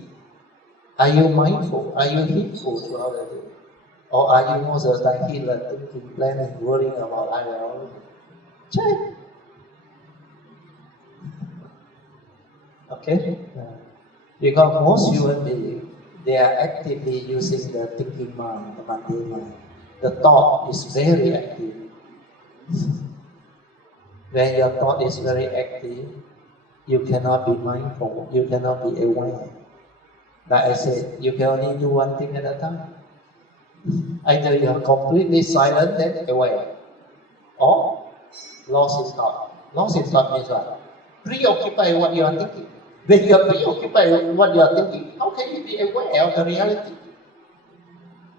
Are you mindful? Are you heedful throughout the day? Or are you most of the time heedless, thinking, planning, worrying about life? Check. Okay? Because most human beings, they are actively using the thinking mind, the mundane mind. The thought is very active. When your thought is very active, you cannot be mindful, you cannot be aware. Like I said, you can only do one thing at a time. Either you are completely silent and aware, or lost in thought. Lost in thought means what? Preoccupied with what you are thinking. When you are preoccupied with what you are thinking, how can you be aware of the reality?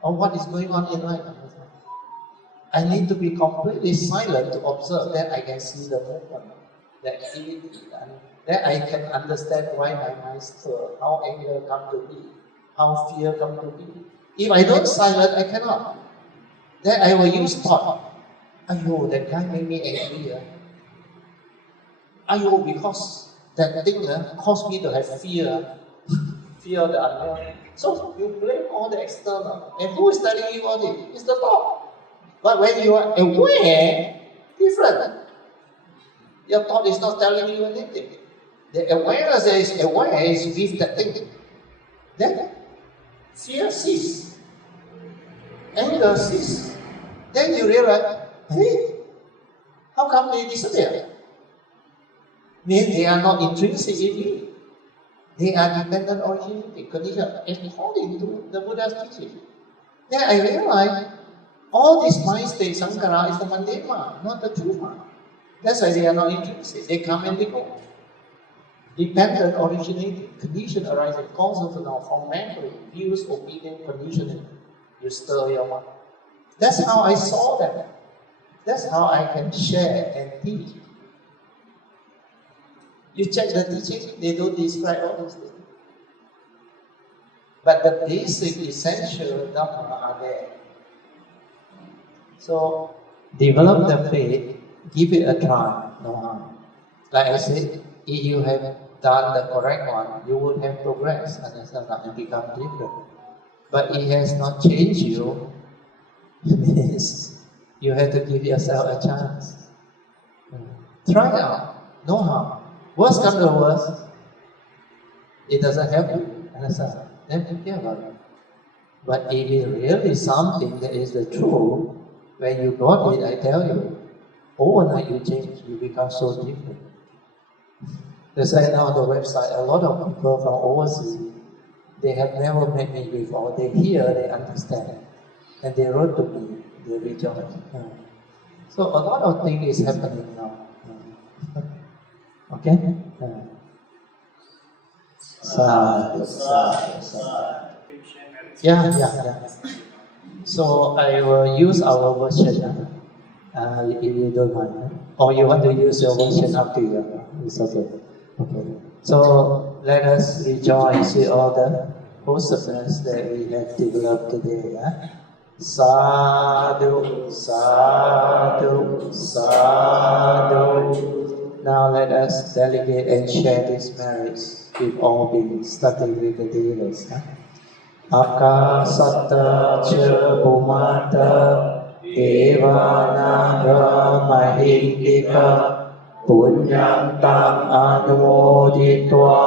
Of what is going on in life? I need to be completely silent to observe, then I can see the movement, the activity, and then I can understand why my mind stirs, how anger come to be, how fear come to be. If I don't silence, I cannot. Then I will use thought. Ayo, that guy made me angry. Ayo, because that thing caused me to have fear. Fear of the unknown. So you blame all the external. And who is telling you all this? It's the thought. But when you are aware, different. Your thought is not telling you anything. The awareness that is aware is with that thing. Then fear ceases. Anger ceases. Then you realize, hey, how come they disappear? Means they are not intrinsic in me. They are dependent originating, conditioned according to the Buddha's teaching. Then I realize all these mind states, sankhara, is the mundane mind, not the true mind. That's why they are not intrinsic. They come and they go. Dependent originating, condition arising, causal phenomena from memory, views, opinion, conditioning. You stir your mind. That's how I saw them. That's how I can share and teach. You check the teaching, they don't describe all those things. But the basic, essential Dharma are there. So, develop the faith, give it a try, no harm. Like I said, if you have done the correct one, you will have progress and become different. But it has not changed you, it means you have to give yourself a chance. Try it out, no harm. Worst comes to worst, it doesn't help you, understand? Then forget about it. But if it really something that is the truth, when you got it, I tell you, overnight you change, you become so different. That's why now on the website, a lot of people from overseas, they have never met me before. They hear, they understand. And they wrote to me, they rejoice. So a lot of things is happening now. Okay? Sadhu, sadhu, sadhu. Yeah. So I will use our version, if you don't mind. Or you want to use your version, up to you. It's okay. Okay. So let us rejoice with all the wholesomeness that we have developed today. Sadhu, sadhu, sadhu. Now let us delegate and share this merits with all beings, starting with the dealers. Akasata cha bhumata devanara mahindika punyantang anumoditva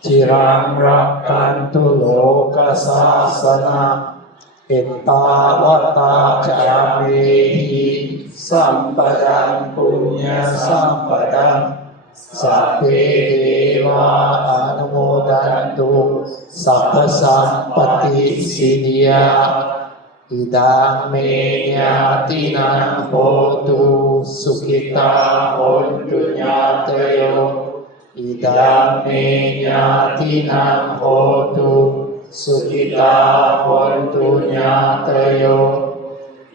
cirang rakantu loka sasana ittavata camehi sampadang punya sampadang sabbe deva anumodantu sabba sampati siddhya idang me nyatinang hotu sukita hontu nyatayo idang me nyatinang hotu sukita hontu nyatayo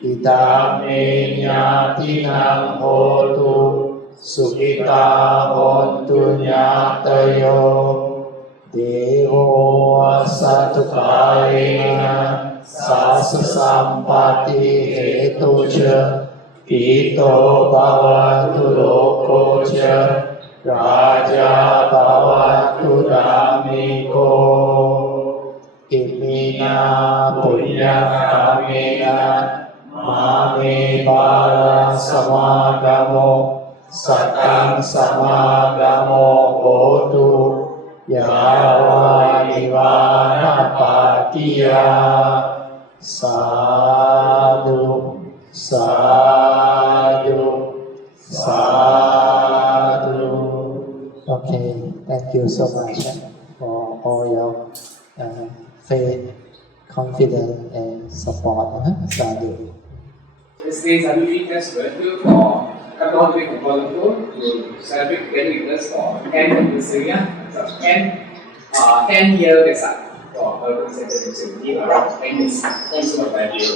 idang me nyatinang hotu sukita hontu nyatayo devo satukayena sasa sampati hetuja อิโตภวัตุโลโกชะราชาภวัตุดัมมิโกอิมินาปุญญกรรเมนะมาเมบาลสมากโมสัตตังสมากโมโหตุยาวานิวานาปาติยาสาธุสาธุสาธุ Okay, thank you so much for all your faith, confidence and support. Sadhu. This day, Sadhu week has virtue for Kapil week of Kuala Lumpur to celebrate together with us for 10th anniversary, 10-year Wesak for Aloka Buddhist in around 10 years. Thanks so much, thank you.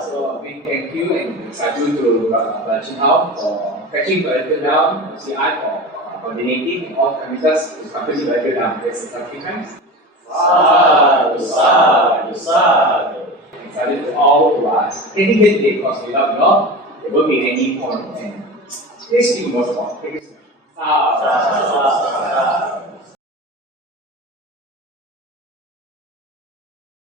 So, big thank you and Sadhu to Dr Jayanta Ong for fetching Verakal down, CI for coordinating and all committees to accompany Verakal down. That's the sacrifice. And Sadhu to all who are taking this day because without you all, there won't be any point. And please do most of all. Thank you so much.